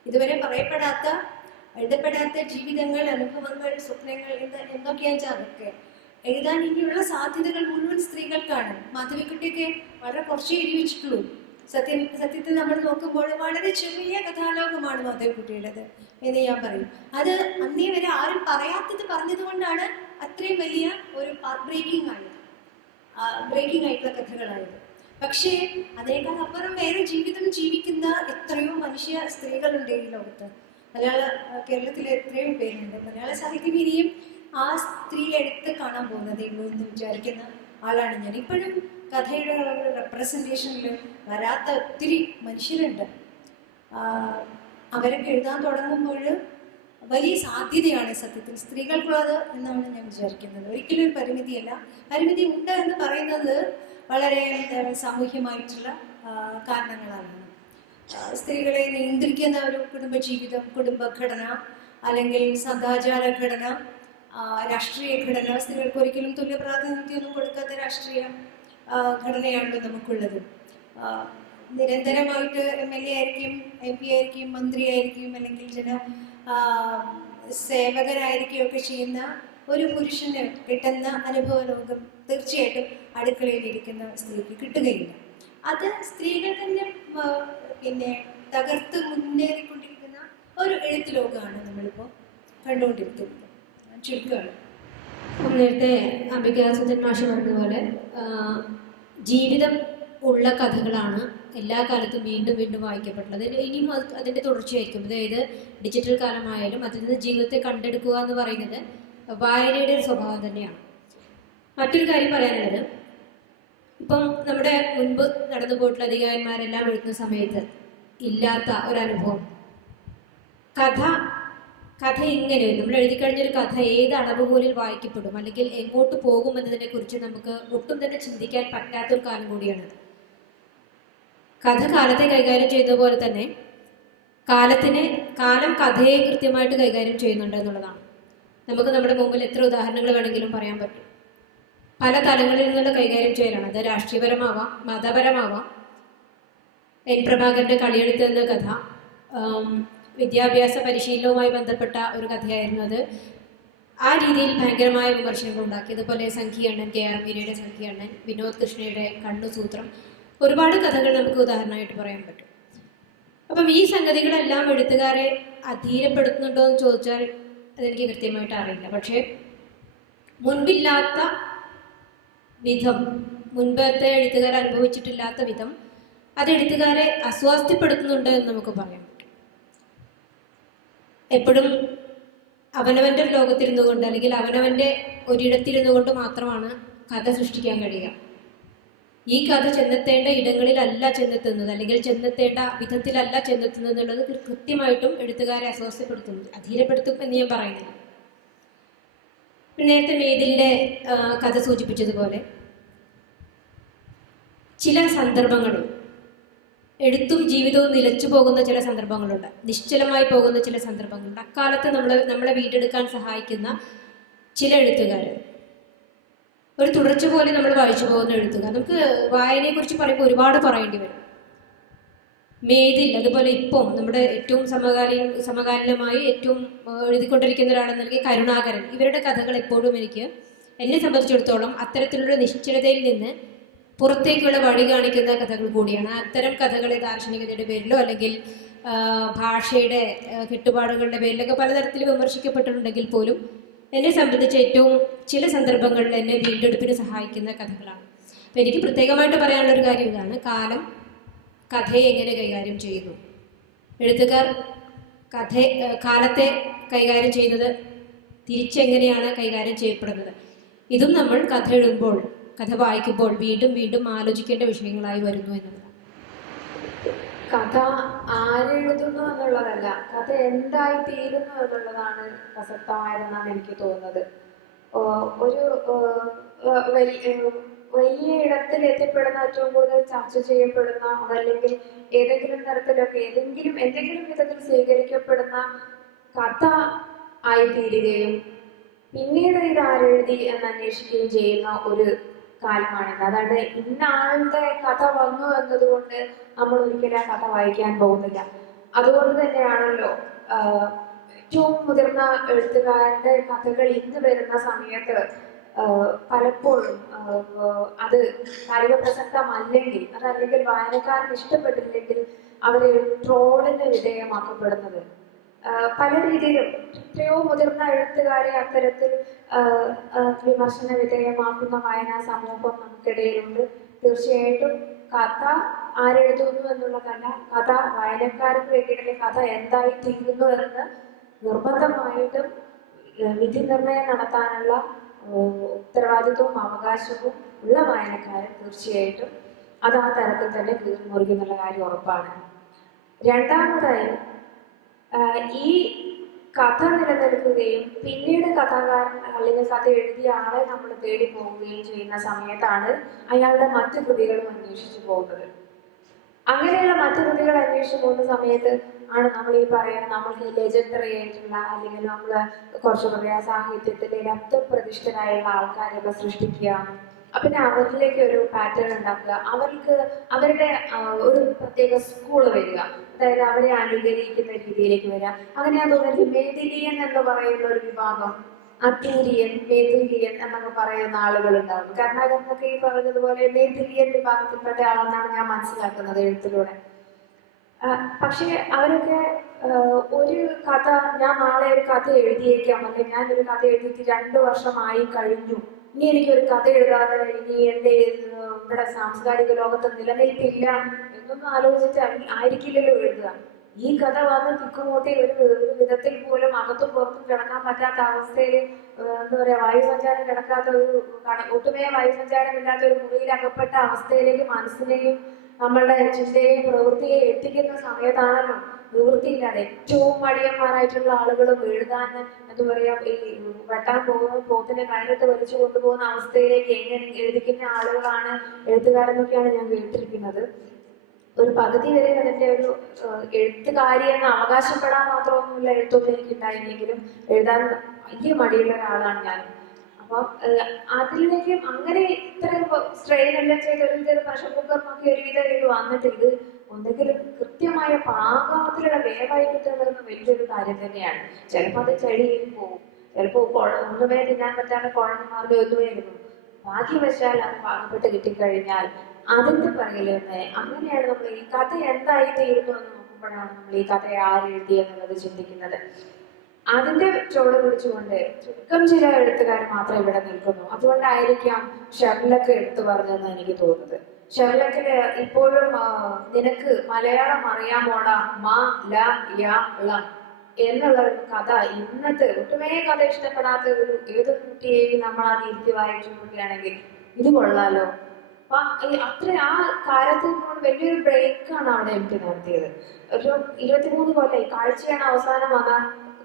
ഇതുവരെ പറയപ്പെടാത്ത, എഴുതപ്പെടാത്ത ജീവിതങ്ങൾ, അനുഭവങ്ങൾ, സ്വപ്നങ്ങൾ എന്തൊക്കെയാ വെച്ചാൽ അതൊക്കെ എഴുതാൻ ഇനിയുള്ള സാധ്യതകൾ മുഴുവൻ സ്ത്രീകൾക്കാണ്. മാധവിക്കുട്ടിയൊക്കെ വളരെ കുറച്ചേ എഴുതി വെച്ചിട്ടുള്ളൂ. സത്യത്തിൽ നമ്മൾ നോക്കുമ്പോൾ വളരെ ചെറിയ കഥാലോകമാണ് മാധവിക്കുട്ടിയുടേത് എന്ന് ഞാൻ പറയും. അത് അന്നേ വരെ ആരും പറയാത്തത് പറഞ്ഞത് കൊണ്ടാണ് അത്രയും വലിയ ഒരു ബ്രേക്കിംഗ് ആയിട്ടുള്ള കഥകളായത്. പക്ഷേ അതിനേക്കാൾ അപ്പുറം വേറെ ജീവിതം ജീവിക്കുന്ന എത്രയോ മനുഷ്യ സ്ത്രീകളുണ്ട് ഈ ലോകത്ത്. കേരളത്തിലെ എത്രയോ പേരുണ്ട്. മലയാള സാഹിത്യം ഇനിയും ആ സ്ത്രീ എടുത്ത് കാണാൻ പോകുന്നതേ ഉള്ളൂ എന്ന് വിചാരിക്കുന്ന ആളാണ് ഞാൻ. ഇപ്പോഴും കഥയുടെ റെപ്രസെൻറ്റേഷനിൽ വരാത്ത ഒത്തിരി മനുഷ്യരുണ്ട്. അവരൊക്കെ എഴുതാൻ തുടങ്ങുമ്പോൾ വലിയ സാധ്യതയാണ് സത്യത്തിൽ സ്ത്രീകൾക്കുള്ളത് എന്നാണ് ഞാൻ വിചാരിക്കുന്നത്. ഒരിക്കലും ഒരു പരിമിതിയല്ല. പരിമിതി ഉണ്ട് എന്ന് പറയുന്നത് വളരെ സാമൂഹ്യമായിട്ടുള്ള കാരണങ്ങളാണ്. സ്ത്രീകളെ നിയന്ത്രിക്കുന്ന ഒരു കുടുംബജീവിതം, കുടുംബഘടന അല്ലെങ്കിൽ സദാചാര ഘടന, രാഷ്ട്രീയ ഘടന, സ്ത്രീകൾക്ക് ഒരിക്കലും തുല്യ പ്രാതിനിധ്യമൊന്നും കൊടുക്കാത്ത രാഷ്ട്രീയ ഘടനയാണല്ലോ നമുക്കുള്ളത്. നിരന്തരമായിട്ട് MLA ആയിരിക്കും, MP ആയിരിക്കും, മന്ത്രിയായിരിക്കും, അല്ലെങ്കിൽ സേവകരായിരിക്കും ഒക്കെ ചെയ്യുന്ന ഒരു പുരുഷന് കിട്ടുന്ന അനുഭവ ലോകം തീർച്ചയായിട്ടും അടുക്കളയിലിരിക്കുന്ന സ്ത്രീക്ക് കിട്ടുകയില്ല. അത് സ്ത്രീകൾ തന്നെ പിന്നെ തകർത്ത് മുന്നേറിക്കൊണ്ടിരിക്കുന്ന ഒരു എഴുത്ത് ലോകമാണ് നമ്മളിപ്പോൾ കണ്ടുകൊണ്ടിരിക്കുന്നത്. ചുരുക്കമാണ്. നേരത്തെ അംബികാസുന്ദരൻ മാഷ് പറഞ്ഞതുപോലെ ജീവിതം ഉള്ള കഥകളാണ് എല്ലാ കാലത്തും വീണ്ടും വീണ്ടും വായിക്കപ്പെട്ടുള്ളത്. ഇനിയും അതിൻ്റെ തുടർച്ചയായിരിക്കും. അതായത് ഡിജിറ്റൽ കാലമായാലും അതിൽ നിന്ന് ജീവിതത്തെ കണ്ടെടുക്കുക എന്ന് പറയുന്നത് വായനയുടെ ഒരു സ്വഭാവം തന്നെയാണ്. മറ്റൊരു കാര്യം പറയാനുള്ളത്, ഇപ്പം നമ്മുടെ മുൻപ് നടന്നു പോയിട്ടുള്ള അധികാരന്മാരെല്ലാം എഴുതുന്ന സമയത്ത് ഇല്ലാത്ത ഒരനുഭവം, കഥ ഇങ്ങനെ നമ്മൾ എഴുതി കഴിഞ്ഞൊരു കഥ ഏത് അളവുകോലിൽ വായിക്കപ്പെടും അല്ലെങ്കിൽ എങ്ങോട്ട് പോകും എന്നതിനെ കുറിച്ച് നമുക്ക് ഒട്ടും തന്നെ ചിന്തിക്കാൻ പറ്റാത്തൊരു കാലം കൂടിയാണത്. കഥ കാലത്തെ കൈകാര്യം ചെയ്യുന്ന പോലെ തന്നെ കാലം കഥയെ കൃത്യമായിട്ട് കൈകാര്യം ചെയ്യുന്നുണ്ട് എന്നുള്ളതാണ്. നമുക്ക് നമ്മുടെ മുമ്പിൽ എത്ര ഉദാഹരണങ്ങൾ വേണമെങ്കിലും പറയാൻ പറ്റും. പല തലങ്ങളിൽ നിന്നുള്ള കൈകാര്യം ചെയ്യലാണ്. അത് രാഷ്ട്രീയപരമാവാം, മതപരമാവാം. എൻ പ്രഭാകരൻ്റെ കളിയെഴുത്ത് എന്ന കഥ വിദ്യാഭ്യാസ പരിശീലനവുമായി ബന്ധപ്പെട്ട ഒരു കഥയായിരുന്നു. അത് ആ രീതിയിൽ ഭയങ്കരമായ വിമർശനങ്ങൾ ഉണ്ടാക്കി. അതുപോലെ സംഖ്യണ്ണൻ, KR മീരയുടെ സംഖ്യണ്ണൻ, വിനോദ് കൃഷ്ണയുടെ കണ്ണുസൂത്രം, ഒരുപാട് കഥകൾ നമുക്ക് ഉദാഹരണമായിട്ട് പറയാൻ പറ്റും. അപ്പം ഈ സംഗതികളെല്ലാം എഴുത്തുകാരെ അധീരപ്പെടുത്തുന്നുണ്ടോ എന്ന് ചോദിച്ചാൽ അതെനിക്ക് കൃത്യമായിട്ട് അറിയില്ല. പക്ഷേ മുൻപില്ലാത്ത വിധം മുൻപത്തെ എഴുത്തുകാർ അനുഭവിച്ചിട്ടില്ലാത്ത വിധം അത് എഴുത്തുകാരെ അസ്വാസ്ഥ്യപ്പെടുത്തുന്നുണ്ട് എന്ന് നമുക്ക് പറയാം. എപ്പോഴും അവനവൻ്റെ ലോകത്തിരുന്നു കൊണ്ട് അല്ലെങ്കിൽ അവനവൻ്റെ ഒരിടത്തിരുന്നു കൊണ്ട് മാത്രമാണ് കഥ സൃഷ്ടിക്കാൻ കഴിയുക. ഈ കഥ ചെന്നെത്തേണ്ട ഇടങ്ങളിലല്ല ചെന്നെത്തുന്നത്, അല്ലെങ്കിൽ ചെന്നെത്തേണ്ട വിധത്തിലല്ല ചെന്നെത്തുന്നത് എന്നുള്ളത് കൃത്യമായിട്ടും എഴുത്തുകാരെ അസ്വസ്ഥപ്പെടുത്തുന്നു, അധീരപ്പെടുത്തും എന്ന് ഞാൻ പറയുന്നില്ല. നേരത്തെ മേതിലിൻ്റെ കഥ സൂചിപ്പിച്ചതുപോലെ ചില സന്ദർഭങ്ങളിൽ എഴുത്തും ജീവിതവും നിലച്ചു പോകുന്ന ചില സന്ദർഭങ്ങളുണ്ട്, നിശ്ചലമായി പോകുന്ന ചില സന്ദർഭങ്ങളുണ്ട്. അക്കാലത്ത് നമ്മളെ വീണ്ടെടുക്കാൻ സഹായിക്കുന്ന ചില എഴുത്തുകാർ, ഒരു തുടർച്ച പോലെ നമ്മൾ വായിച്ചു പോകുന്ന എഴുത്തുകാർ. നമുക്ക് വായനയെക്കുറിച്ച് പറയുമ്പോൾ ഒരുപാട് പറയേണ്ടി വരും. മേതിൽ, അതുപോലെ ഇപ്പം നമ്മുടെ ഏറ്റവും സമകാലീനമായി ഏറ്റവും എഴുതിക്കൊണ്ടിരിക്കുന്ന ഒരാളെന്ന് നൽകി കരുണാകരൻ, ഇവരുടെ കഥകൾ എപ്പോഴും എന്നെ സംബന്ധിച്ചിടത്തോളം അത്തരത്തിലുള്ള നിശ്ചലതയിൽ നിന്ന് പുറത്തേക്കുള്ള വഴി കാണിക്കുന്ന കഥകൾ കൂടിയാണ്. അത്തരം കഥകളെ ദാർശനികതയുടെ പേരിലോ അല്ലെങ്കിൽ ഭാഷയുടെ കെട്ടുപാടുകളുടെ പേരിലൊക്കെ പലതരത്തിൽ വിമർശിക്കപ്പെട്ടിട്ടുണ്ടെങ്കിൽ പോലും എന്നെ സംബന്ധിച്ച് ഏറ്റവും ചില സന്ദർഭങ്ങളിൽ എന്നെ വീണ്ടെടുപ്പിന് സഹായിക്കുന്ന കഥകളാണ്. അപ്പം എനിക്ക് പ്രത്യേകമായിട്ട് പറയാനുള്ളൊരു കാര്യം ഇതാണ്: കാലം കഥയെ എങ്ങനെ കൈകാര്യം ചെയ്യുന്നു, എഴുത്തുകാർ കാലത്തെ കൈകാര്യം ചെയ്യുന്നത് തിരിച്ചെങ്ങനെയാണ് കൈകാര്യം ചെയ്യപ്പെടുന്നത്. ഇതും നമ്മൾ കഥ എഴുതുമ്പോൾ, കഥ വായിക്കുമ്പോൾ വീണ്ടും വീണ്ടും ആലോചിക്കേണ്ട വിഷയങ്ങളായി വരുന്നു എന്നുള്ളതാണ്. കഥ ആരെഴുതുന്നു എന്നുള്ളതല്ല, കഥ എന്തായി തീരുന്നു എന്നുള്ളതാണ് പ്രസക്തമായതെന്നാണ് എനിക്ക് തോന്നുന്നത്. ഒരു വലിയ ഇടത്തിൽ എത്തിപ്പെടുന്ന, ഏറ്റവും കൂടുതൽ ചർച്ച ചെയ്യപ്പെടുന്ന, അതല്ലെങ്കിൽ ഏതെങ്കിലും തരത്തിലൊക്കെ എന്തെങ്കിലും വിധത്തിൽ സ്വീകരിക്കപ്പെടുന്ന കഥ ആയിത്തീരുകയും പിന്നീട് ഇത് ആരെഴുതി എന്ന് അന്വേഷിക്കുകയും ചെയ്യുന്ന ഒരു കാലമാണിത്. അതായത് ഇന്ന ആളുടെ കഥ വന്നു എന്നതുകൊണ്ട് നമ്മൾ ഒരിക്കലും ആ കഥ വായിക്കാൻ പോകുന്നില്ല. അതുകൊണ്ട് തന്നെയാണല്ലോ ഏറ്റവും മുതിർന്ന എഴുത്തുകാരുടെ കഥകൾ ഇന്ന് വരുന്ന സമയത്ത് പലപ്പോഴും അത് കാലിക പ്രസക്തമല്ലെങ്കിൽ, അതല്ലെങ്കിൽ വായനക്കാർക്ക് ഇഷ്ടപ്പെട്ടില്ലെങ്കിൽ അവരെ ട്രോളിന് വിധേയമാക്കപ്പെടുന്നത്. പല രീതിയിലും എത്രയോ മുതിർന്ന എഴുത്തുകാരെ അത്തരത്തിൽ വിമർശന വിധേയമാക്കുന്ന വായനാ സമൂഹം നമുക്കിടയിലുണ്ട്. തീർച്ചയായിട്ടും കഥ ആരെഴുതുന്നു എന്നുള്ളതല്ല, കഥ വായനക്കാർക്ക് വേണ്ടിയിട്ട് കഥ എന്തായി തീരുന്നു എന്ന് നിർബന്ധമായിട്ടും വിധി നിർണയം നടത്താനുള്ള ഉത്തരവാദിത്വവും അവകാശവും ഉള്ള വായനക്കാരൻ തീർച്ചയായിട്ടും അത് ആ തരത്തിൽ തന്നെ മുറിക്കുന്നുള്ള കാര്യം ഉറപ്പാണ്. രണ്ടാമതായി, ഈ കഥ നിലനിൽക്കുകയും പിന്നീട് കഥാകാരൻ അല്ലെങ്കിൽ കഥ എഴുതിയ ആളെ നമ്മൾ തേടി പോവുകയും ചെയ്യുന്ന സമയത്താണ് അയാളുടെ മറ്റു കൃതികളും അന്വേഷിച്ചു പോകുന്നത്. അങ്ങനെയുള്ള മറ്റു കൃതികൾ അന്വേഷിച്ചു പോകുന്ന സമയത്ത് ആണ് നമ്മൾ ഈ പറയുന്ന നമ്മൾക്ക് ഈ ലെജൻഡറി ആയിട്ടുള്ള, അല്ലെങ്കിൽ നമ്മൾ കുറച്ചു പറയാ സാഹിത്യത്തിലെ ലബ്ധപ്രതിഷ്ഠരായുള്ള ആൾക്കാരെയൊക്കെ സൃഷ്ടിക്കുക, പിന്നെ അവരിലേക്ക് ഒരു പാറ്റേൺ ഉണ്ടാക്കുക, അവരുടെ ഒരു പ്രത്യേക സ്കൂള് വരിക, അതായത് അവരെ അനുകരിക്കുന്ന രീതിയിലേക്ക് വരിക. അങ്ങനെയാ തോന്നുന്നത് മേദിലിയൻ എന്ന് പറയുന്ന ഒരു വിഭാഗം, അത്തൂരിയൻ, മേദിലിയൻ എന്നൊക്കെ പറയുന്ന ആളുകൾ ഉണ്ടാവും. കർണാടക എന്നൊക്കെ ഈ പറഞ്ഞതുപോലെ മേദിലിയൻ വിഭാഗത്തിൽപ്പെട്ട ആളെന്നാണ് ഞാൻ മനസ്സിലാക്കുന്നത് എഴുത്തിലൂടെ. പക്ഷെ അവരൊക്കെ ഒരു കഥ, ഞാൻ നാളെ ഒരു കഥ എഴുതിയേക്കാം, അല്ലെങ്കിൽ ഞാനൊരു കഥ എഴുതിയിട്ട് 2 വർഷമായി കഴിഞ്ഞു, ഇനി എനിക്കൊരു കഥ എഴുതാതെ ഇനി എൻ്റെ ഇവിടെ സാംസ്കാരിക ലോകത്ത് നിലനിൽപ്പില്ല എന്നൊന്നും ആലോചിച്ചിട്ട് ആയിരിക്കില്ലല്ലോ എഴുതുക. ഈ കഥ വന്ന് തിക്കുമൂട്ടി ഒരു വിധത്തിൽ പോലും അകത്തും പുറത്തും കിടക്കാൻ പറ്റാത്ത അവസ്ഥയിൽ, എന്താ പറയാ, വായുസഞ്ചാരം കിടക്കാത്ത ഒട്ടുമേ വായുസഞ്ചാരമില്ലാത്ത ഒരു മുറിയിൽ അകപ്പെട്ട അവസ്ഥയിലേക്ക് മനസ്സിനെയും നമ്മളുടെ ചിന്തയെയും പ്രവൃത്തിയെയും എത്തിക്കുന്ന സമയത്താണല്ലോ നിവൃത്തിയില്ലാതെ ഏറ്റവും മടിയന്മാരായിട്ടുള്ള ആളുകളും എഴുതാൻ, എന്താ പറയാ, ഈ വെട്ടാൻ പോകുന്ന പോത്തിനെ കയറിട്ട് വലിച്ചു കൊണ്ടുപോകുന്ന അവസ്ഥയിലേക്ക് എങ്ങനെ എഴുതിക്കുന്ന ആളുകളാണ് എഴുത്തുകാരെന്നൊക്കെയാണ് ഞാൻ കേട്ടിരിക്കുന്നത്. ഒരു പകുതി വരെ അതിന്റെ ഒരു എഴുത്തുകാരി എന്ന് അവകാശപ്പെടാൻ മാത്രമൊന്നുമില്ല എഴുത്തൊന്നും എനിക്ക് ഉണ്ടായില്ലെങ്കിലും എഴുതാൻ വലിയ മടിയുള്ള ഒരാളാണ് ഞാൻ. അപ്പം അതിലേക്കും അങ്ങനെ ഇത്രയും സ്ട്രെയിൻ എല്ലാം ചെയ്ത് ഒരു പ്രഷർ കുക്കറിനൊക്കെ ഒരുവിധം ഇത് വന്നിട്ട് ഇത് ഒന്നെങ്കിലും കൃത്യമായ പാകത്തിലുള്ള വേവായി കിട്ടുന്നത് വലിയൊരു കാര്യം തന്നെയാണ്. ചിലപ്പോൾ അത് ചെടിയിൽ പോവും, ചിലപ്പോൾ ഒന്നുമേ തിന്നാൻ പറ്റാതെ കുഴഞ്ഞമാരുടെ ഒന്നുമായിരുന്നു. ഭാഗ്യവശാൽ അത് പാകപ്പെട്ട് കിട്ടിക്കഴിഞ്ഞാൽ അതിന്റെ പിറകിൽ തന്നെ അങ്ങനെയാണ് നമ്മൾ ഈ കഥ എന്തായി തീരുന്നു എന്ന് നോക്കുമ്പോഴാണ് നമ്മൾ ഈ കഥ ആരെഴുതി എന്നുള്ളത് ചിന്തിക്കുന്നത്. അതിന്റെ ചോട് പിടിച്ചുകൊണ്ട് ചുരുക്കം ചില എഴുത്തുകാർ മാത്രം ഇവിടെ നിൽക്കുന്നു. അതുകൊണ്ടായിരിക്കാം ഷെർലക്ക് എടുത്തു പറഞ്ഞതെന്ന് എനിക്ക് തോന്നുന്നത്. ഷെർലക്കില് ഇപ്പോഴും നിനക്ക് മലയാളം അറിയാമോടാ മാ ല യ ള എന്നുള്ള ഒരു കഥ ഇന്നത്തെ ഒട്ടുമേ കഥ ഇഷ്ടപ്പെടാത്ത ഒരു ഏതൊരു കുട്ടിയെയും നമ്മൾ അത് ഇരുത്തി വായിച്ചു നോക്കുകയാണെങ്കിൽ ഇത് കൊള്ളാലോ. അത്ര ആ കാലത്ത് വലിയൊരു ബ്രേക്കാണ് അവിടെ എനിക്ക് നടത്തിയത്. ഒരു 23 കൊല്ലം കാഴ്ചയാണ് അവസാനം വന്ന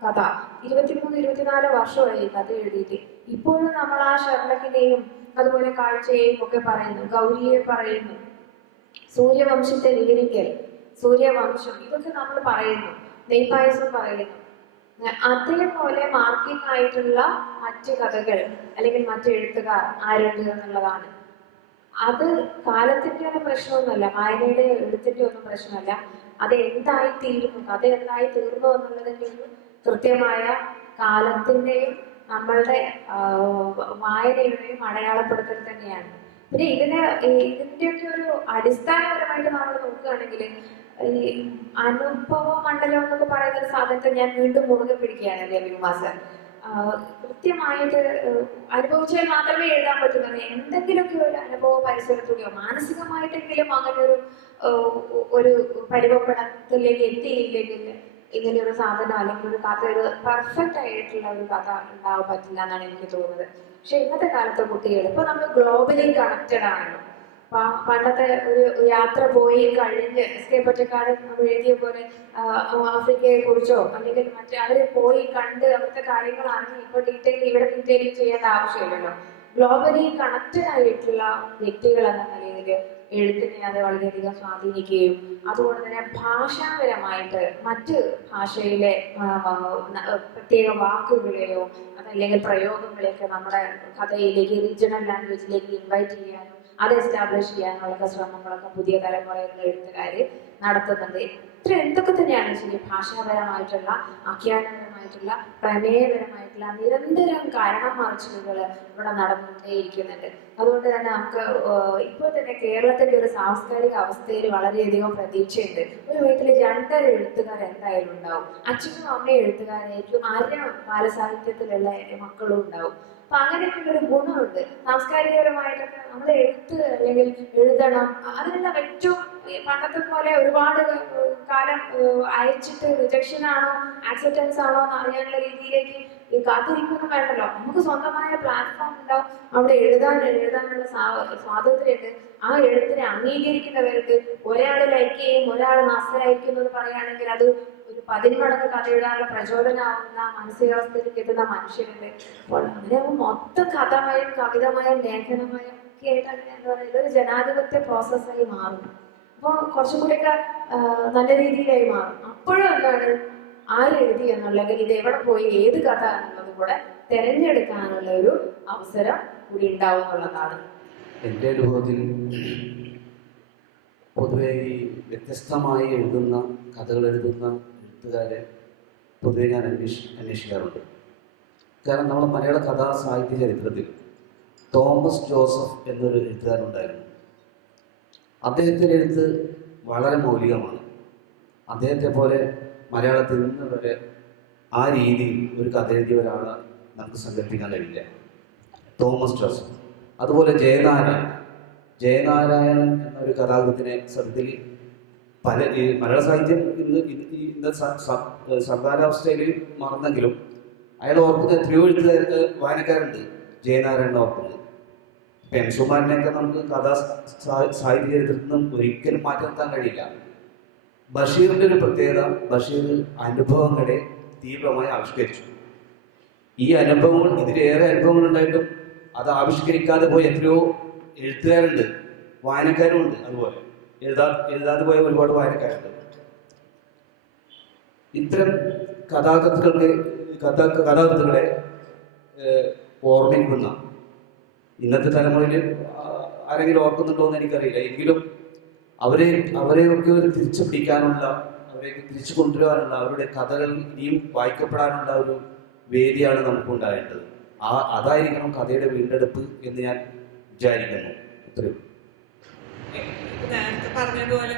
കഥ. 23-24 വർഷമായി കഥ എഴുതിയിട്ട്. ഇപ്പോഴും നമ്മൾ ആ ഷെർലക്കിനെയും അതുപോലെ കാഴ്ചയെയും ഒക്കെ പറയുന്നു, ഗൗരിയെ പറയുന്നു, സൂര്യവംശത്തെ വിവരിക്കൽ, സൂര്യവംശം, ഇതൊക്കെ നമ്മൾ പറയുന്നു, നെയ്പായസം പറയുന്നു. അതേപോലെ മാർക്കിംഗ് ആയിട്ടുള്ള മറ്റു കഥകൾ അല്ലെങ്കിൽ മറ്റു എഴുത്തുകാർ ആരുണ്ട് എന്നുള്ളതാണ്. അത് കാലത്തിന്റെ ഒന്നും പ്രശ്നമൊന്നുമല്ല, വായനയുടെ എഴുത്തിന്റെ ഒന്നും പ്രശ്നമല്ല. അത് എന്തായി തീരുന്നു, കഥ എന്തായി തീർന്നു എന്നുള്ളതിന്റെ ഒരു കൃത്യമായ കാലത്തിന്റെയും നമ്മളുടെ വായനയുടെയും അടയാളപ്പെടുത്തൽ തന്നെയാണ്. പിന്നെ ഇതിന്റെയൊക്കെ ഒരു അടിസ്ഥാനപരമായിട്ട് നമ്മൾ നോക്കുകയാണെങ്കിൽ ഈ അനുഭവ മണ്ഡലം എന്നൊക്കെ പറയുന്ന ഒരു സാധനത്തെ ഞാൻ വീണ്ടും മുറുകെ പിടിക്കുകയാണ് രവികുമാർ. കൃത്യമായിട്ട് അനുഭവിച്ചാൽ മാത്രമേ എഴുതാൻ പറ്റുന്നത്. എന്തെങ്കിലുമൊക്കെ ഒരു അനുഭവ പരിസരത്തുകയോ മാനസികമായിട്ടെങ്കിലും അങ്ങനെ ഒരു പരിവപ്പെടത്തിലേക്ക് എത്തിയില്ലെങ്കിൽ ഇങ്ങനെ ഒരു സാധനം അല്ലെങ്കിൽ ഒരു കഥ, ഒരു പെർഫെക്റ്റ് ആയിട്ടുള്ള ഒരു കഥ ഉണ്ടാവാൻ പറ്റില്ല എന്നാണ് എനിക്ക് തോന്നുന്നത്. പക്ഷെ ഇന്നത്തെ കാലത്തെ കുട്ടികൾ ഇപ്പൊ നമ്മൾ ഗ്ലോബലി കണക്റ്റഡ് ആണല്ലോ. പണ്ടത്തെ ഒരു യാത്ര പോയി കഴിഞ്ഞ് എസ്.കെ. പൊറ്റക്കാട് നമ്മൾ എഴുതിയ പോലെ ആഫ്രിക്കയെ കുറിച്ചോ അല്ലെങ്കിൽ മറ്റേ അവര് പോയി കണ്ട് അവിടുത്തെ കാര്യങ്ങൾ അറിഞ്ഞ് ഇപ്പൊ ഇവിടെ ഡീറ്റെയിലിംഗ് ചെയ്യേണ്ട ആവശ്യമില്ലല്ലോ. ഗ്ലോബലി കണക്റ്റഡ് ആയിട്ടുള്ള വ്യക്തികൾ എന്ന നിലയിൽ എഴുത്തിനെ അത് വളരെയധികം സ്വാധീനിക്കുകയും അതുകൊണ്ട് തന്നെ ഭാഷാപരമായിട്ട് മറ്റ് ഭാഷയിലെ പ്രത്യേക വാക്കുകളെയോ അതല്ലെങ്കിൽ പ്രയോഗങ്ങളെയൊക്കെ നമ്മുടെ കഥയിലേക്ക് റീജിയണൽ ലാംഗ്വേജിലേക്ക് ഇൻവൈറ്റ് ചെയ്യാനും അത് എസ്റ്റാബ്ലിഷ് ചെയ്യാനുള്ള ശ്രമങ്ങളൊക്കെ പുതിയ തലമുറയിലുള്ള എഴുത്തുകാർ നടത്തുന്നുണ്ട്. എന്തൊക്കെ തന്നെയാണ് ശരി, ഭാഷാപരമായിട്ടുള്ള ആഖ്യാനപരമായിട്ടുള്ള പ്രമേയപരമായിട്ടുള്ള നിരന്തരം കാരണം മറിച്ചിലുകൾ ഇവിടെ നടന്നുകൊണ്ടേയിരിക്കുന്നുണ്ട്. അതുകൊണ്ട് തന്നെ നമുക്ക് ഇപ്പോൾ തന്നെ കേരളത്തിന്റെ ഒരു സാംസ്കാരിക അവസ്ഥയിൽ വളരെയധികം പ്രതീക്ഷയുണ്ട്. ഒരു വീട്ടിൽ 2 എഴുത്തുകാർ എന്തായാലും ഉണ്ടാവും. അച്ഛനും അമ്മയും എഴുത്തുകാരായിരിക്കും, ആര്യ ബാലസാഹിത്യത്തിലുള്ള മക്കളും ഉണ്ടാവും. അപ്പൊ അങ്ങനെയൊക്കെ ഒരു ഗുണമുണ്ട്. സാംസ്കാരികപരമായിട്ടൊക്കെ നമ്മൾ എഴുത്ത് അല്ലെങ്കിൽ എഴുതണം, അതിനെല്ലാം ഏറ്റവും പണ്ടത്തെ പോലെ ഒരുപാട് കാലം അയച്ചിട്ട് റിജക്ഷൻ ആണോ ആക്സെപ്റ്റൻസ് ആണോ എന്ന് അറിയാനുള്ള രീതിയിലേക്ക് കാത്തിരിക്കൊന്നും വേണ്ടല്ലോ. നമുക്ക് സ്വന്തമായ പ്ലാറ്റ്ഫോം ഉണ്ടാവും, അവിടെ എഴുതാനുള്ള സ്വാതന്ത്ര്യമുണ്ട്. ആ എഴുത്തിനെ അംഗീകരിക്കുന്നവർക്ക് ഒരാൾ ലൈക്ക് ചെയ്യും, ഒരാൾ നാസ്തരായിരിക്കും എന്ന് പറയുകയാണെങ്കിൽ അത് ഒരു 10 മടങ്ങ് കഥ എഴുതാനുള്ള പ്രചോദനമാവുന്ന മാനസികാവസ്ഥയിലേക്ക് എത്തുന്ന മനുഷ്യരുണ്ട്. അപ്പോൾ അങ്ങനെ മൊത്തം കഥമായും കവിതമായും ലേഖനമായും ഒക്കെ ആയിട്ട് അങ്ങനെ എന്താ പറയുക, ഇതൊരു ജനാധിപത്യ പ്രോസസ്സായി മാറും. അപ്പോൾ കുറച്ചും കൂടിയൊക്കെ നല്ല രീതിയിലായി മാറും. അപ്പോഴും എന്താണ് ആരെഴുതി എന്നുള്ളത്, ഇത് എവിടെ പോയി ഏത് കഥ എന്നുള്ളതും കൂടെ തിരഞ്ഞെടുക്കാനുള്ള ഒരു അവസരം കൂടി ഉണ്ടാവും എന്നുള്ളതാണ് എൻ്റെ അനുഭവത്തിൽ. പൊതുവെ ഈ വ്യത്യസ്തമായി എഴുതുന്ന കഥകൾ എഴുതുന്ന എഴുത്തുകാരെ പൊതുവെ ഞാൻ അന്വേഷിക്കാറുണ്ട്. കാരണം നമ്മുടെ മലയാള കഥാ സാഹിത്യ ചരിത്രത്തിൽ തോമസ് ജോസഫ് എന്നൊരു എഴുത്തുകാരുണ്ടായിരുന്നു. അദ്ദേഹത്തിൻ്റെ എഴുത്ത് വളരെ മൗലികമാണ്. അദ്ദേഹത്തെ പോലെ മലയാളത്തിൽ നിന്ന് വരെ ആ രീതിയിൽ ഒരു കഥ എഴുതിയ ഒരാളെ നമുക്ക് സങ്കല്പിക്കാൻ കഴിയില്ല. Thomas Joseph. അതുപോലെ ജയനാരായണൻ എന്നൊരു കഥാകൃത്തിനെ സത്യത്തിൽ മലയാള സാഹിത്യം ഇന്ന് സർക്കാരാവസ്ഥയിൽ മറന്നെങ്കിലും അയാൾ ഓർക്കുന്ന എത്രയോ എഴുത്തുകാർക്ക് വായനക്കാരുണ്ട്. ജയനാരായണനെ ഓർക്കുന്നത്. എം സുമാരനെയൊക്കെ നമുക്ക് കഥാ സാഹിത്യ ചരിത്രത്തിൽ നിന്നും ഒരിക്കലും മാറ്റി നിർത്താൻ കഴിയില്ല. ബഷീറിൻ്റെ ഒരു പ്രത്യേകത, ബഷീർ അനുഭവങ്ങളെ തീവ്രമായി ആവിഷ്കരിച്ചു. ഈ അനുഭവങ്ങൾ, ഇതിലേറെ അനുഭവങ്ങൾ ഉണ്ടായിട്ടും അത് ആവിഷ്കരിക്കാതെ പോയ എത്രയോ എഴുത്തുകാരുണ്ട്, വായനക്കാരും ഉണ്ട്. അതുപോലെ എഴുതാതെ പോയ ഒരുപാട് വായനക്കാരുണ്ട്. ഇത്തരം കഥാകൃത്തുക്കളെ ഓർമ്മിക്കുന്ന ഇന്നത്തെ തലമുറയിൽ ആരെങ്കിലും ഓർക്കുന്നുണ്ടോ എന്ന് എനിക്കറിയില്ല. എങ്കിലും അവരെയൊക്കെ ഒരു തിരിച്ചു പിടിക്കാനുള്ള, അവരെയൊക്കെ തിരിച്ചു കൊണ്ടുവരാനുള്ള, അവരുടെ കഥകൾ ഇനിയും വായിക്കപ്പെടാനുള്ള ഒരു വേദിയാണ് നമുക്കുണ്ടാകേണ്ടത്. അതായിരിക്കണം കഥയുടെ വീണ്ടെടുപ്പ് എന്ന് ഞാൻ വിചാരിക്കുന്നു. ഇത്രയും നേരത്തെ പറഞ്ഞതുപോലെ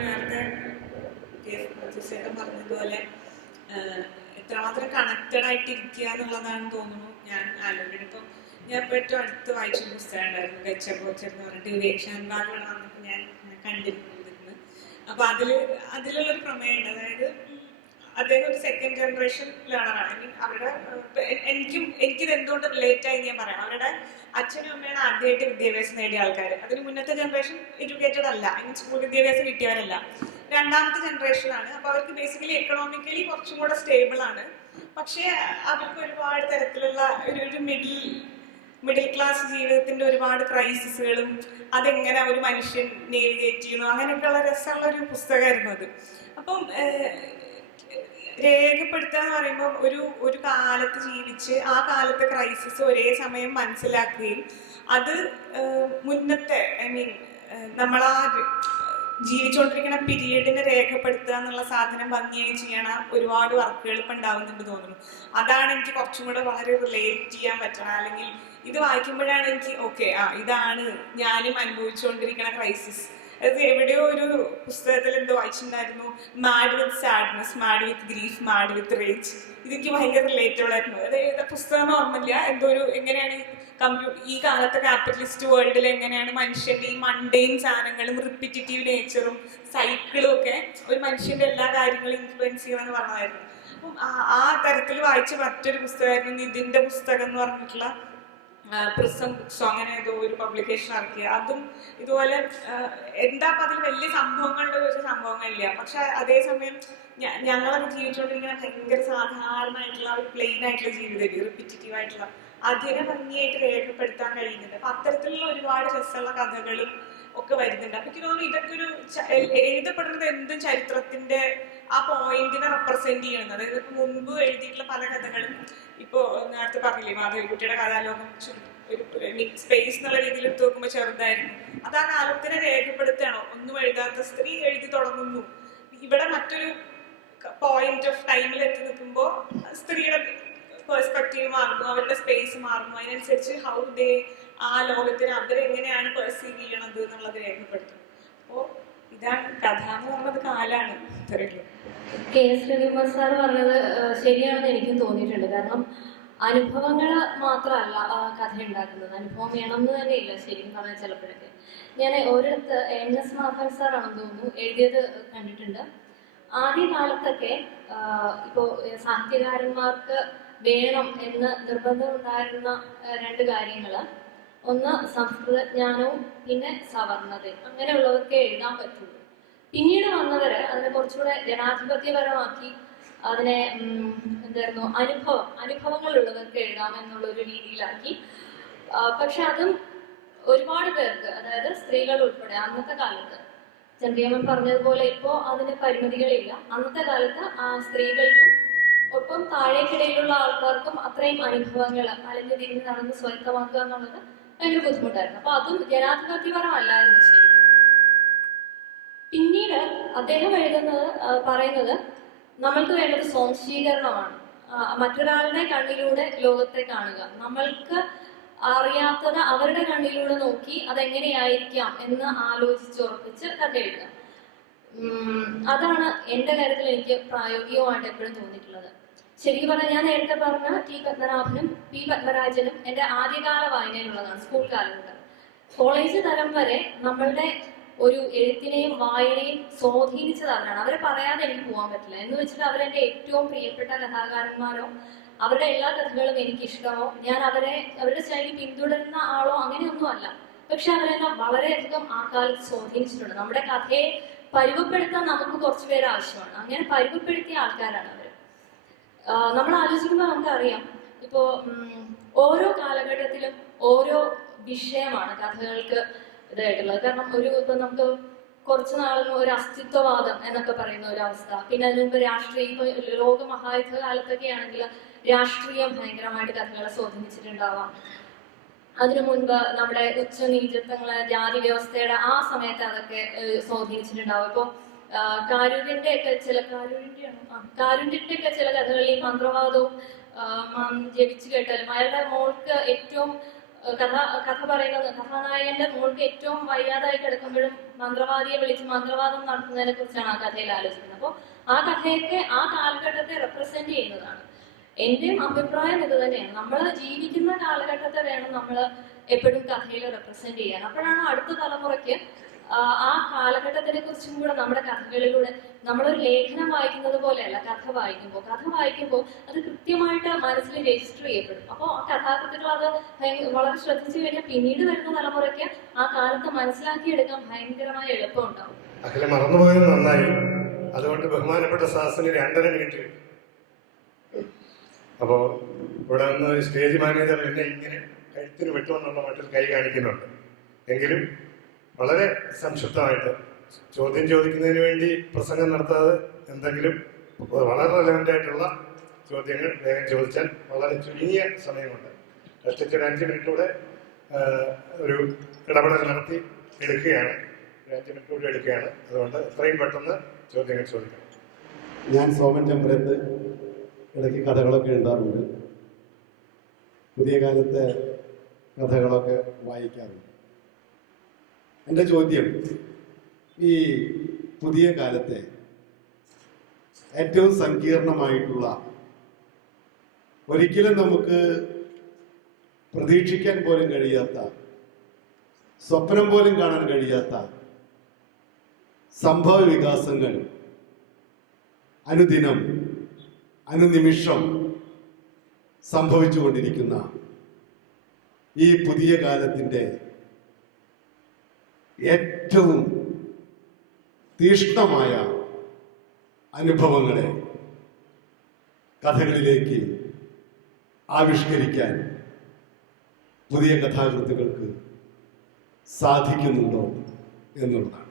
എത്രമാത്രം കണക്റ്റഡ് ആയിട്ട് ഇരിക്കുക എന്നുള്ളതാണെന്ന് തോന്നുന്നു ഞാൻ ആലോചിക്കുന്നത്. ഇപ്പം ഞാൻ ഇപ്പോൾ ഏറ്റവും അടുത്ത് വായിച്ചൊരു പുസ്തകം ഉണ്ടായിരുന്നു, ഗച്ചഗോച്ചർ എന്ന് പറഞ്ഞിട്ട് വിവേക് ബാഗ് വന്നിട്ട് ഞാൻ കണ്ടിരുന്നു. അപ്പൊ അതിലുള്ളൊരു പ്രമേയമുണ്ട്. അതായത് അദ്ദേഹം ഒരു സെക്കൻഡ് ജനറേഷൻ ലേണറാണ്. ഐ മീൻ അവരുടെ എനിക്കിത് എന്തുകൊണ്ട് റിലേറ്റ് ആയി ഞാൻ പറയാം. അവരുടെ അച്ഛനും അമ്മയാണ് ആദ്യമായിട്ട് വിദ്യാഭ്യാസം നേടിയ ആൾക്കാർ. അതിന് മുന്നത്തെ ജനറേഷൻ എഡ്യൂക്കേറ്റഡ് അല്ല, ഐ മീൻ സ്കൂൾ വിദ്യാഭ്യാസം കിട്ടിയവരല്ല, രണ്ടാമത്തെ ജനറേഷനാണ്. അപ്പൊ അവർക്ക് ബേസിക്കലി എക്കണോമിക്കലി കുറച്ചും കൂടെ സ്റ്റേബിൾ ആണ്. പക്ഷേ അവർക്ക് ഒരുപാട് തരത്തിലുള്ള ഒരു മിഡിൽ ക്ലാസ് ജീവിതത്തിന്റെ ഒരുപാട് ക്രൈസിസുകളും അതെങ്ങനെ ഒരു മനുഷ്യൻ നേവിഗേറ്റ് ചെയ്യുന്നു അങ്ങനെയൊക്കെയുള്ള രസമുള്ള ഒരു പുസ്തകമായിരുന്നു അത്. അപ്പം രേഖപ്പെടുത്തുക എന്ന് പറയുമ്പോൾ ഒരു കാലത്ത് ജീവിച്ച് ആ കാലത്തെ ക്രൈസിസ് ഒരേ സമയം മനസ്സിലാക്കുകയും അത് മുന്നത്തെ ഐ മീൻ നമ്മളാ ജീവിച്ചുകൊണ്ടിരിക്കുന്ന പീരീഡിനെ രേഖപ്പെടുത്തുക എന്നുള്ള സാധനം ഭംഗിയായി ചെയ്യണ ഒരുപാട് വർക്കുകൾ ഇപ്പം ഉണ്ടാവുന്നുണ്ട് തോന്നുന്നു. അതാണ് എനിക്ക് കുറച്ചും കൂടെ വളരെ റിലേറ്റ് ചെയ്യാൻ പറ്റണം. അല്ലെങ്കിൽ ഇത് വായിക്കുമ്പോഴാണ് എനിക്ക് ഓക്കെ ഇതാണ് ഞാനും അനുഭവിച്ചുകൊണ്ടിരിക്കുന്ന ക്രൈസിസ്. അത് എവിടെയോ ഒരു പുസ്തകത്തിൽ എന്തോ വായിച്ചിട്ടുണ്ടായിരുന്നു, മാഡ് വിത്ത് സാഡ്നെസ്, മാഡ് വിത്ത് ഗ്രീഫ്, മാഡ് വിത്ത് റേജ്. ഇതെനിക്ക് ഭയങ്കര റിലേറ്റബിൾ ആയിരുന്നു. അതായത് പുസ്തകം ഓർമ്മയില്ല, എന്തോ ഒരു എങ്ങനെയാണ് ഈ കാലത്തെ ക്യാപിറ്റലിസ്റ്റ് വേൾഡിൽ എങ്ങനെയാണ് മനുഷ്യന്റെ ഈ മണ്ടെയിൻ സാധനങ്ങളും റിപ്പിറ്റേറ്റീവ് നേച്ചറും സൈക്കിളും ഒക്കെ ഒരു മനുഷ്യന്റെ എല്ലാ കാര്യങ്ങളും ഇൻഫ്ലുവൻസ് ചെയ്യണമെന്ന് പറഞ്ഞതായിരുന്നു. അപ്പം ആ തരത്തിൽ വായിച്ച മറ്റൊരു പുസ്തകമായിരുന്നു നിതിന്റെ പുസ്തകം എന്ന് പറഞ്ഞിട്ടുള്ള പ്രിസം ബുക്സോ അങ്ങനെ ഏതോ ഒരു പബ്ലിക്കേഷൻ ഇറക്കിയ. അതും ഇതുപോലെ എന്താ അതിൽ വലിയ സംഭവങ്ങളുടെ ഒരു സംഭവങ്ങളില്ല, പക്ഷെ അതേസമയം ഞങ്ങളൊക്കെ ജീവിച്ചുകൊണ്ടിരിക്കുന്ന ഭയങ്കര സാധാരണമായിട്ടുള്ള ഒരു പ്ലെയിൻ ആയിട്ടുള്ള ജീവിതം, റിപ്പിറ്റേറ്റീവ് ആയിട്ടുള്ള അതിനെ ഭംഗിയായിട്ട് രേഖപ്പെടുത്താൻ കഴിയുന്നുണ്ട്. അപ്പൊ അത്തരത്തിലുള്ള ഒരുപാട് രസമുള്ള കഥകളും ഒക്കെ വരുന്നുണ്ട്. അപ്പൊ എനിക്ക് തോന്നുന്നു ഇതൊക്കെ ഒരു എഴുതപ്പെടുന്നത് എന്തും ചരിത്രത്തിന്റെ ആ പോയിന്റിനെ റെപ്രസെന്റ് ചെയ്യണം. അതായത് ഇപ്പൊ മുൻപ് എഴുതിയിട്ടുള്ള പല കഥകളും ഇപ്പോ നേരത്തെ പറഞ്ഞില്ലേ മാധവിക്കുട്ടിയുടെ കഥാലോകം ഒരു സ്പേസ് എന്നുള്ള രീതിയിൽ എടുത്ത് നോക്കുമ്പോൾ ചെറുതായിരുന്നു. അത് ആ കാലത്തിനെ രേഖപ്പെടുത്തണോ, ഒന്നും എഴുതാത്ത സ്ത്രീ എഴുതി തുടങ്ങുന്നു. ഇവിടെ മറ്റൊരു പോയിന്റ് ഓഫ് ടൈമിൽ എത്തി നിൽക്കുമ്പോൾ സ്ത്രീയുടെ പെർസ്പെക്റ്റീവ് മാറുന്നു, അവരുടെ സ്പേസ് മാറുന്നു. അതിനനുസരിച്ച് ഹൗ ഡേ ആ ലോകത്തിന് അവരെങ്ങനെയാണ് പെർസീവ് ചെയ്യണത് എന്നുള്ളത് രേഖപ്പെടുത്തും. അപ്പോ ഇതാണ് കഥ എന്ന് പറയുന്നത്, കാലാണ് ഇത്രയുള്ളൂ. കെ എസ് രവികുമാർ സാർ പറഞ്ഞത് ശരിയാണെന്ന് എനിക്കും തോന്നിയിട്ടുണ്ട്. കാരണം അനുഭവങ്ങൾ മാത്രമല്ല കഥ ഉണ്ടാക്കുന്നത്, അനുഭവം വേണമെന്ന് തന്നെ ഇല്ല ശരിക്കും പറഞ്ഞാൽ. ചിലപ്പോഴൊക്കെ ഞാൻ ഒരിടത്ത് NS മാധവൻ സാറാണെന്ന് തോന്നുന്നു എഴുതിയത് കണ്ടിട്ടുണ്ട്. ആദ്യകാലത്തൊക്കെ ഇപ്പോൾ സാഹിത്യകാരന്മാർക്ക് വേണം എന്ന് നിർബന്ധമുണ്ടായിരുന്ന രണ്ട് കാര്യങ്ങൾ, ഒന്ന് സംസ്കൃതജ്ഞാനവും പിന്നെ സവർണതയും. അങ്ങനെയുള്ളവർക്ക് എഴുതാൻ പറ്റുള്ളൂ. പിന്നീട് വന്നവര് അതിനെ കുറച്ചുകൂടെ ജനാധിപത്യപരമാക്കി അതിനെ എന്തായിരുന്നു അനുഭവങ്ങളുള്ളവർക്ക് എഴുതാം എന്നുള്ളൊരു രീതിയിലാക്കി. പക്ഷെ അതും ഒരുപാട് പേർക്ക്, അതായത് സ്ത്രീകൾ ഉൾപ്പെടെ അന്നത്തെ കാലത്ത് ചന്ദ്രിയമ്മൻ പറഞ്ഞതുപോലെ ഇപ്പോൾ അതിന് പരിമിതികളില്ല. അന്നത്തെ കാലത്ത് ആ സ്ത്രീകൾക്കും ഒപ്പം താഴേക്കിടയിലുള്ള ആൾക്കാർക്കും അത്രയും അനുഭവങ്ങൾ അല്ലെങ്കിൽ തിരിഞ്ഞ് നടന്ന് സ്വന്തമാക്കുക എന്നുള്ളത് ഭയങ്കര ബുദ്ധിമുട്ടായിരുന്നു. അപ്പൊ അതും ജനാധിപത്യപരമല്ലായിരുന്നു ശരിക്കും. പിന്നീട് അദ്ദേഹം പറയുന്നത് നമ്മൾക്ക് വേണ്ടത് സ്വാംശീകരണമാണ്. മറ്റൊരാളുടെ കണ്ണിലൂടെ ലോകത്തെ കാണുക, നമ്മൾക്ക് അറിയാത്തത് അവരുടെ കണ്ണിലൂടെ നോക്കി അതെങ്ങനെയായിരിക്കാം എന്ന് ആലോചിച്ചുറപ്പിച്ച് കഥ എഴുതുക. അതാണ് എൻ്റെ കാര്യത്തിൽ എനിക്ക് പ്രായോഗികമായിട്ട് എപ്പോഴും തോന്നിയിട്ടുള്ളത്. ശരിക്കും പറഞ്ഞാൽ ഞാൻ നേരത്തെ പറഞ്ഞ ടി പത്മനാഭനും പി പത്മരാജനും എൻ്റെ ആദ്യകാല വായനയിലുള്ളതാണ്. സ്കൂൾ കാലഘട്ടം കോളേജ് തലം വരെ നമ്മളുടെ ഒരു എഴുത്തിനെയും വായനയും സ്വാധീനിച്ചതാണ്. അവരെ പറയാതെ എനിക്ക് പോകാൻ പറ്റില്ല. എന്ന് വെച്ചിട്ട് അവരെന്റെ ഏറ്റവും പ്രിയപ്പെട്ട കഥാകാരന്മാരോ അവരുടെ എല്ലാ കഥകളും എനിക്കിഷ്ടമോ ഞാൻ അവരുടെ ശൈലി പിന്തുടരുന്ന ആളോ അങ്ങനെയൊന്നും അല്ല. പക്ഷെ അവരെല്ലാം വളരെയധികം ആ കാലത്ത് സ്വാധീനിച്ചിട്ടുണ്ട്. നമ്മുടെ കഥയെ പരുവപ്പെടുത്താൻ നമുക്ക് കുറച്ചു പേര് ആവശ്യമാണ്. അങ്ങനെ പരുവപ്പെടുത്തിയ ആൾക്കാരാണ് അവർ. നമ്മൾ ആലോചിക്കുമ്പോൾ നമുക്കറിയാം, ഇപ്പോ ഓരോ കാലഘട്ടത്തിലും ഓരോ വിഷയമാണ് കഥകൾക്ക് ഇതായിട്ടുള്ളത്. കാരണം ഇപ്പൊ നമുക്ക് കുറച്ചു നാളിന് ഒരു അസ്തിത്വവാദം എന്നൊക്കെ പറയുന്ന ഒരു അവസ്ഥ, പിന്നെ അതിന് മുമ്പ് രാഷ്ട്രീയം, ഇപ്പൊ ലോകമഹായുദ്ധ കാലത്തൊക്കെ ആണെങ്കിൽ രാഷ്ട്രീയം ഭയങ്കരമായിട്ട് കഥകളെ സ്വാധീനിച്ചിട്ടുണ്ടാവാം. അതിനു മുൻപ് നമ്മുടെ ഉച്ചനീചത്വങ്ങള്, ജാതി വ്യവസ്ഥയുടെ ആ സമയത്ത് അതൊക്കെ സ്വാധീനിച്ചിട്ടുണ്ടാവും. ഇപ്പൊ കാരുണ്യന്റെ ഒക്കെ ചില കഥകളിൽ ഈ മന്ത്രവാദവും ജപിച്ചു കേട്ടാലും അയാളുടെ മോൾക്ക് ഏറ്റവും കഥ പറയുന്നത്, കഥാനായകന്റെ മോൾക്ക് ഏറ്റവും വയ്യാതായി കിടക്കുമ്പോഴും മന്ത്രവാദിയെ വിളിച്ച് മന്ത്രവാദം നടത്തുന്നതിനെ കുറിച്ചാണ് ആ കഥയിൽ ആലോചിക്കുന്നത്. അപ്പോൾ ആ കഥയൊക്കെ ആ കാലഘട്ടത്തെ റെപ്രസെന്റ് ചെയ്യുന്നതാണ്. എന്റെയും അഭിപ്രായം ഇത് തന്നെയാണ്. നമ്മൾ ജീവിക്കുന്ന കാലഘട്ടത്തെ വേണം നമ്മൾ എപ്പോഴും കഥയിൽ റെപ്രസെന്റ് ചെയ്യാൻ. അപ്പോഴാണ് അടുത്ത തലമുറയ്ക്ക് ആ കാലഘട്ടത്തിനെ കുറിച്ചും കൂടെ നമ്മുടെ കഥകളിലൂടെ, നമ്മളൊരു ലേഖനം വായിക്കുന്നത് പോലെയല്ല കഥ വായിക്കുമ്പോൾ അത് കൃത്യമായിട്ട് മനസ്സിൽ രജിസ്റ്റർ ചെയ്യപ്പെടും. അപ്പോൾ ആ കഥാകൃത്തുക്കൾ അത് വളരെ ശ്രദ്ധിച്ചു കഴിഞ്ഞാൽ പിന്നീട് വരുന്ന തലമുറയ്ക്ക് ആ കാലത്ത് മനസ്സിലാക്കിയെടുക്കാൻ ഭയങ്കരമായ എളുപ്പമുണ്ടാവും. അഖില മറന്നുപോയത് നന്നായി. അതുകൊണ്ട് ബഹുമാനപ്പെട്ട സാഹസിന് 2.5 മിനിറ്റ്. അപ്പോൾ ഇവിടെ നിന്ന് സ്റ്റേജ് മാനേജർ എന്നെ ഇങ്ങനെ കഴുത്തിന് വെട്ടുമെന്നുള്ള മട്ടിൽ കൈ കാണിക്കുന്നുണ്ട്. എങ്കിലും വളരെ സംക്ഷിപ്തമായിട്ട് ചോദ്യം ചോദിക്കുന്നതിന് വേണ്ടി പ്രസംഗം നടത്താതെ എന്തെങ്കിലും വളരെ റെലവൻ്റ് ആയിട്ടുള്ള ചോദ്യങ്ങൾ വേഗം ചോദിച്ചാൽ വളരെ ചുരുങ്ങിയ സമയമുണ്ട്. കഷ്ടിച്ചൊരു 5 മിനിറ്റൂടെ ഒരു ഇടപെടൽ നടത്തി എടുക്കുകയാണ്. 5 മിനിറ്റൂടെ എടുക്കുകയാണ്. അതുകൊണ്ട് എത്രയും പെട്ടെന്ന് ചോദ്യങ്ങൾ ചോദിക്കണം. ഞാൻ സോമൻ ചെമ്പരത്ത് ഇടയ്ക്ക് കഥകളൊക്കെ എഴുതാറുണ്ട്. പുതിയ കാലത്തെ കഥകളൊക്കെ വായിക്കാറുണ്ട്. എൻ്റെ ചോദ്യം, ഈ പുതിയ കാലത്തെ ഏറ്റവും സങ്കീർണമായിട്ടുള്ള, ഒരിക്കലും നമുക്ക് പ്രതീക്ഷിക്കാൻ പോലും കഴിയാത്ത, സ്വപ്നം പോലും കാണാൻ കഴിയാത്ത സംഭവ വികാസങ്ങൾ അനുദിനം അനുനിമിഷം സംഭവിച്ചുകൊണ്ടിരിക്കുന്ന ഈ പുതിയ കാലത്തിൻ്റെ ഏറ്റവും തീക്ഷ്ണമായ അനുഭവങ്ങളെ കഥകളിലേക്ക് ആവിഷ്കരിക്കാൻ പുതിയ കഥാകൃത്തുക്കൾക്ക് സാധിക്കുന്നുണ്ടോ എന്നുള്ളതാണ്.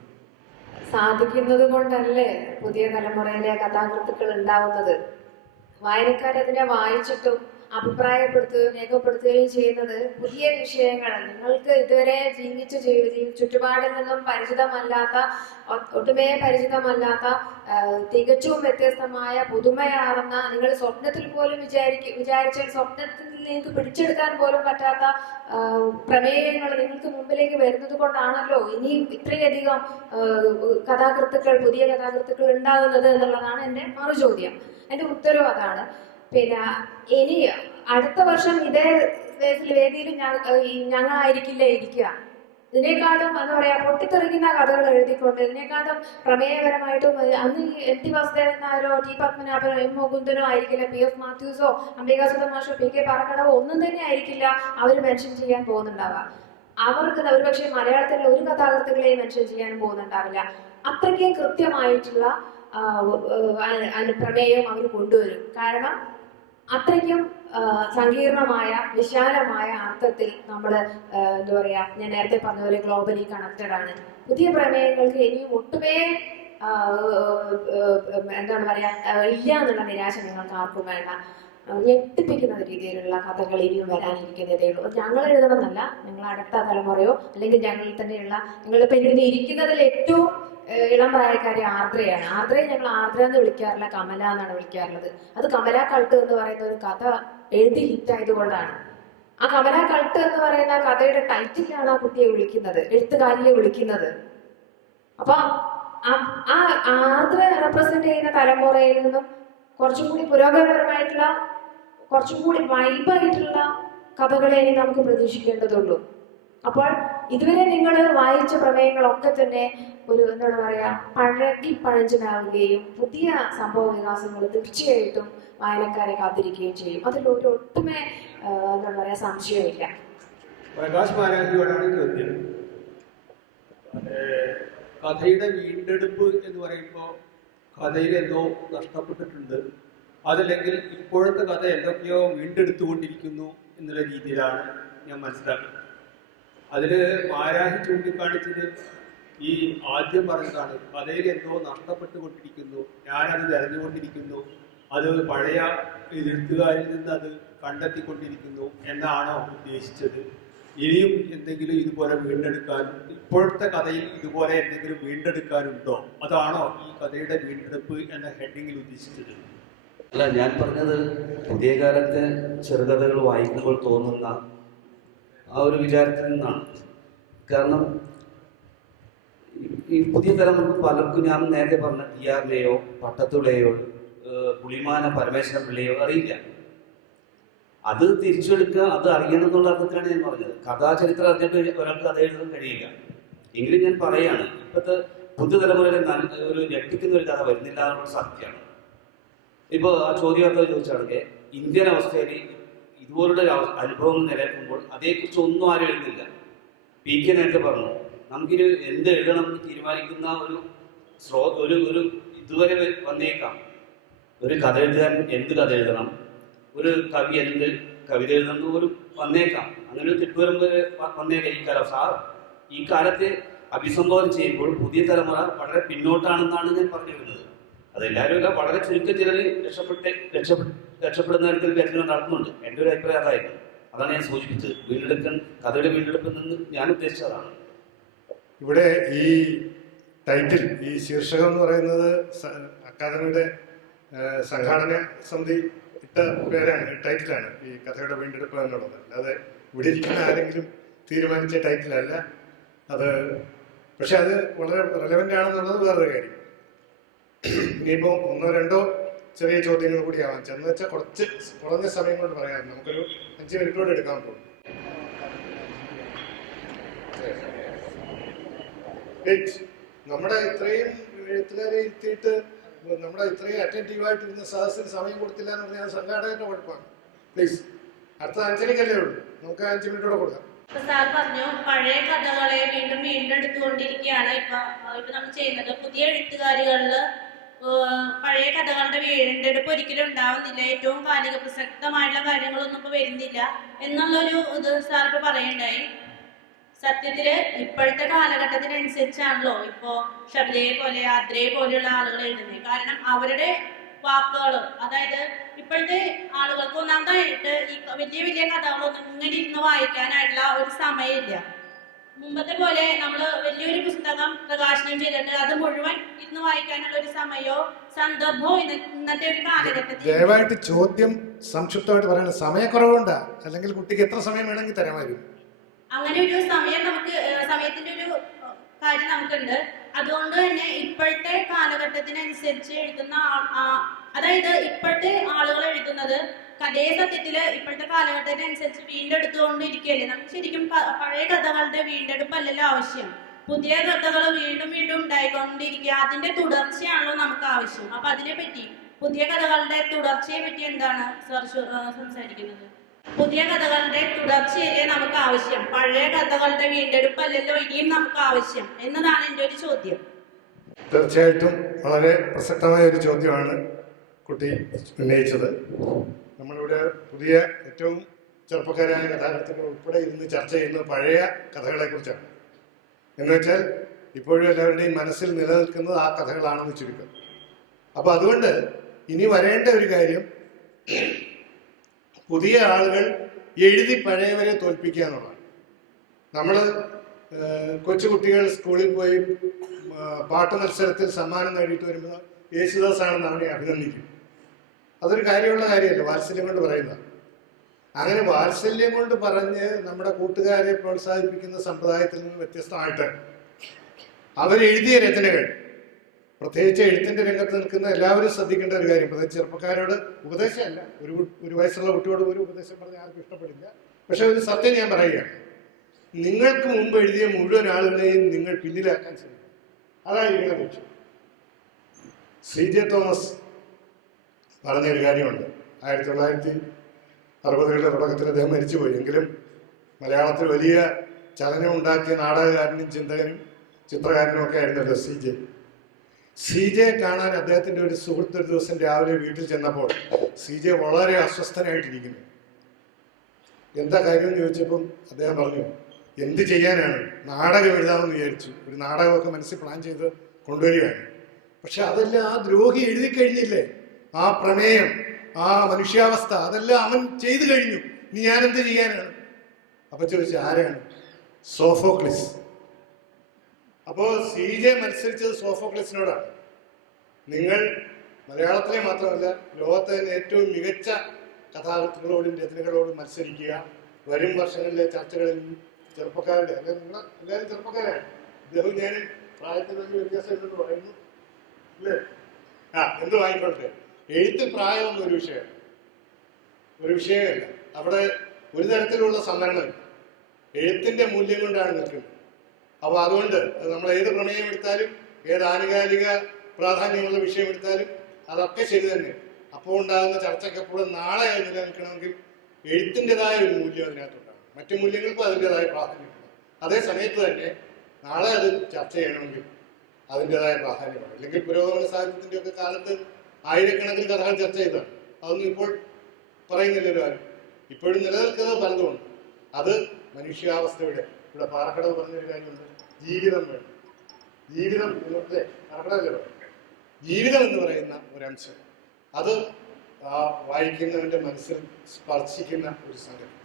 സാധിക്കുന്നത് കൊണ്ടല്ലേ പുതിയ തലമുറയിലെ കഥാകൃത്തുക്കൾ ഉണ്ടാവുന്നത്. വായനക്കാരതിനെ വായിച്ചിട്ടും അഭിപ്രായപ്പെടുത്തുകയും രേഖപ്പെടുത്തുകയും ചെയ്യുന്നത് പുതിയ വിഷയങ്ങൾ, നിങ്ങൾക്ക് ഇതുവരെ ജീവിച്ച ചുറ്റുപാടിൽ നിന്നും പരിചിതമല്ലാത്ത, ഒട്ടുമേ പരിചിതമല്ലാത്ത, തികച്ചും വ്യത്യസ്തമായ പുതുമയാർന്ന, നിങ്ങൾ സ്വപ്നത്തിൽ പോലും വിചാരിച്ചാൽ സ്വപ്നത്തിൽ നിങ്ങൾക്ക് പിടിച്ചെടുക്കാൻ പോലും പറ്റാത്ത പ്രമേയങ്ങൾ നിങ്ങൾക്ക് മുമ്പിലേക്ക് വരുന്നത് കൊണ്ടാണല്ലോ ഇനിയും ഇത്രയധികം പുതിയ കഥാകൃത്തുക്കൾ ഉണ്ടാകുന്നത് എന്നുള്ളതാണ് എൻ്റെ മറുചോദ്യം. എൻ്റെ ഉത്തരവ് അതാണ്. പിന്നെ ഇനി അടുത്ത വർഷം ഇതേ വേദിയിൽ ഞങ്ങളായിരിക്കില്ല ഇരിക്കുക. ഇതിനേക്കാളും എന്താ പറയാ, പൊട്ടിത്തെറിക്കുന്ന കഥകൾ എഴുതിക്കൊണ്ട്, ഇതിനേക്കാളും പ്രമേയപരമായിട്ടും അന്ന് എം ടി വാസുദേവൻ നായരോ ടി പത്മനാഭനോ എം മുകുന്ദനോ ആയിരിക്കില്ല, പി എഫ് മാത്യൂസോ അംബികാസുധ മാഷോ പി കെ പാറക്കടവോ ഒന്നും തന്നെ ആയിരിക്കില്ല അവർ മെൻഷൻ ചെയ്യാൻ പോകുന്നുണ്ടാവുക. അവർക്ക് ഒരുപക്ഷെ മലയാളത്തിലെ ഒരു കഥാകൃത്തുക്കളെയും മെൻഷൻ ചെയ്യാനും പോകുന്നുണ്ടാവില്ല. അത്രയ്ക്കും കൃത്യമായിട്ടുള്ള പ്രമേയം അവർ കൊണ്ടുവരും. കാരണം അത്രയ്ക്കും സങ്കീർണമായ വിശാലമായ അർത്ഥത്തിൽ നമ്മൾ എന്താ പറയാ, ഞാൻ നേരത്തെ പറഞ്ഞ പോലെ ഗ്ലോബലി കണക്റ്റഡ് ആണ്. പുതിയ പ്രമേയങ്ങൾക്ക് ഇനിയും ഒട്ടുമേ എന്താണ് പറയാ ഇല്ല എന്നുള്ള നിരാശ നിങ്ങൾക്ക് ആർക്കും വേണ്ട. ഞെട്ടിപ്പിക്കുന്ന രീതിയിലുള്ള കഥകൾ ഇനിയും വരാനിരിക്കുന്നതേ ഉള്ളൂ. ഞങ്ങൾ എഴുതണമെന്നല്ല, ഞങ്ങൾ അടുത്ത തലമുറയോ അല്ലെങ്കിൽ ഞങ്ങളിൽ തന്നെയുള്ള, ഞങ്ങളിപ്പോൾ ഇരിക്കുന്നതിൽ ഏറ്റവും ഇളം പ്രായക്കാരി ആർദ്രയാണ്. ആർദ്രയെ ഞങ്ങൾ ആർദ്ര എന്ന് വിളിക്കാറില്ല, കമല എന്നാണ് വിളിക്കാറുള്ളത്. അത് കമല കൾട്ട് എന്ന് പറയുന്ന ഒരു കഥ എഴുതി ഹിറ്റായതുകൊണ്ടാണ്. ആ കമല കൾട്ട് എന്ന് പറയുന്ന കഥയുടെ ടൈറ്റിലാണ് ആ കുട്ടിയെ വിളിക്കുന്നത്, എഴുത്തുകാരിയെ വിളിക്കുന്നത്. അപ്പൊ ആ ആർദ്ര റെപ്രസെന്റ് ചെയ്യുന്ന തലമുറയിൽ നിന്നും കുറച്ചും കൂടി പുരോഗമനപരമായിട്ടുള്ള, കുറച്ചും കൂടി വൈബായിട്ടുള്ള കഥകളെ ഇനി നമുക്ക് പ്രതീക്ഷിക്കേണ്ടതുള്ളൂ. അപ്പോൾ ഇതുവരെ നിങ്ങൾ വായിച്ച പ്രമേയങ്ങളൊക്കെ തന്നെ ഒരു എന്താണ് പറയാ പഴഞ്ചനാവുകയും പുതിയ സംഭവ വികാസങ്ങൾ തീർച്ചയായിട്ടും വായനക്കാരെ കാത്തിരിക്കുകയും ചെയ്യും. അതിലൊരു ഒട്ടുമേ എന്താണ് പറയാ സംശയമില്ല. പ്രകാശ് മാരാജിയോടാണ് ചോദ്യം. കഥയുടെ വീണ്ടെടുപ്പ് എന്ന് പറയുമ്പോൾ കഥയിൽ എന്തോ നഷ്ടപ്പെട്ടിട്ടുണ്ട്, അതല്ലെങ്കിൽ ഇപ്പോഴത്തെ കഥ എന്തൊക്കെയോ വീണ്ടെടുത്തുകൊണ്ടിരിക്കുന്നു എന്നുള്ള രീതിയിലാണ് ഞാൻ മനസ്സിലാക്കുന്നത്. അതിൽ മാരാഹി ചൂണ്ടിക്കാണിച്ചത് ഈ ആദ്യം പറഞ്ഞതാണ്, കഥയിൽ എന്തോ നഷ്ടപ്പെട്ടുകൊണ്ടിരിക്കുന്നു, ഞാനത് തിരഞ്ഞുകൊണ്ടിരിക്കുന്നു, അത് പഴയ എഴുത്തുകാരിൽ നിന്ന് അത് കണ്ടെത്തിക്കൊണ്ടിരിക്കുന്നു എന്നാണോ ഉദ്ദേശിച്ചത്? ഇനിയും എന്തെങ്കിലും ഇതുപോലെ വീണ്ടെടുക്കാനും, ഇപ്പോഴത്തെ കഥയിൽ ഇതുപോലെ എന്തെങ്കിലും വീണ്ടെടുക്കാനുണ്ടോ? അതാണോ ഈ കഥയുടെ വീണ്ടെടുപ്പ് എന്ന ഹെഡിങ്ങിൽ ഉദ്ദേശിച്ചത്? അല്ല, ഞാൻ പറഞ്ഞത് പുതിയ കാലത്തെ ചെറുകഥകൾ വായിക്കുമ്പോൾ തോന്നുന്ന ആ ഒരു വിചാരത്തിൽ നിന്നാണ്. കാരണം ഈ പുതിയ തലമുറ പലർക്കും ഞാൻ നേരത്തെ പറഞ്ഞ ടിആറിലെയോ പട്ടത്തുളയോ പുളിമാന പരമേശ്വരൻ പിള്ളയോ അറിയില്ല. അത് തിരിച്ചെടുക്കുക, അത് അറിയണം എന്നുള്ള അർത്ഥത്തിലാണ് ഞാൻ പറഞ്ഞത്. കഥാചരിത്രം അറിഞ്ഞിട്ട് ഒരാൾക്ക് കഥ എഴുതാൻ കഴിയില്ല. എങ്കിലും ഞാൻ പറയാണ്, ഇപ്പോഴത്തെ പുതുതലമുറയിലെ ഒരു ഞെട്ടിക്കുന്ന ഒരു കഥ വരുന്നില്ല എന്നുള്ള സത്യമാണ്. ഇപ്പോൾ ആ ചോദ്യാർത്ഥം ചോദിച്ചാണെങ്കിൽ ഇന്ത്യൻ അവസ്ഥയിൽ ഇതുപോലുള്ള അനുഭവങ്ങൾ നിലനിൽക്കുമ്പോൾ അതേക്കുറിച്ച് ഒന്നും ആരും എഴുതുന്നില്ല. PK നേരത്തെ പറഞ്ഞു, നമുക്കിത് എന്ത് എഴുതണം എന്ന് തീരുമാനിക്കുന്ന ഒരു ഇതുവരെ വന്നേക്കാം. ഒരു കഥ എഴുതാൻ എന്ത് കഥ എഴുതണം, ഒരു കവി എന്ത് കവിത എഴുതണം ഒരു വന്നേക്കാം. അങ്ങനെ ഒരു തെറ്റുവരം വന്നേക്കാം. ഈ കാലത്തെ അഭിസംബോധന ചെയ്യുമ്പോൾ പുതിയ തലമുറ വളരെ പിന്നോട്ടാണെന്നാണ് ഞാൻ പറഞ്ഞു വരുന്നത്. അതെല്ലാവരും അല്ല, വളരെ ചുരുക്കം ചിലർ രക്ഷപ്പെടുന്ന തരത്തിൽ രചന നടത്തുന്നുണ്ട്. എൻ്റെ ഒരു അഭിപ്രായം അതായിരുന്നു. അതാണ് ഞാൻ സൂചിപ്പിച്ചത്. കഥയുടെ വീണ്ടെടുപ്പിൽ നിന്ന് ഞാൻ ഉദ്ദേശിച്ചതാണ്. ഇവിടെ ഈ ടൈറ്റിൽ, ഈ ശീർഷകം എന്ന് പറയുന്നത് അക്കാദമിയുടെ സംഘാടന സമിതി ഇട്ട പേരാണ്, ടൈറ്റിലാണ് ഈ കഥയുടെ വീണ്ടെടുപ്പ് എന്നുള്ളത്. അല്ലാതെ ഇവിടെ ഇരിക്കുന്ന ആരെങ്കിലും തീരുമാനിച്ച ടൈറ്റിലല്ല അത്. പക്ഷെ അത് വളരെ റെലവൻ്റ് ആണെന്നുള്ളത് വേറൊരു കാര്യം. ഇനിയിപ്പോൾ 1-2 ചെറിയ ചോദ്യങ്ങൾ കൂടി ആവാം. ചെന്ന് വെച്ചാൽ കുറഞ്ഞ സമയം കൊണ്ട് പറയാം. നമുക്കൊരു 5 മിനിറ്റോടെ എടുക്കാൻ പോകും. നമ്മുടെ ഇത്രയും എഴുത്തുകാരെ ഇരുത്തിയിട്ട് നമ്മുടെ ഇത്രയും അറ്റൻറ്റീവായിട്ട് ഇരുന്ന സദസ്സിന് സമയം കൊടുത്തില്ല എന്ന് പറഞ്ഞാൽ സംഘാടകന്റെ കുഴപ്പമാണ്. പ്ലീസ്, അടുത്ത 5:30 ഉള്ളൂ. നമുക്ക് 5 മിനിറ്റോടെ കൊടുക്കാം. സാർ പറഞ്ഞു, പഴയ കഥകളെ വീണ്ടും എടുത്തുകൊണ്ടിരിക്കുകയാണ് ഇപ്പൊ നമ്മൾ ചെയ്യുന്നത്. പുതിയ എഴുത്തുകാരികളില് പഴയ കഥകളുടെ വീണ്ടെടുപ്പ് ഒരിക്കലും ഉണ്ടാവുന്നില്ല. ഏറ്റവും കാലിക പ്രസക്തമായിട്ടുള്ള കാര്യങ്ങളൊന്നും ഇപ്പൊ വരുന്നില്ല എന്നുള്ളൊരു ഇത് സാർ ഇപ്പൊ പറയണ്ടായി. സത്യത്തില് ഇപ്പോഴത്തെ കാലഘട്ടത്തിനനുസരിച്ചാണല്ലോ ഇപ്പോ ഷബ്ദയെ പോലെ ആദ്രയെ പോലെയുള്ള ആളുകൾ എഴുതുന്നത്. കാരണം അവരുടെ വാക്കുകൾ, അതായത് ഇപ്പോഴത്തെ ആളുകൾക്ക് ഒന്നാമതായിട്ട് ഈ വലിയ വലിയ കഥകളൊന്നും ഇങ്ങനെ ഇരുന്ന് വായിക്കാനായിട്ടുള്ള ഒരു സമയമില്ല. മുമ്പത്തെ പോലെ നമ്മൾ വലിയൊരു പുസ്തകം പ്രകാശനം ചെയ്തിട്ട് അത് മുഴുവൻ ഇരുന്ന് വായിക്കാനുള്ള ഒരു സമയമോ സന്ദർഭവും ഇന്നത്തെ ഒരു കാലഘട്ടത്തിൽ. ദയവായിട്ട് ചോദ്യം സംക്ഷിപ്തമായിട്ട് പറയണം. സമയക്കുറവുണ്ടാ, അല്ലെങ്കിൽ കുട്ടിക്ക് എത്ര സമയം വേണമെങ്കിൽ തരാമായിരുന്നു. അങ്ങനെ ഒരു സമയം സമയത്തിന്റെ ഒരു കാര്യം നമുക്കുണ്ട്. അതുകൊണ്ട് തന്നെ ഇപ്പോഴത്തെ കാലഘട്ടത്തിനനുസരിച്ച് എഴുതുന്ന അതായത് ഇപ്പോഴത്തെ ആളുകൾ എഴുതുന്നത് കഥയെ സത്യത്തില് ഇപ്പോഴത്തെ കാലഘട്ടത്തിനനുസരിച്ച് വീണ്ടെടുത്തുകൊണ്ടിരിക്കുകയല്ലേ. നമുക്ക് ശരിക്കും പഴയ കഥകളുടെ വീണ്ടെടുപ്പല്ലല്ലോ ആവശ്യം. പുതിയ കഥകൾ വീണ്ടും വീണ്ടും ഉണ്ടായിക്കൊണ്ടിരിക്കുക, അതിന്റെ തുടർച്ചയാണല്ലോ നമുക്ക് ആവശ്യം. അപ്പൊ അതിനെപ്പറ്റി പുതിയ കഥകളുടെ തുടർച്ചയെ പറ്റി എന്താണ് സാർ സംസാരിക്കുന്നത്? പുതിയ കഥകളുടെ തുടർച്ചയല്ലേ നമുക്ക് ആവശ്യം, പഴയ കഥകളുടെ വീണ്ടെടുപ്പല്ലല്ലോ ഇനിയും നമുക്ക് ആവശ്യം എന്നതാണ് എൻ്റെ ഒരു ചോദ്യം. തീർച്ചയായിട്ടും വളരെ പ്രസക്തമായ ഒരു ചോദ്യമാണ് കുട്ടി ഉന്നയിച്ചത്. നമ്മളിവിടെ പുതിയ ഏറ്റവും ചെറുപ്പക്കാരായ കഥാകൃത്തുക്കൾ ഉൾപ്പെടെ ഇരുന്ന് ചർച്ച ചെയ്യുന്നത് പഴയ കഥകളെ കുറിച്ചാണ്. എന്നുവെച്ചാൽ ഇപ്പോഴും എല്ലാവരുടെയും മനസ്സിൽ നിലനിൽക്കുന്നത് ആ കഥകളാണെന്ന് ചുരുക്കം. അപ്പോൾ അതുകൊണ്ട് ഇനി വരേണ്ട ഒരു കാര്യം, പുതിയ ആളുകൾ എഴുതി പഴയവരെ തോൽപ്പിക്കുക എന്നുള്ളതാണ്. നമ്മൾ കൊച്ചുകുട്ടികൾ സ്കൂളിൽ പോയി പാട്ട് മത്സരത്തിൽ സമ്മാനം നേടിയിട്ട് വരുമ്പോൾ യേശുദാസാണെന്ന് അവനെ അഭിനന്ദിക്കും. അതൊരു കാര്യമുള്ള കാര്യമല്ല, വാത്സല്യം കൊണ്ട് പറയുന്നത്. അങ്ങനെ വാത്സല്യം കൊണ്ട് പറഞ്ഞ് നമ്മുടെ കൂട്ടുകാരെ പ്രോത്സാഹിപ്പിക്കുന്ന സമ്പ്രദായത്തിൽ നിന്ന് വ്യത്യസ്തമായിട്ട് അവരെഴുതിയ രചനകൾ, പ്രത്യേകിച്ച് എഴുത്തിൻ്റെ രംഗത്ത് നിൽക്കുന്ന എല്ലാവരും ശ്രദ്ധിക്കേണ്ട ഒരു കാര്യം, പ്രത്യേകിച്ച് ചെറുപ്പക്കാരോട് ഉപദേശമല്ല, ഒരു വയസ്സുള്ള കുട്ടിയോട് ഒരു ഉപദേശം പറഞ്ഞാൽ ആർക്കും ഇഷ്ടപ്പെടില്ല. പക്ഷെ ഒരു സത്യം ഞാൻ പറയുകയാണ്, നിങ്ങൾക്ക് മുമ്പ് എഴുതിയ മുഴുവൻ ആളുകളെയും നിങ്ങൾ പിന്നിലാക്കാൻ ശ്രമിക്കും. അതായിരിക്കണം ലക്ഷ്യം. CJ തോമസ് പറഞ്ഞൊരു കാര്യമുണ്ട്. 1960കളുടെ തുടക്കത്തിൽ അദ്ദേഹം മരിച്ചുപോയി. എങ്കിലും മലയാളത്തിൽ വലിയ ചലനം ഉണ്ടാക്കിയ നാടകകാരനും ചിന്തകനും ചിത്രകാരനും ഒക്കെ ആയിരുന്നല്ലോ CJ കാണാൻ അദ്ദേഹത്തിൻ്റെ ഒരു സുഹൃത്ത് ഒരു ദിവസം രാവിലെ വീട്ടിൽ ചെന്നപ്പോൾ CJ വളരെ അസ്വസ്ഥനായിട്ടിരിക്കുന്നു. എന്താ കാര്യം എന്ന് ചോദിച്ചപ്പം അദ്ദേഹം പറഞ്ഞു, എന്ത് ചെയ്യാനാണ്, നാടകം എഴുതാമെന്ന് വിചാരിച്ചു. ഒരു നാടകമൊക്കെ മനസ്സിൽ പ്ലാൻ ചെയ്ത് കൊണ്ടുവരികയാണ്. പക്ഷെ അതെല്ലാം ആ ദ്രോഹി എഴുതി കഴിഞ്ഞില്ലേ, ആ പ്രമേയം, ആ മനുഷ്യാവസ്ഥ, അതെല്ലാം അവൻ ചെയ്തു കഴിഞ്ഞു. ഇനി ഞാനെന്ത് ചെയ്യാനാണ്? അപ്പൊ ചോദിച്ചു, ആരാണ്? സോഫോക്ലിസ്. അപ്പോൾ CJ മത്സരിച്ചത് സോഫോക്ലിസിനോടാണ്. നിങ്ങൾ മലയാളത്തിലെ മാത്രമല്ല ലോകത്തെ തന്നെ ഏറ്റവും മികച്ച കഥാകൃത്തുക്കളോടും രചനകളോടും മത്സരിക്കുക. വരും വർഷങ്ങളിലെ ചർച്ചകളിൽ ചെറുപ്പക്കാരുടെ, അല്ലെങ്കിൽ നിങ്ങൾ എല്ലാവരും ചെറുപ്പക്കാരാണ്, ഇദ്ദേഹം ഞാൻ പ്രായത്തിൽ വലിയ വ്യത്യാസം ഇല്ലെന്ന് പറയുന്നു അല്ലേ? എന്ത് വാങ്ങിക്കോട്ടെ, എഴുത്തിൽ പ്രായമൊന്നും ഒരു വിഷയമല്ല. അവിടെ ഒരു തരത്തിലുള്ള സംവരണമില്ല. എഴുത്തിന്റെ മൂല്യം കൊണ്ടാണ് നിൽക്കുന്നത്. അപ്പോൾ അതുകൊണ്ട് നമ്മൾ ഏത് പ്രമേയം എടുത്താലും ഏത് ആനുകാലിക പ്രാധാന്യമുള്ള വിഷയം എടുത്താലും അതൊക്കെ ശരി തന്നെ. അപ്പോൾ ഉണ്ടാകുന്ന ചർച്ചയ്ക്ക് എപ്പോഴും നാളെ നിലനിൽക്കണമെങ്കിൽ എഴുത്തിൻ്റെതായ ഒരു മൂല്യം അതിനകത്തുണ്ടാകും. മറ്റു മൂല്യങ്ങൾക്കും അതിൻ്റെതായ പ്രാധാന്യമുണ്ട്. അതേ സമയത്ത് തന്നെ നാളെ അത് ചർച്ച ചെയ്യണമെങ്കിൽ അതിൻ്റെതായ പ്രാധാന്യമാണ്. ഇല്ലെങ്കിൽ പുരോഗമന സാഹിത്യത്തിൻ്റെ ഒക്കെ കാലത്ത് ആയിരക്കണക്കിന് കഥകൾ ചർച്ച ചെയ്തതാണ്. അതൊന്നും ഇപ്പോൾ പറയുന്നില്ലല്ലോ ആരും. ഇപ്പോഴും നിലനിൽക്കുന്നത് പലതുമുണ്ട്. അത് മനുഷ്യാവസ്ഥയുടെ ഇവിടെ പാറക്കടവ് പറഞ്ഞൊരു കാര്യമുണ്ട്, ജീവിതം വേണം. ജീവിതം ഇന്നത്തെ പാറക്കടവല്ലേ, ജീവിതം എന്ന് പറയുന്ന ഒരംശം അത് വായിക്കുന്നവൻ്റെ മനസ്സിൽ സ്പർശിക്കുന്ന ഒരു സംഗതി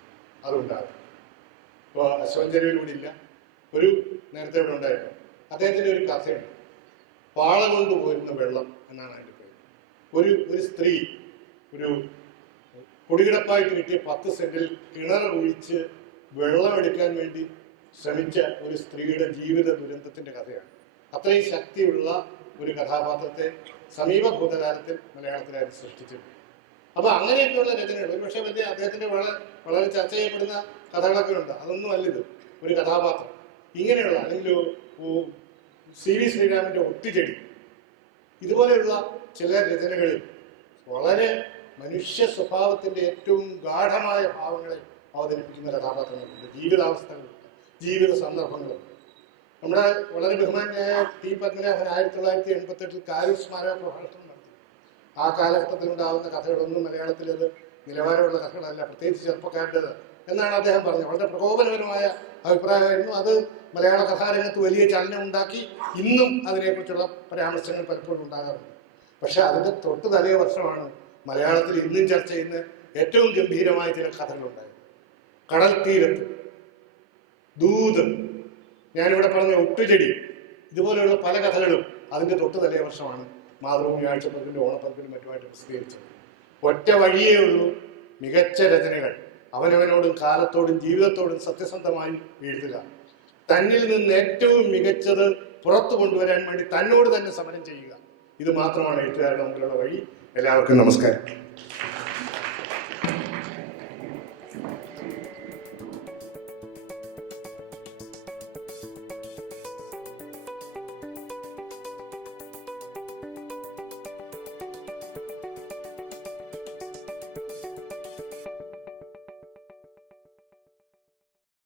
അതുണ്ടാകും. ഇപ്പോൾ അശ്വഞ്ചരിയിലൂടെ ഇല്ല, ഒരു നേരത്തെ ഇവിടെ ഉണ്ടായിരുന്നു. അദ്ദേഹത്തിൻ്റെ ഒരു കഥയുണ്ട്, പാള കൊണ്ട് പോരുന്ന വെള്ളം എന്നാണ് അതിൻ്റെ പേര്. ഒരു സ്ത്രീ ഒരു കുടികിടപ്പായിട്ട് കിട്ടിയ 10 സെന്റിൽ കിണർ കുഴിച്ച് വെള്ളം എടുക്കാൻ വേണ്ടി ശ്രമിച്ച ഒരു സ്ത്രീയുടെ ജീവിത ദുരന്തത്തിന്റെ കഥയാണ്. അത്രയും ശക്തിയുള്ള ഒരു കഥാപാത്രത്തെ സമീപ ഭൂതകാലത്തിൽ മലയാളത്തിലായി സൃഷ്ടിച്ചിട്ടുണ്ട്. അപ്പൊ അങ്ങനെയൊക്കെയുള്ള രചനകൾ ഒരുപക്ഷെ വലിയ അദ്ദേഹത്തിന്റെ വളരെ ചർച്ച ചെയ്യപ്പെടുന്ന കഥകളൊക്കെ ഉണ്ട്. അതൊന്നും അല്ലിത്. ഒരു കഥാപാത്രം ഇങ്ങനെയുള്ള അല്ലെങ്കിൽ CV ശ്രീരാമന്റെ ഒത്തുചെടി ഇതുപോലെയുള്ള ചില രചനകളിൽ വളരെ മനുഷ്യ സ്വഭാവത്തിന്റെ ഏറ്റവും ഗാഠമായ ഭാവങ്ങളെ അവതരിപ്പിക്കുന്ന കഥാപാത്രങ്ങളുണ്ട്, ജീവിതാവസ്ഥകളുണ്ട്, ജീവിത സന്ദർഭങ്ങളുണ്ട്. നമ്മുടെ വളരെ ബഹുമാന്യായ ടി പത്മനാഭൻ 1988 കാരൂർ സ്മാരക പ്രഭാഷണം നടത്തി. ആ കാലഘട്ടത്തിലുണ്ടാകുന്ന കഥകളൊന്നും മലയാളത്തിൽ അത് നിലവാരമുള്ള കഥകളല്ല, പ്രത്യേകിച്ച് ചെറുപ്പക്കാരുടേത് എന്നാണ് അദ്ദേഹം പറഞ്ഞത്. വളരെ പ്രകോപനപരമായ അഭിപ്രായമായിരുന്നു അത്. മലയാള കഥാരംഗത്ത് വലിയ ചലനം ഉണ്ടാക്കി. ഇന്നും അതിനെക്കുറിച്ചുള്ള പരാമർശങ്ങൾ പലപ്പോഴും ഉണ്ടാകാറുണ്ട്. പക്ഷെ അതിൻ്റെ തൊട്ട് തലേ വർഷമാണ് മലയാളത്തിൽ ഇന്നും ചർച്ച ചെയ്യുന്ന ഏറ്റവും ഗംഭീരമായ ചില കഥകളുണ്ടായത്. കടൽ തീരത്ത്, ദൂത്, ഞാനിവിടെ പറഞ്ഞ ഒട്ടുചെടി, ഇതുപോലെയുള്ള പല കഥകളും അതിൻ്റെ തൊട്ട് തലേ വർഷമാണ് മാതൃഭൂമി ആഴ്ചപ്പതിപ്പിൻ്റെ ഓണപ്പതിപ്പിനും മറ്റുമായിട്ട് പ്രസിദ്ധീകരിച്ചത്. ഒറ്റ വഴിയേ ഉള്ളൂ, മികച്ച രചനകൾ അവനവനോടും കാലത്തോടും ജീവിതത്തോടും സത്യസന്ധമായി എഴുതുക. തന്നിൽ നിന്ന് ഏറ്റവും മികച്ചത് പുറത്തു കൊണ്ടുവരാൻ വേണ്ടി തന്നോട് തന്നെ സമരം ചെയ്യുക. ഇത് മാത്രമാണ് എഴുത്തുകാരുടെ മുമ്പിലുള്ള വഴി. എല്ലാവർക്കും നമസ്കാരം.